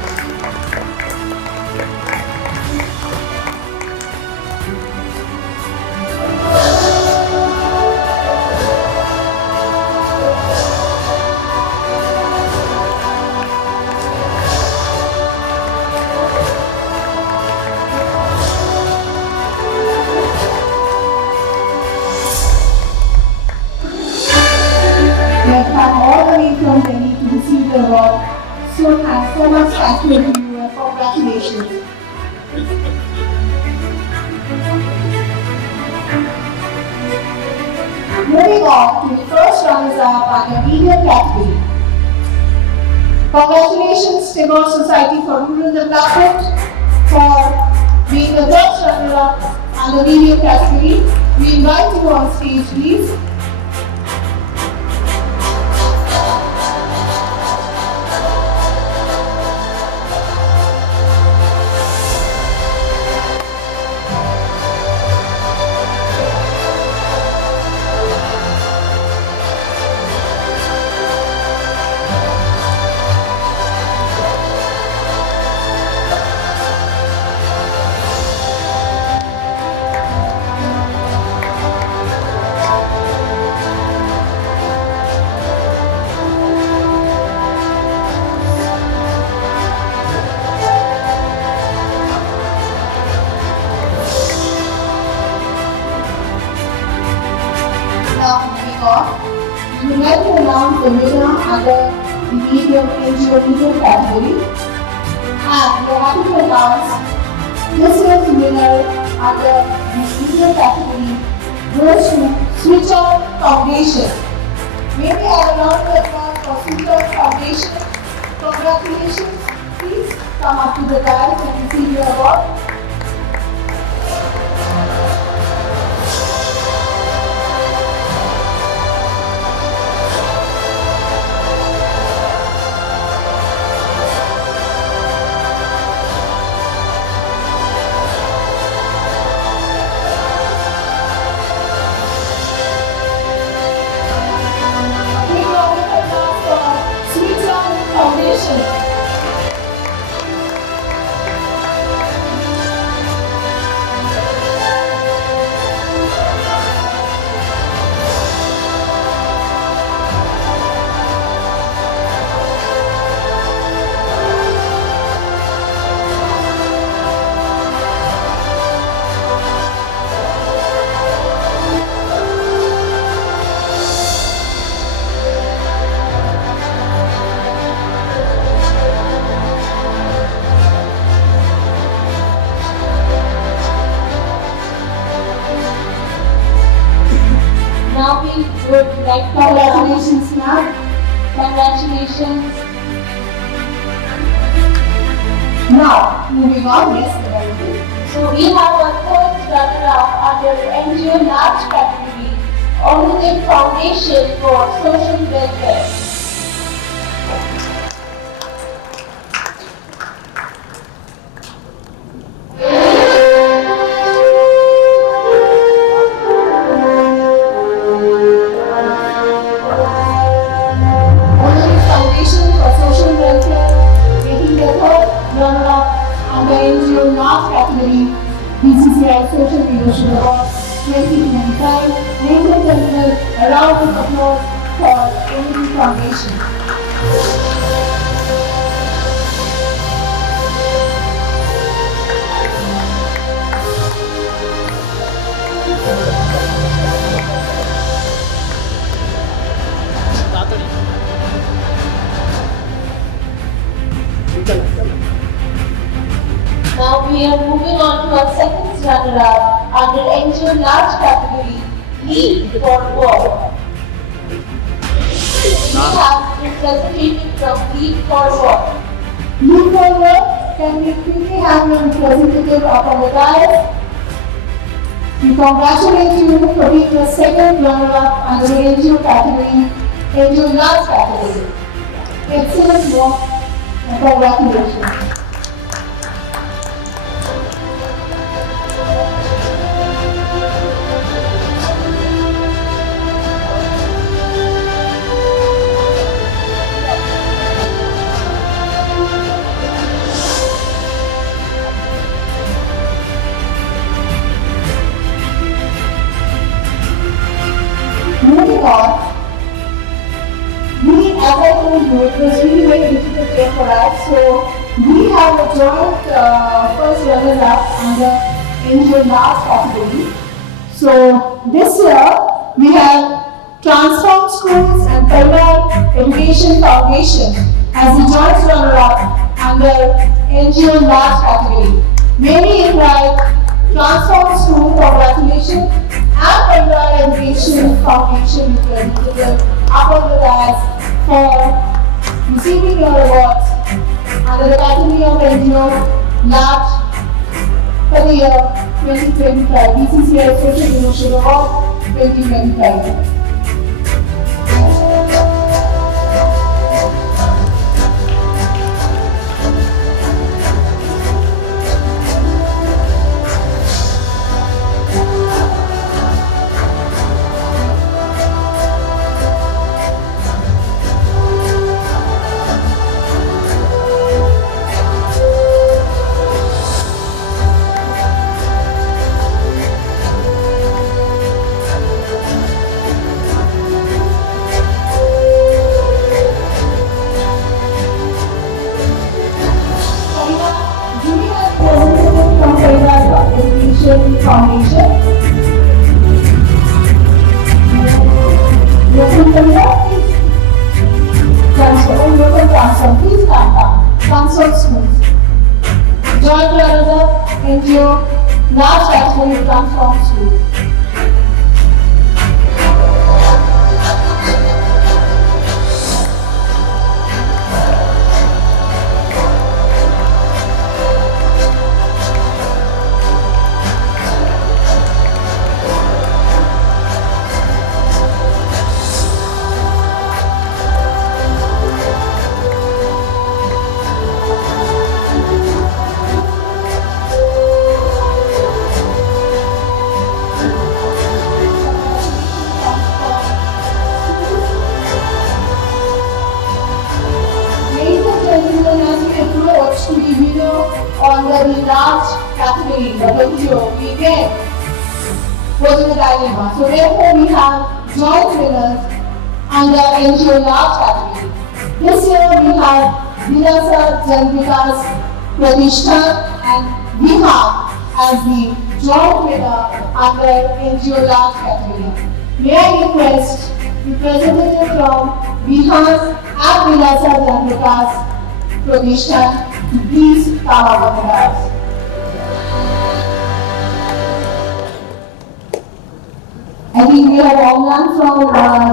All the way from Delhi to receive the award. So much thank you to you and congratulations. Moving on to the first runners-up under media category. Congratulations, Tagore Society for Rural Development for being the first runner-up under media category. We invite you on stage, please. We would like to announce the winner under the medium NGO medium category, and we are happy to announce this year's winner under the medium category goes to Switch On Foundation. May we have a round of applause for Switch On Foundation. Congratulations. Please come up to the dais and receive your award. Now we would like to congratulations, ma'am. Congratulations. Now, moving on, yes, so we have a third runner-up under NGO large category, Omnidip Foundation for Social Welfare. Foundation for Social A round of applause for Unity Foundation. Now we are moving on to our second runner-up under NGO large category, Lead for Work. We have representative from Lead for Work. Lead for Work, can we quickly have your representative up on the dais? We congratulate you for being the second runner-up under the NGO category, NGO large category. Excellent work and congratulations. Moving on, as I told you, it was really very difficult year for us. So we have a joint first runner-up under NGO large category. So this year we have Transform Schools and Federal Education Foundation as the joint runner-up under NGO large category. May we invite Transform School, congratulations, and Federal Education Foundation representative up on the dais for receiving your awards under the category of NGO large for the year 2025, BCCI Social Innovation Award 2025. Foundation. Please stand up. Transfer schools. Joint runner-up NGO large category Transform Schools. On the large category, the NGO, we again was in a dilemma. So therefore we have joint winners under NGO large category. This year we have Vinasa Janvikas Pradishta and Bihar as the joint winner under NGO large category. May I request representative from Bihar and Vinasa Janvikas Pradishta to please come up on the dais. I think we have Omlan from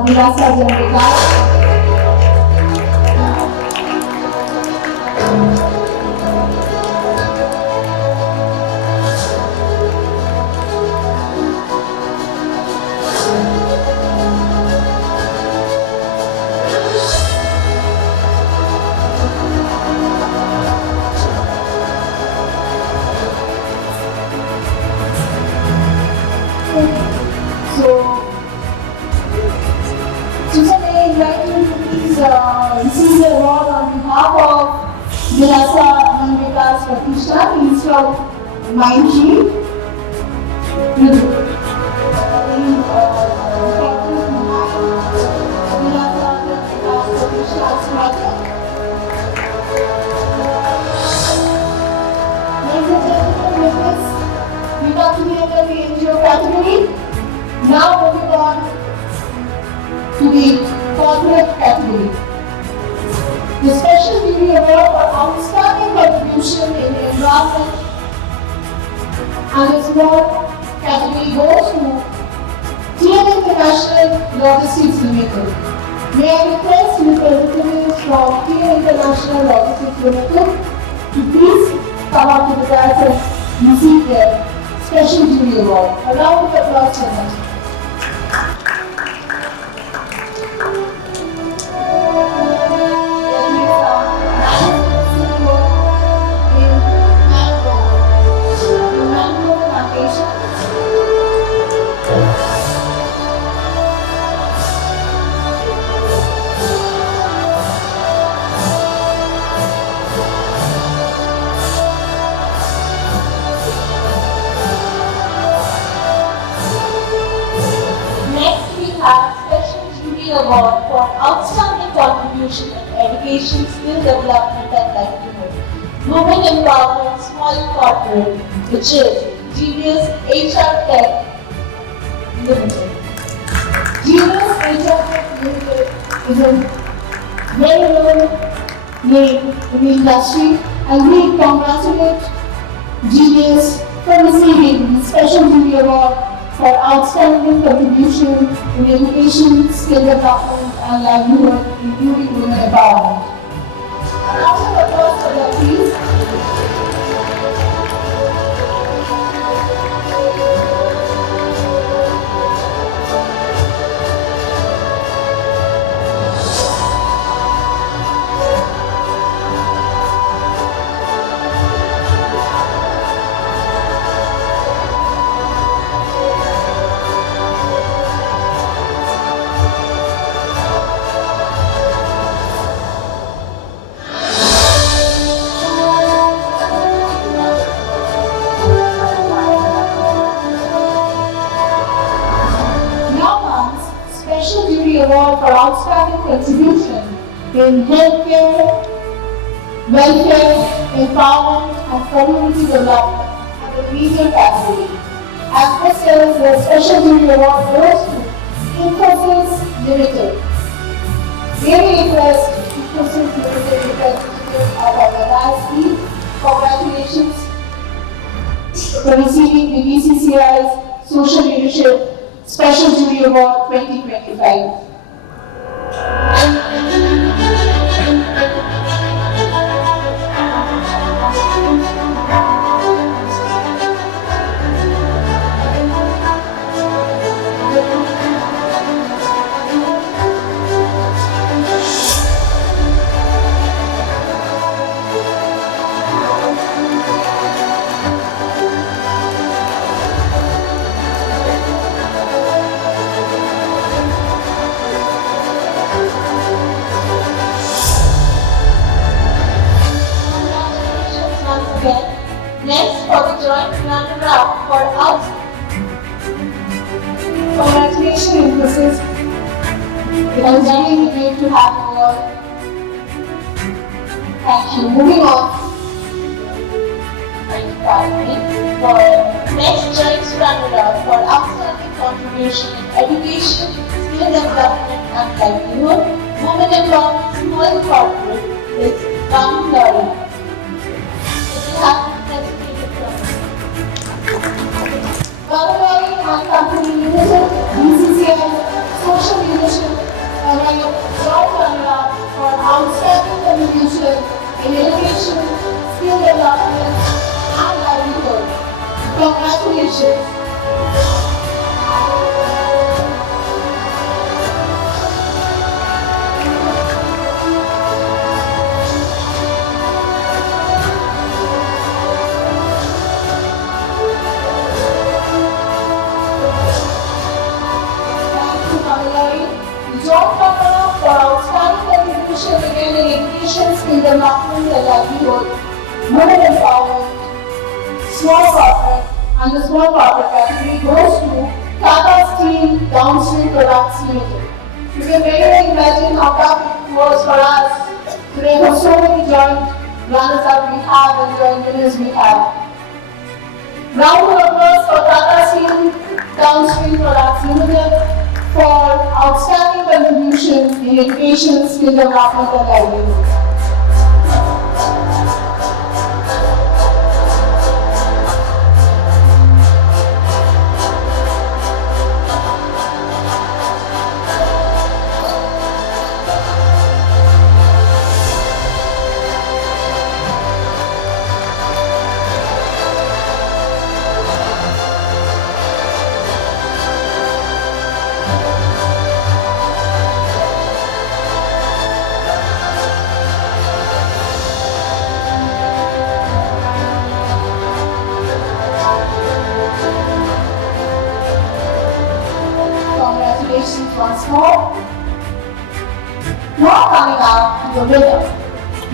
Vinasa Janvikas. Receive the award on behalf of Vinasa Janvikas Pradishta. He is from Mindtree. on to the corporate category. The Special Jury Award for Outstanding Contribution in the Environment and the Small category goes to TM International Logistics Limited. May I request representatives from TM International Logistics Limited to please come up to the dais and receive their Special Jury Award. A round of applause for them. Award for outstanding contribution in education, skill development and livelihood. Women Empowerment Small Corporate, which is Genius HR Tech Limited. Genius HR Tech Limited is a well-known name in the industry, and we congratulate Genius for receiving the Special Jury Award for outstanding contribution in education, skill development and livelihood, including women empowerment. A round of applause for them, please. Award for outstanding contribution in healthcare, welfare, empowerment and community development and the media category. As this year's the Special Jury Award goes to Infosys Limited. Really request Infosys Limited representative of our team. Congratulations for receiving the BCCI's Social Leadership Special Jury Award 2025. Next, for the joint runner-up for us. Congratulations, Infosys. It was really great to have you all. Thank you. Moving on. For next joint runner-up for outstanding contribution in education, skill development and livelihood, women empowerment small corporate is Ram Lori. Government and Company Limited, BCCI, Social Leadership, award joint runner-up for outstanding contribution in education, skill development, and livelihood. Congratulations. Joint runner-up for outstanding contribution again in education, skill development and livelihood, women empowerment, small corporate, and the small corporate category goes to Tata Steel Downstream Products Limited. You can really imagine how tough it was for us today for so many joint runners-up we have and joint winners we have. Round of applause for Tata Steel Downstream Products Limited. outstanding contribution in education, skill development and livelihood. Congratulations once more. Now coming out to the winner.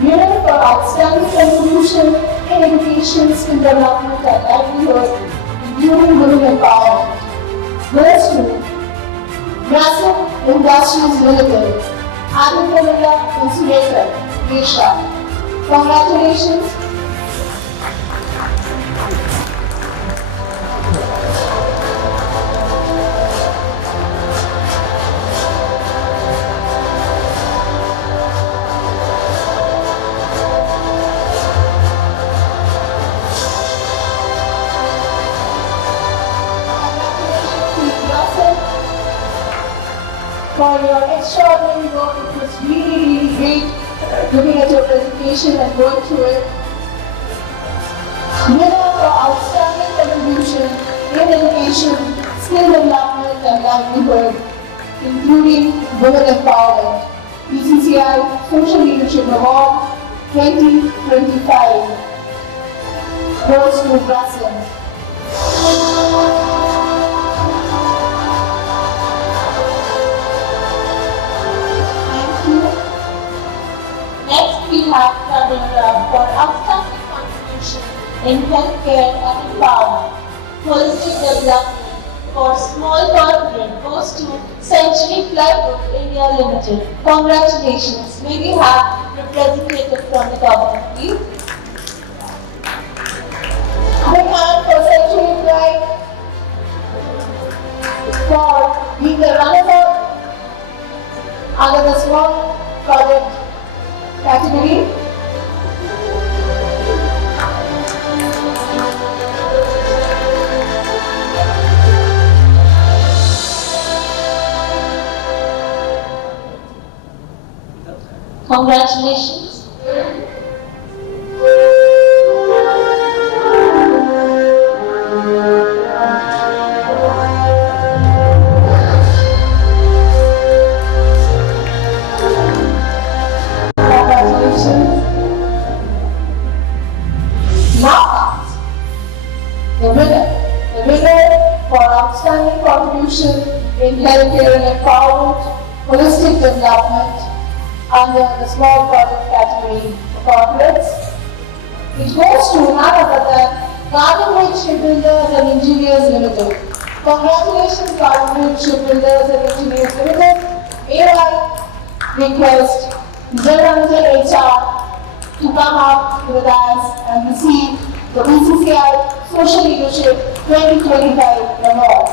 Winner for outstanding contribution in education, skill development and livelihood, including women empowerment, goes to Massive Industries Limited, Aditya Insulator, Asia. Congratulations. For your extraordinary work. It was really great looking at your presentation and going through it. Winner for outstanding contribution in education, skill development and livelihood, including women empowerment, BCCI Social Leadership Award 2025 goes to Brussels. Next, we have Tanura for outstanding contribution in healthcare and empowerment. Holistic development for small corporate goes to Century Plywood India Limited. Congratulations. May we have representative from the government, please? Big hand for Century Ply for being the runner-up under the small project category. Congratulations. Outstanding contribution in healthcare and empowerment, holistic development under the small project category for corporates. It goes to none other than Garden Shipbuilders and Engineers Limited. Congratulations, Garden Shipbuilders and Engineers Limited. May I request General Manager HR to come up to the dais and receive the BCCI Social Leadership 2025 Award.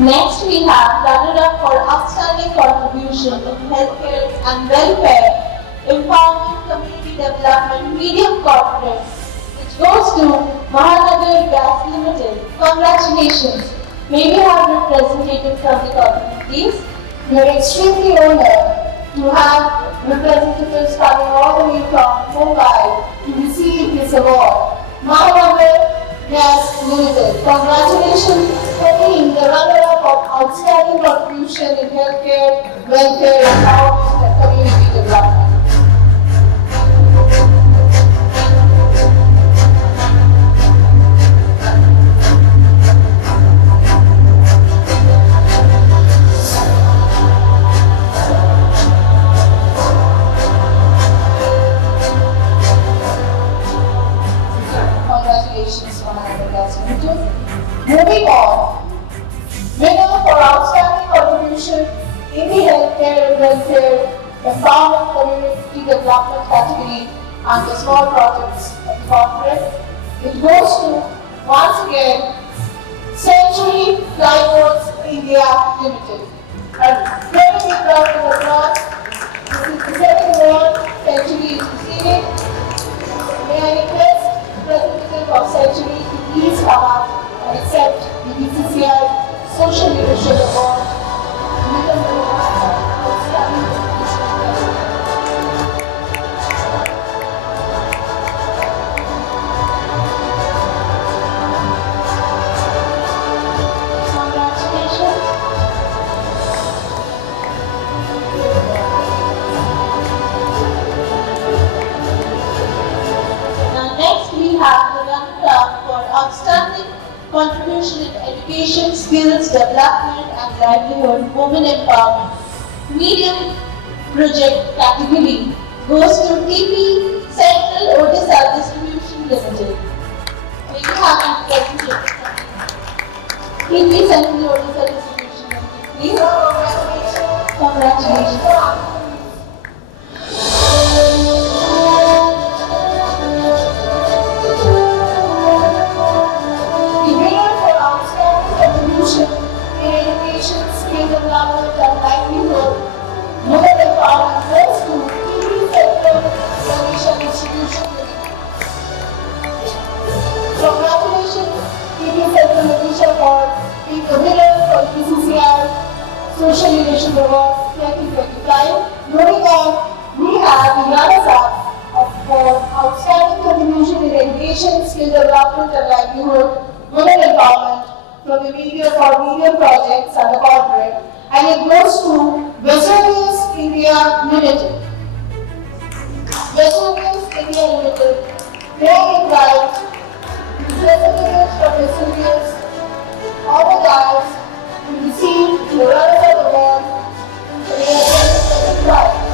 Next, we have runner-up for outstanding contribution in healthcare and welfare, empowerment, community development, medium corporate, which goes to Mahanagar Gas Limited. Congratulations. May we have representative from the government, please? We are extremely honored to have representatives coming all the way from Mumbai to receive this award. Mahanagar Gas Limited. Congratulations for being the runner-up of outstanding contribution in healthcare, welfare, empowerment and community development. development category under small projects of the corporate. It goes to, once again, Century Plyboards India Limited. A very big round of applause. This is the second award Century is receiving. May I request the representative of Century to please come up and accept the BCCI Social Leadership Award. Outstanding contribution in education, skills development and livelihood, women empowerment. Medium project category goes to TP Central Odisha Distribution Limited. May you have a presentation. TP Central Odisha Distribution Limited. Please. Congratulations. Congratulations. In education, skill development and livelihood, women empowerment goes to TP Central Odisha Distribution Limited. Congratulations, TP Central Odisha for being the winner for BCCI Social Leadership Award 2025. Moving on, we have the runners-up for outstanding contribution in education, skill development and livelihood, women empowerment, from the media for media projects and the corporate, and it goes to Vesuvius India Limited. Vesuvius India Limited, they invite representatives from Vesuvius, all the guys, to receive the Runners-Up Award for the year 2025.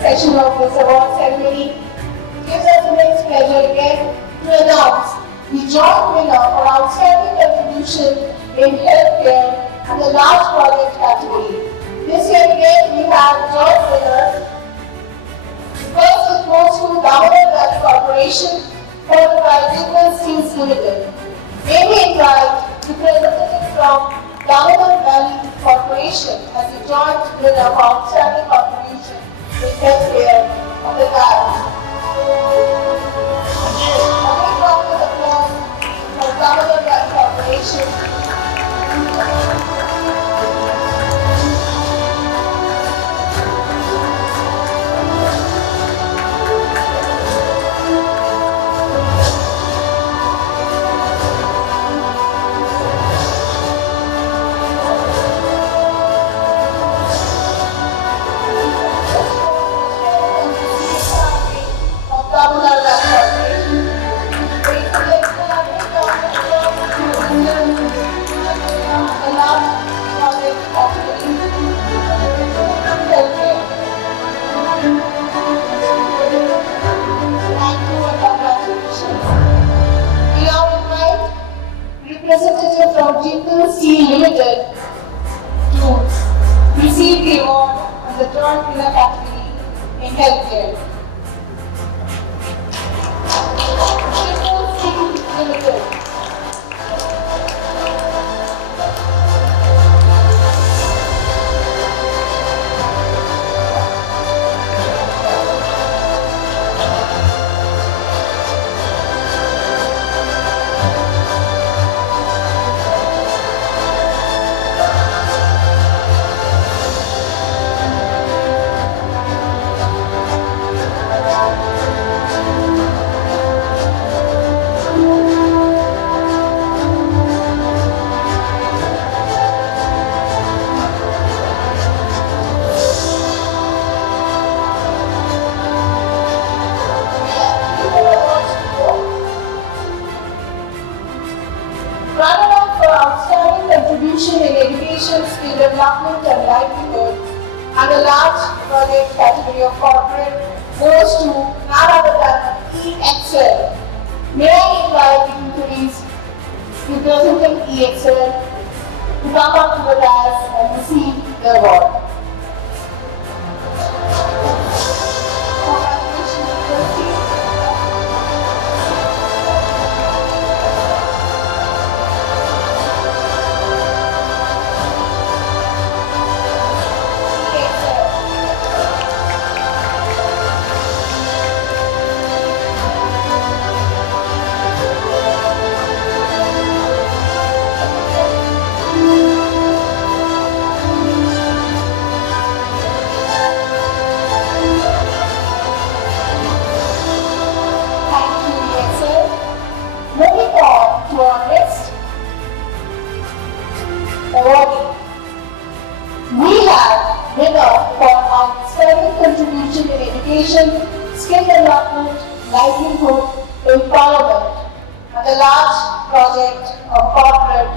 Session of this award ceremony gives us immense pleasure again to announce the joint winner for outstanding contribution in healthcare and the large project category. This year again we have joint winners. First it goes to Damodar Valley Corporation, followed by Jindal Steels Limited. May we invite representatives from Damodar Valley Corporation as the joint winner for outstanding contribution in healthcare of the guys. A big round of applause for Damodar Valley Corporation. Representative from Jindal Steel Limited to receive the award on the joint winner category in healthcare. Jindal Steel Limited. project category of corporate goes to none other than EXL. May I invite dignitaries representing EXL to come up to the dais and receive the award. Skill development, livelihood, empowerment, and the large project of corporate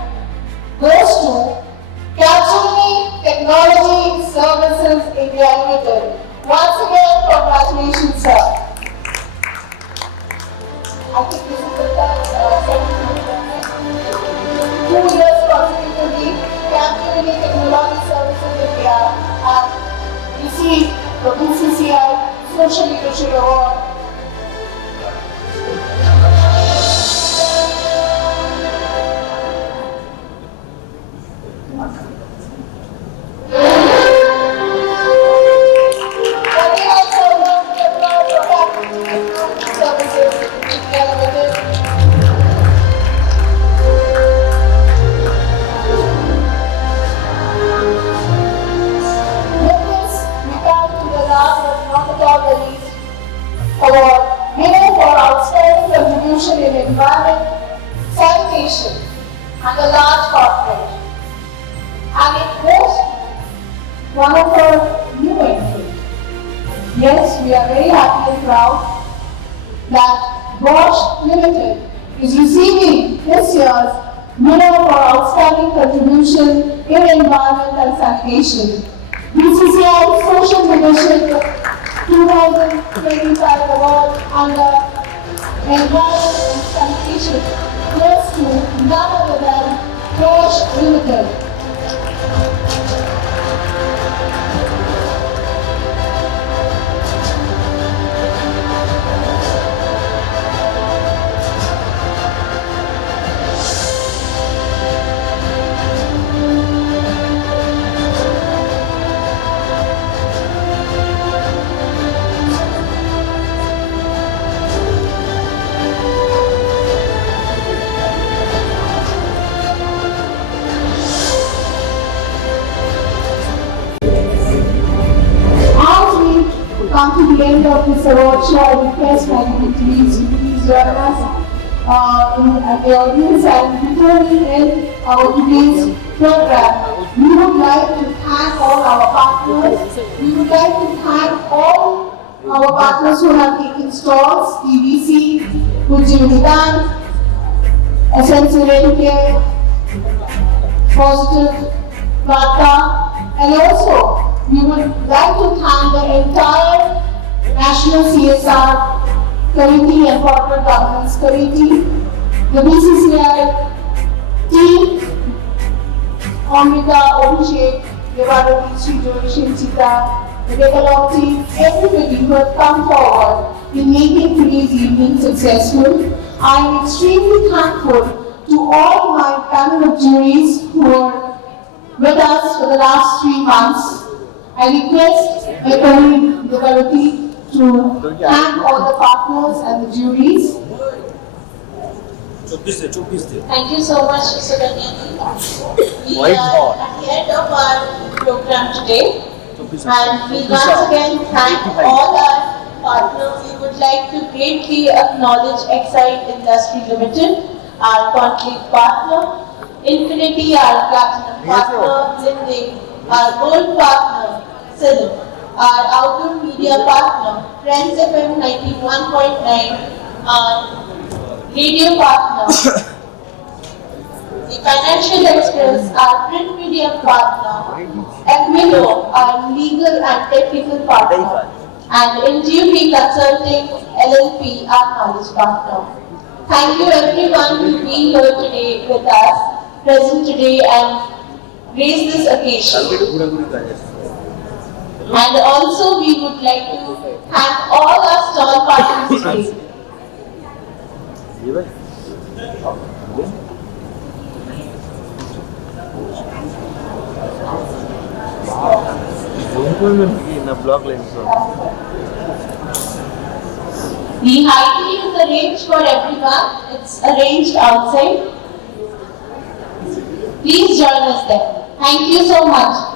goes to Capgemini Technology Services India Limited. Once again, congratulations, sir. I think this is the third 2 years consecutively, Capgemini Technology Services India have received the BCCI Social Leadership Award. Award given for outstanding contribution in environment, sanitation, and a large corporate. And it goes to one of our new entries. Yes, we are very happy and proud that Bosch Limited is receiving this year's winner for outstanding contribution in environment and sanitation. BCCI Social Leadership 2025 award under environment and sanitation goes to none other than Bosch Limited. Come to the end of this award show, I request my dignitaries to please join us at the audience. And before we end our today's program, we would like to thank all our partners. We would like to thank all our partners who have taken stalls, TVC, Ujjivan, Essential Care, Positive, Varta, and also we would like to thank the entire National CSR Committee and Corporate Governance Committee, the BCCI team, Amrita, Abhishek, Devarati, Sri Joyishin, Sita, the Develop team, everybody who have come forward in making today's evening successful. I am extremely thankful to all my panel of juries who were with us for the last 3 months. I request my colleague Devarati to thank all the partners and the juries. Thank you so much, Mr. Danyati. We are at the end of our program today, and we once again thank all our partners. We would like to greatly acknowledge Excite Industry Limited, our conclave partner, Infinity, our platinum partner, Linding, our gold partner, Silm, our outdoor media partner, Friends FM 91.9, our radio partner, the Financial Express, our print media partner, Admiro, our legal and technical partner, and NGP Consulting LLP, our knowledge partner. Thank you everyone for being here today with us, present today and grace this occasion. And also we would like to thank all our stall partners today. The high tea is arranged for everyone. It's arranged outside. Please join us there. Thank you so much.